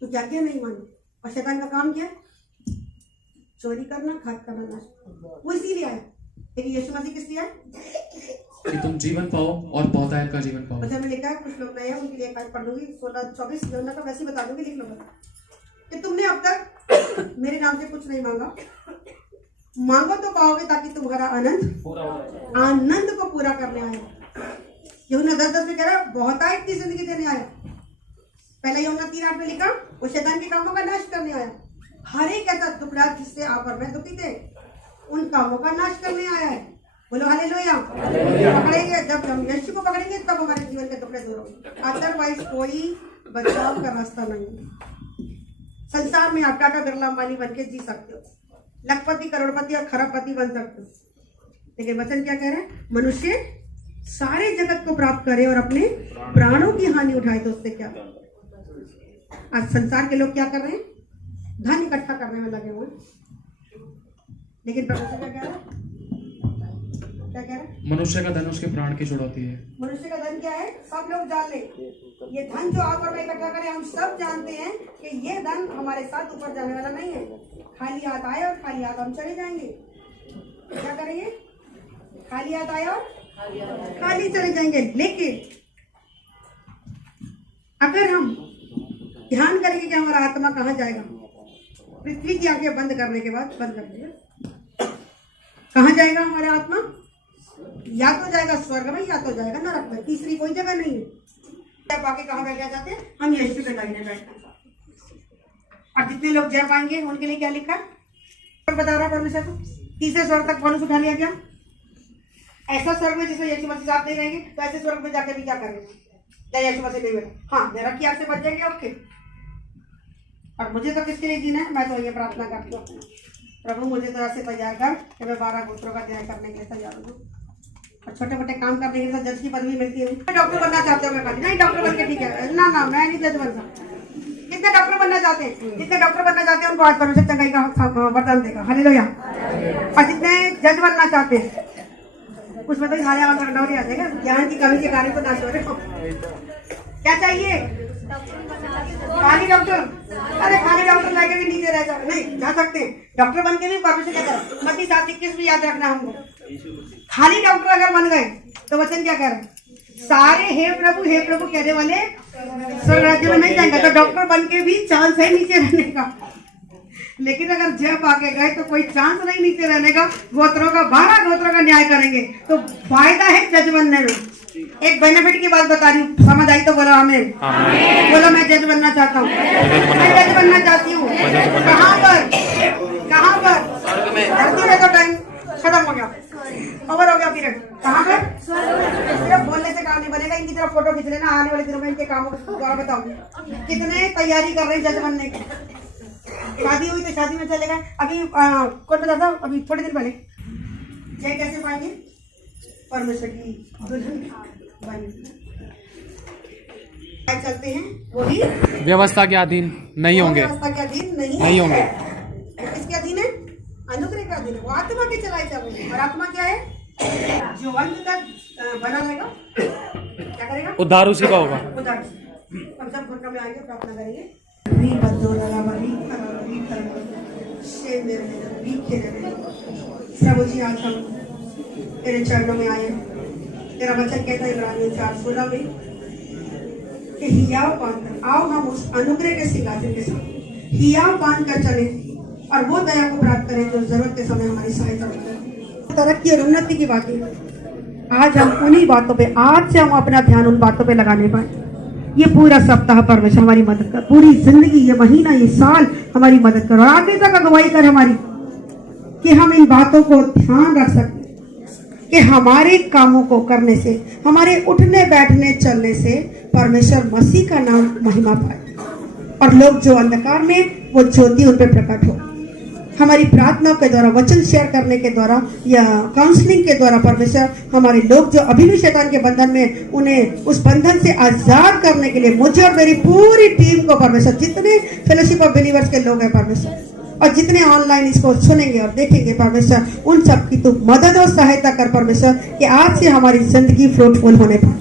तो क्या क्या नहीं माने। और शैतान का काम क्या है, चोरी करना, घात करना, नाश। वो इसीलिए आया। लेकिन यीशु मसीह किस लिए आया, कि तुम जीवन पाओ और बहुतायत का जीवन पाओ। वचन में लिखा है, कुछ लोग नए हैं उनके लिए एक पढ़ दूंगी 16-24 योना का वैसे बता दूंगी, लिख लो कि तुमने अब तक मेरे नाम से कुछ नहीं मांगा, मांगो तो पाओगे ताकि तुम्हारा आनंद को पूरा करने आया। यूहन्ना 10:10 में कह रहा है बहुतायत की जिंदगी देने आया। पहला यूहन्ना 3:8 में लिखा वो शैतान के कामों का नाश करने आया। हर एक ऐसा टुकड़ा जिससे आप और मैं दुखी थे उन कामों का नाश करने आया है। बोलो हालेलुया। पकड़ेंगे, जब हम यीशु को पकड़ेंगे तब हमारे जीवन के टुकड़े दूर होंगे, अदरवाइज कोई बचाव का रास्ता नहीं है। संसार में आप टाटा बिरला अंबानी बन के जी सकते हो, लखपति, करोड़पति और खरबपति बन सकते हो, लेकिन वचन क्या कह रहा है, मनुष्य सारे जगत को प्राप्त करे और अपने प्राणों की हानि उठाए तो उससे क्या। आज संसार के लोग क्या कर रहे हैं, धन इकट्ठा करने में लगे हुए, लेकिन प्रभु क्या कह रहा है, क्या कह रहा है, मनुष्य का धन उसके प्राण की छुड़ौती है। मनुष्य का धन क्या है, सब लोग जान ले। ये धन जो आप और मैं इकट्ठा करें, हम सब जानते हैं कि ये धन हमारे साथ ऊपर जाने वाला नहीं है। खाली हाथ आए और खाली हाथ हम चले जाएंगे। क्या करेंगे, खाली हाथ आए और खाली चले जाएंगे। लेकिन अगर हम ध्यान करेंगे कि हमारा आत्मा कहाँ जाएगा, पृथ्वी की आंखें बंद करने के बाद, बंद कर देंगे, कहाँ जाएगा हमारा आत्मा, या तो जाएगा स्वर्ग में या तो जाएगा नरक में, तीसरी कोई जगह नहीं है। जब आके कहाँ बैठ जाते हैं, हम यीशु के दाहिने बैठते हैं। और जितने लोग जय पाएंगे उनके लिए क्या लिखा है, बता रहा परमेश्वर को तीसरे स्वर्ग तक पौलुस उठा लिया गया। ऐसा स्वर्ग में जिसमें यीशु मसीह साथ नहीं रहेंगे तो ऐसे स्वर्ग में जाके भी क्या करेंगे? या यीशु मसीह नहीं बैठे, हाँ मेरा की आग से बच जाएंगे ओके। और मुझे तो किसके लिए जीना है? मैं तो ये प्रार्थना करती हूँ, प्रभु मुझे तो ऐसे तैयार कर कि मैं 12 गोत्रों का न्याय करने के लिए तैयार हूँ और छोटे मोटे काम करने के लिए जज की पदवी मिलती है। डॉक्टर बनना चाहते हो? मैं कहती नहीं डॉक्टर बन के ठीक है ना, ना मैं नहीं जज बन सकता। कितने डॉक्टर बनना चाहते हैं? जितने डॉक्टर बनना चाहते हैं उनको आज परमेश्वर चंगाई का वरदान देगा, हालेलुया। और जितने जज बनना चाहते हैं उसमें तो खाया वाला डोरी आ जाएगा, ज्ञान की कमी के कारण तो नाश हो रहे हो। क्या चाहिए? खाली डॉक्टर? अरे खाली डॉक्टर लेके भी नीचे रह जाओ, नहीं जा सकते हैं। डॉक्टर बन के भी परमेश्वर कहता है मत्ती 7:21 भी याद रखना हमको। खाली डॉक्टर अगर बन गए तो वचन क्या कह रहे हैं? सारे हे प्रभु कहने वाले स्वर्ग राज्य में नहीं जाएंगे। तो डॉक्टर बन के भी चांस है नीचे रहने का, लेकिन अगर जब आगे गए तो कोई चांस नहीं नीचे रहने का। गोत्रों का 12 गोत्रों का न्याय करेंगे तो फायदा है जज बनने में। एक बेनिफिट की बात बता रही हूँ, समझ आई तो बोला हमें। बोला मैं जज बनना चाहता हूँ, मैं जज बनना चाहती हूँ। कहाँ पर? कहाँ पर? धरती में तो टाइम खत्म हो गया, ओवर हो गया पीरियड। कहाँ पर? सिर्फ बोलने से काम नहीं बनेगा, इनकी तरफ फोटो खींच लेना। आने वाले दिनों में इनके कामों के द्वारा बताऊंगी कितने तैयारी कर रहे हैं जज बनने की। शादी हुई तो शादी में चले गए। अभी कौन बता था? अभी थोड़े दिन पहले जय कैसे पाएंगे? परमेश्वर की दुल्हन बन चलते हैं, वो भी व्यवस्था के अधीन नहीं होंगे, व्यवस्था के अधीन नहीं होंगे। इसके अधीन है, अनुग्रह का अधीन है। वो आत्मा के चलाए चल रहे हैं। और आत्मा क्या है? जो अंत तक बना रहेगा क्या करेगा? उद्धार उसी का होगा। उद्धार हम सब घुटनों में आएंगे, प्रार्थना करेंगे। प्रभु जी आज हम तेरे चरणों में आए। तेरा वचन कहता है इब्रानियों 4:16 में कि हियाव पाकर आओ हम उस अनुग्रह के सिंहासन के साथ हियाव पान कर चले और वो दया को प्राप्त करें जो जरूरत के समय हमारी सहायता करे। तरक्की और उन्नति की बातें आज हम उन्हीं बातों पे, आज से हम अपना ध्यान उन बातों पे लगाने पाए। ये पूरा सप्ताह परमेश्वर हमारी मदद कर, पूरी जिंदगी, ये महीना, ये साल हमारी मदद कर और आगे तक अगुवाई कर हमारी, कि हम इन बातों को ध्यान रख सकते कि हमारे कामों को करने से, हमारे उठने बैठने चलने से परमेश्वर मसीह का नाम महिमा पाए और लोग जो अंधकार में वो ज्योति उन पर प्रकट हो। हमारी प्रार्थना के द्वारा, वचन शेयर करने के द्वारा या काउंसलिंग के द्वारा परमेश्वर हमारे लोग जो अभी भी शैतान के बंधन में, उन्हें उस बंधन से आजाद करने के लिए मुझे और मेरी पूरी टीम को परमेश्वर, जितने फेलोशिप ऑफ बिलीवर्स के लोग हैं परमेश्वर, और जितने ऑनलाइन इसको सुनेंगे और देखेंगे परमेश्वर, उन सब की तू मदद और सहायता कर परमेश्वर, कि आज से हमारी जिंदगी फ्रूटफुल होने पाए,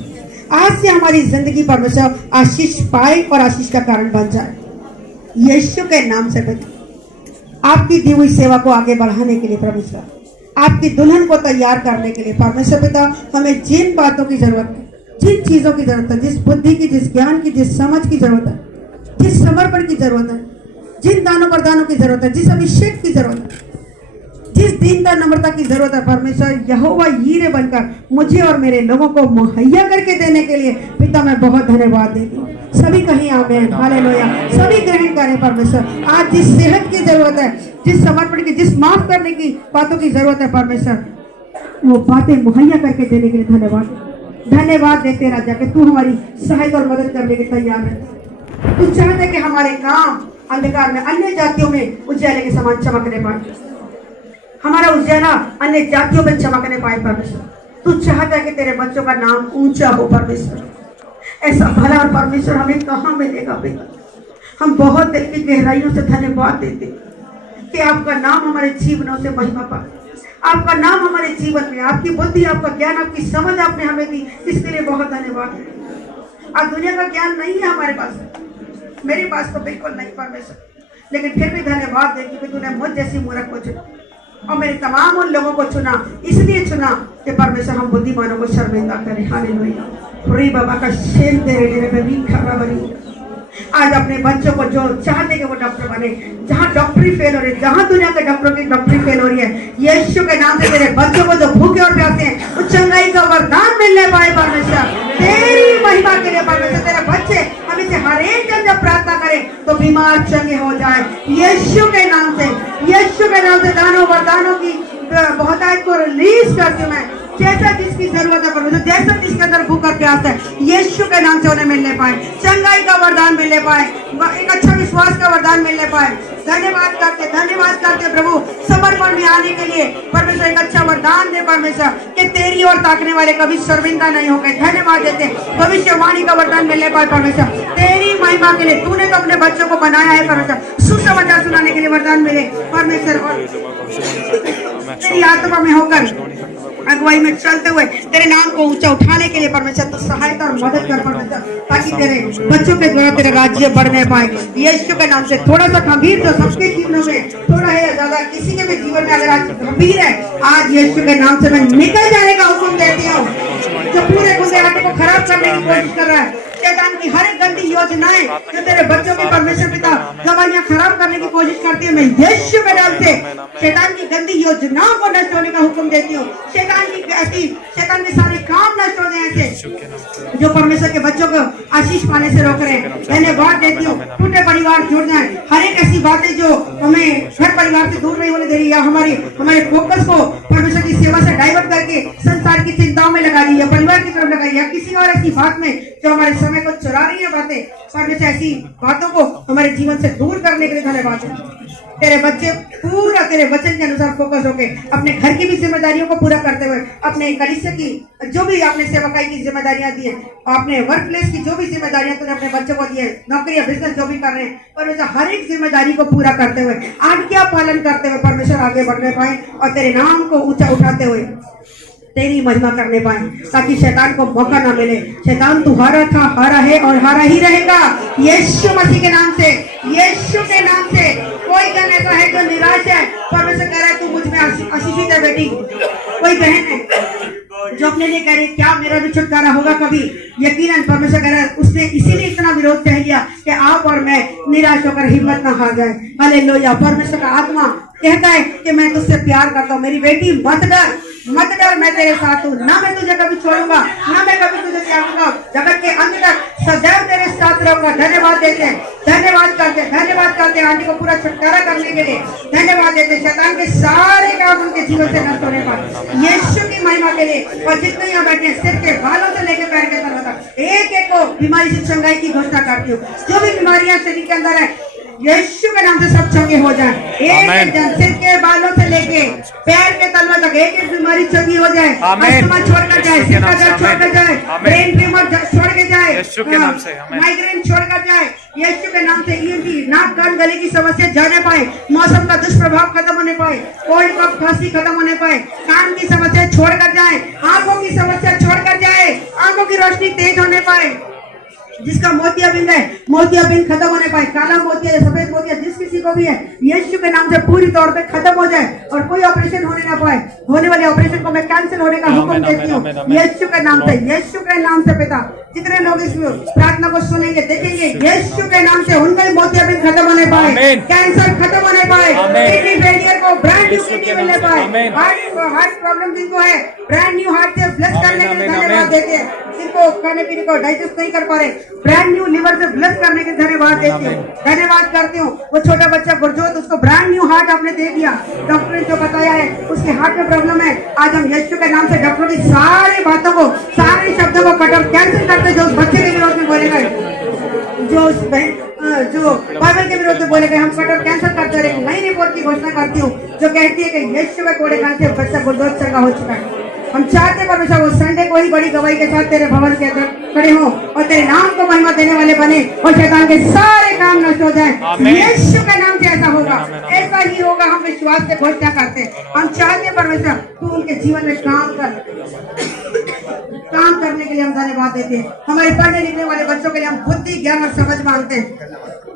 आज से हमारी जिंदगी परमेश्वर आशीष पाए और आशीष का कारण बन जाए। यीशु के नाम से बता आपकी दी हुई सेवा को आगे बढ़ाने के लिए परमेश्वर, आपकी दुल्हन को तैयार करने के लिए परमेश्वर पिता, हमें जिन बातों की जरूरत है, जिन चीजों की जरूरत है, जिस बुद्धि की, जिस ज्ञान की, जिस समझ की जरूरत है, जिस समर्पण की जरूरत है, जिन दानों वरदानों की जरूरत है, जिस अभिषेक की जरूरत है, जिस दीनता नम्रता की जरूरत है परमेश्वर, यहोवा यीरे बनकर मुझे और मेरे लोगों को मुहैया करके देने के लिए पिता मैं बहुत धन्यवाद देती हूँ। सभी कहीं आमीन, हालेलुया। सभी ग्रहण करें परमेश्वर। आज जिस सेहत की जरूरत है, जिस समर्पण की, जिस माफ करने की बातों की जरूरत है परमेश्वर, वो बातें मुहैया करके देने के लिए धन्यवाद देते राजा कि तू हमारी सहायता और मदद करने के तैयार है। तू चाहते कि हमारे काम अंधकार में, अन्य जातियों में उजाले के समान चमकने पाए, हमारा उजाला अन्य जातियों में चमकने पाए परमेश्वर। तू चाहता है कि तेरे बच्चों का नाम ऊंचा हो परमेश्वर। ऐसा भला और परमेश्वर हमें कहाँ मिलेगा बेटा। हम बहुत दिल की गहराइयों से धन्यवाद देते कि आपका नाम हमारे जीवनों से महिमा पाए, आपका नाम हमारे जीवन में, आपकी बुद्धि, आपका ज्ञान, आपकी समझ आपने हमें दी, इसके लिए बहुत धन्यवाद है। आज दुनिया का ज्ञान नहीं है हमारे पास, मेरे पास तो बिल्कुल नहीं परमेश्वर, लेकिन फिर भी धन्यवाद दे कि तूने मुझ जैसी मूर्ख को चुना और मेरे तमाम उन लोगों को चुना, इसलिए चुना कि परमेश्वर हम बुद्धिमानों को शर्मिंदा करें। हालेलुया। रे बाबा का शेर तेरे में खरा बनी। आज अपने बच्चों को जो चाहते कि वो डॉक्टर बने, जहाँ डॉक्टरी फेल हो रही है, जहाँ दुनिया के डॉक्टरों की डॉक्टरी फेल हो रही है, यीशु के नाम से तेरे बच्चों को जो भूखे और प्यासे हैं उस चंगाई का वरदान मिलने पाए परमेश्वर, तेरी महिमा के लिए परमेश्वर। तेरे बच्चे हम इसे हर एक जन जब प्रार्थना करें तो बीमार चंगे हो जाए यीशु के नाम से, यीशु के नाम से। दानों वरदानों की बहुतायत को रिलीज करती हूँ मैं। जैसा जिसकी जरूरत है परमेश्वर, जैसा जिसके अंदर भूख और प्यास है, यीशु के नाम से उन्हें मिलने पाए, चंगाई का वरदान मिलने पाए, एक अच्छा विश्वास का वरदान मिलने पाए। धन्यवाद करते प्रभु समर्पण में आने के लिए। परमेश्वर एक अच्छा वरदान दे परमेश्वर कि तेरी ओर ताकने वाले कभी शर्मिंदा नहीं हो गए। धन्यवाद देते, भविष्यवाणी का वरदान मिलने पाए परमेश्वर, तेरी महिमा के लिए। तूने तो अपने बच्चों को बनाया है परमेश्वर, सुसमाचार सुनाने के लिए वरदान मिले परमेश्वर, और तेरी आत्मा में होकर अगुवाई में चलते हुए तेरे नाम को ऊंचा उठाने के लिए परमेश्वर तो सहायता और मदद कर परमेश्वर, ताकि तेरे बच्चों के द्वारा तेरे राज्य बढ़ने पाए। यीशु के नाम से थोड़ा सा गंभीर जो सबके जीवनों में थोड़ा है या ज्यादा किसी के भी जीवन में अगर आज गंभीर है, आज यीशु के नाम से मैं निकल जाने का हुक्म देती हूँ। जो पूरे गुंडे आटे को खराब करने की कोशिश कर रहा है, शैतान की हर एक गंदी योजनाएं जो तेरे बच्चों की परमेश्वर पिता दवाइयां खराब करने की कोशिश करती है, मैं यीशु के नाम से शैतान की गंदी योजनाओं को नष्ट होने का हुक्म देती हूँ। शैतान के सारे काम नष्ट हो गए ऐसे जो परमेश्वर के बच्चों को आशीष पाने से रोक रहे हैं। धन्यवाद देती हूँ, टूटे परिवार जुड़ जाए, हर एक ऐसी बातें जो हमें घर परिवार से दूर नहीं होने दे रही, या हमारे फोकस को परमेश्वर की सेवा से डाइवर्ट करके संसार की चिंताओं में लगा रही है, परिवार की तरफ लगाई, या किसी और ऐसी बात में जो हमारे समय को चुरा रही है बातें, परमेश्वर ऐसी बातों को हमारे जीवन से दूर करने के लिए धन्यवाद है। तेरे बच्चे पूरा तेरे वचन के अनुसार फोकस होके अपने घर की भी जिम्मेदारियों को पूरा करते हुए, अपने कलीसिया की जो भी आपने सेवकाई की जिम्मेदारियां दी है, अपने वर्क प्लेस की जो भी जिम्मेदारियां तूने अपने बच्चों को दी है, नौकरी या बिजनेस जो भी कर रहे हैं, परमेश्वर हर एक जिम्मेदारी को पूरा करते हुए, आज्ञा पालन करते हुए परमेश्वर आगे बढ़ने पाए और तेरे नाम को ऊंचा उठाते हुए तेरी महिमा करने पाए, ताकि शैतान को मौका ना मिले। शैतान तू हारा था, हारा है और हारा ही रहेगा यीशु मसीह के नाम से। यीशु के नाम से कोई जन ऐसा है जो निराश है, परमेश्वर कह रहा है तू मुझ में आशीषित है बेटी। कोई बहन है जो अपने लिए कह रही क्या मेरा भी छुटकारा होगा कभी, यकीनन परमेश्वर कह रहा है उसने इसीलिए इतना विरोध कह लिया कि आप और मैं निराश होकर हिम्मत ना हार जाए। हालेलुया। परमेश्वर का आत्मा कहता है कि मैं तुझसे प्यार करता हूँ, मेरी बेटी मत डर, मैं तेरे साथ हूँ, ना मैं तुझे कभी छोड़ूंगा, ना मैं कभी तुझे त्यागूंगा, जगत के अंत तक सदैव तेरे साथ रहूंगा। धन्यवाद देते हैं, धन्यवाद करते हैं आंटी को पूरा छुटकारा करने के लिए। धन्यवाद देते हैं, शैतान के सारे काम उनके जीवन से नष्ट होने पर यीशु की महिमा के लिए। और जितने यहाँ बैठे हैं सिर के बालों से लेकर पैर के तलवा तक एक एक को बीमारी से चंगाई की घोषणा करती हूँ। जो भी बीमारियां शरीर के अंदर है, यीशु के नाम से सब चंगे हो जाए। एक जन सिर के बालों से लेके पैर के तलवा तक एक एक बीमारी चंगी हो जाए, अस्थमा छोड़कर जाए, सिर का दर्द छोड़कर जाए, ब्रेन ट्यूमर छोड़ के जाए, माइग्रेन छोड़कर जाए, यीशु के नाम से ईएनटी नाक कान गले की समस्या जाने पाए, मौसम का दुष्प्रभाव खत्म होने पाए, कोल्ड कफ खांसी खत्म होने पाए, कान की समस्या छोड़कर जाए, आंखों की समस्या छोड़कर जाए, आंखों की रोशनी तेज होने पाए, जिसका मोतियाबिंद है मोतियाबिंद खत्म होने पाए, काला मोतिया या सफेद मोतिया जिस किसी को भी है यीशु के नाम से पूरी तौर पे खत्म हो जाए और कोई ऑपरेशन होने ना पाए। होने वाले ऑपरेशन को मैं कैंसिल होने का हुक्म देती हूँ यीशु के नाम से। यीशु के नाम से पिता, जितने लोग इस प्रार्थना को सुनेंगे देखेंगे, यीशु के नाम से उनका ही मोतियाबिंद खत्म होने पाए, कैंसर खत्म होने पाए, किडनी फेलियर को ब्रांड न्यू किडनी मिलने पाए, हार्ट प्रॉब्लम जिनको है ब्रांड न्यू हार्ट से ब्लेस करने के लिए धन्यवाद देते हैं, जिनको खाने पीने को डाइजेस्ट नहीं कर पा रहे ब्रांड न्यू लिवर से ब्लेस करने के धन्यवाद देती हूँ, धन्यवाद करती हूँ। वो छोटा बच्चा गुरजोत, उसको ब्रांड न्यू हार्ट आपने दे दिया, डॉक्टर ने जो बताया है उसके हार्ट में प्रॉब्लम है, आज हम यीशु के नाम से डॉक्टर की सारी बातों को सारे शब्दों को कट ऑफ कैंसिल करते जो उस बच्चे के विरोध में बोले गए, जो बाइबल के विरोध में बोले गए, हम कट ऑफ कैंसिल करते रहे। नई रिपोर्ट की घोषणा करती हूँ जो कहती है कि यीशु के कोड़े खाने से बच्चा गुरजोत चंगा हो चुका है। हम चाहते परमेश्वर वो संडे को ही बड़ी गवाही के साथ तेरे भवन के अंदर खड़े हो और तेरे नाम को महिमा देने वाले बने और शैतान के सारे काम नष्ट हो जाए। यीशु के नाम से ऐसा होगा, ऐसा ही होगा। हम विश्वास से घोषणा करते हैं। हम चाहते परमेश्वर तू उनके जीवन में काम करने के लिए हम धन्यवाद देते हैं। हमारे पढ़ने लिखने वाले बच्चों के लिए हम बुद्धि ज्ञान और समझ मांगते हैं।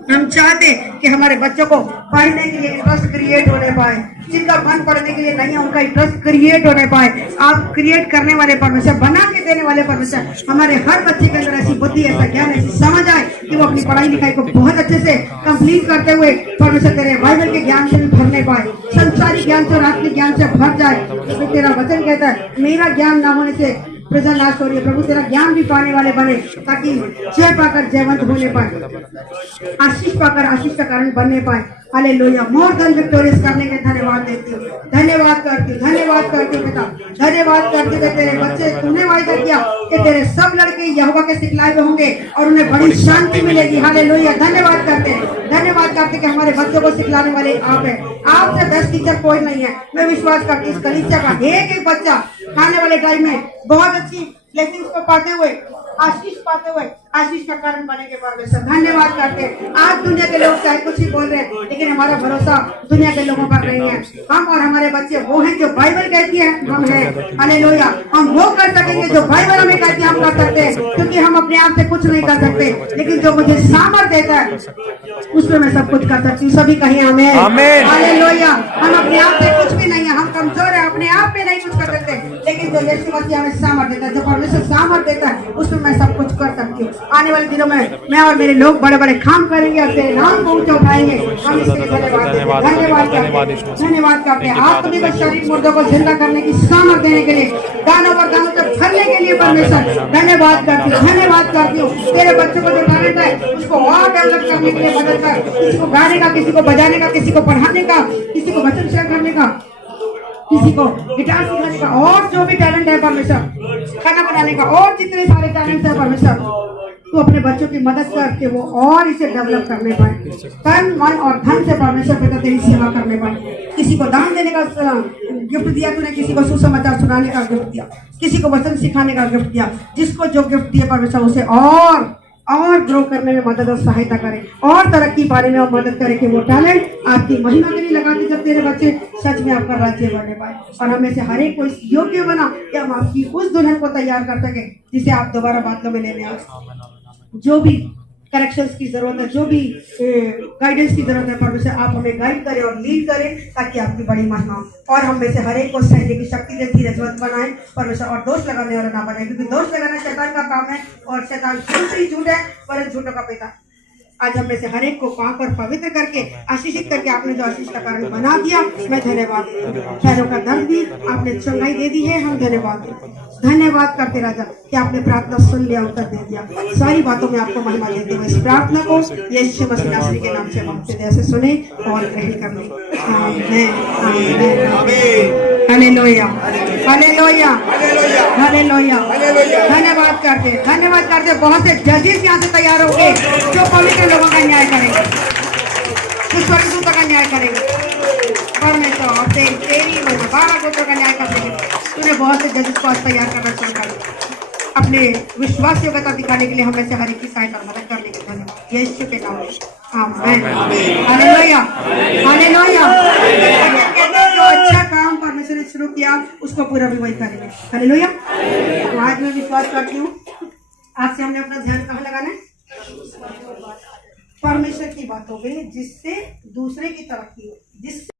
हम चाहते कि हमारे बच्चों को पढ़ने के लिए इंटरेस्ट क्रिएट होने पाए, जिनका मन पढ़ने के लिए नहीं है उनका इंटरेस्ट क्रिएट होने पाए। आप क्रिएट करने वाले परमेश्वर, बना के देने वाले परमेश्वर, हमारे हर बच्चे के अंदर ऐसी बुद्धि, ऐसा ज्ञान, ऐसी समझ आए कि वो अपनी पढ़ाई लिखाई को बहुत अच्छे से कंप्लीट करते हुए परमेश्वर तेरे बाइबल के ज्ञान से भी भरने पाए, संसारिक ज्ञान से और आत्मिक ज्ञान से भर जाए। तो तेरा वचन कहता है मेरा ज्ञान ना होने से प्रजा नाश हो रही है, प्रभु तेरा ज्ञान भी पाने वाले बने ताकि जय पाकर जयवंत होने पाए, आशीष पाकर आशीष का कारण बनने पाए। हालेलुया, मोर देन विक्टोरियस करने के धन्यवाद देती हूँ, धन्यवाद करती हूँ, धन्यवाद करती हूँ पिता, धन्यवाद करती हूँ कि तेरे बच्चे तूने वायदा किया कि तेरे सब लड़के यहोवा के सिखलाए हुए होंगे और उन्हें बड़ी शांति मिलेगी। हालेलुया, धन्यवाद करते हैं, धन्यवाद करते कि हमारे बच्चों को सिखलाने वाले आप हैं, आपसे बेस्ट टीचर कोई नहीं है। मैं विश्वास करती हूँ इस कलीसिया का एक बच्चा खाने वाले टाइम में बहुत अच्छी ब्लेसिंग्स को पाते हुए, आशीष पाते हुए आशीष का कारण बनेंगे परमेश्वर। धन्यवाद करते हैं। आज दुनिया के लोग चाहे कुछ ही बोल रहे हैं, लेकिन हमारा भरोसा दुनिया के लोगों पर नहीं है। हम और हमारे बच्चे वो हैं जो बाइबल कहती है हम हैं। हालेलुया, हम वो कर सकेंगे जो बाइबल हमें कहती है हम कर सकते हैं, क्योंकि हम अपने आप से कुछ नहीं कर सकते, लेकिन जो मुझे सामर्थ देता है उसमें मैं सब कुछ कर सकती हूँ। सभी कहीं हमें हालेलुया। हम अपने आप से कुछ भी नहीं है, हम कमजोर है, अपने आप पे नहीं कुछ कर सकते, लेकिन जो यीशु मसीह हमें सामर्थ देता है, जो परमेश्वर सामर्थ देता है, उसमें मैं सब कुछ कर सकती हूँ। आने वाले दिनों में मैं और मेरे लोग बड़े बड़े काम करेंगे और तेरे नाम को ऊंचा उठाएंगे। हम इसके लिए धन्यवाद करते हैं। आत्मिक और शारीरिक मुर्दों को जिंदा करने की सामर्थ देने के लिए, दानों पर दानों से भरने के लिए परमेश्वर धन्यवाद करती हूँ, धन्यवाद करती हूँ। तेरे बच्चों को जो टैलेंट है उसको और डेवलप करने के लिए मदद कर, किसी को गाने का, किसी को बजाने का, किसी को पढ़ाने का, किसी को वचन शेयर करने का, किसी को गिटार सिखाने का, और जो भी टैलेंट है परमेश्वर, खाना बनाने का, और जितने सारे टैलेंट है परमेश्वर, तो अपने बच्चों की मदद करके वो और इसे डेवलप करने पाए, तन मन और धन से परमेश्वर पिता तेरी सेवा करने पाए। किसी को दान देने का गिफ्ट दिया तूने, किसी को सुसमाचार सुनाने का गिफ्ट दिया, किसी को वचन सिखाने का गिफ्ट दिया, जिसको जो गिफ्ट दिया परमेश्वर उसे और ग्रो करने में मदद और सहायता करे, और तरक्की पाने में और मदद करे कि वो टैलेंट आपकी महिमा के लिए लगाते जब तेरे बच्चे सच में आपका राज्य बढ़ने पाए, और हमें से हर एक को इस योग्य बना कि हम आपकी उस दुल्हन को तैयार कर सके जिसे आप दोबारा बादलों में लेने आए। जो भी करेक्शंस की जरूरत है, जो भी गाइडेंस की जरूरत है परमेश्वर, आप हमें गाइड करें और लीड करें, ताकि आपकी बड़ी महिमा और हम में से हर एक को सहने की शक्ति दे, धीरजवंत बनाए परमेश्वर, और दोष लगाने वाला ना बनाए, क्योंकि दोष लगाना शैतान का काम है और शैतान झूठ है, पर झूठों का पिता। आज हम में से हर एक को पाक और पवित्र करके आशीषित करके आपने जो आशीष का कारण बना दिया, मैं धन्यवाद देती हूँ। पैरों का दर्द भी आपने चंगाई दे दी है, हम धन्यवाद देते हैं। धन्यवाद करते राजा कि आपने प्रार्थना सुन लिया, उत्तर दे दिया, सारी बातों में आपको महिमा देते हुए इस प्रार्थना को यीशु मसीह नासरी के नाम से मांगते हैं, ऐसे सुने और ग्रहण कर लें। आमीन, आमीन, हालेलुया, हालेलुया, हालेलुया। धन्यवाद करते बहुत से जजेस यहाँ से तैयार होंगे जो पवित्र लोगों का न्याय करेंगे, जो स्वर्गदूतों का न्याय करेंगे परमेश्वर, और तेरी महिमा 12 गोत्रों का न्याय कर देंगे। तूने बहुत से जजेस को आज तैयार करना शुरू कर दिया, अपने विश्वास योग्यता दिखाने के लिए हमें से हर एक की सहायता मदद करने के धन्यवाद यीशु के नाम में, आमीन, हालेलुया, हालेलुया। जो अच्छा काम परमेश्वर ने शुरू किया उसको पूरा भी वही करेंगे। हालेलुया। तो आज मैं विश्वास करती हूँ आज से हमने अपना ध्यान कहाँ लगाना है? परमेश्वर की बातों पे, जिससे दूसरे की तरक्की हो, जिससे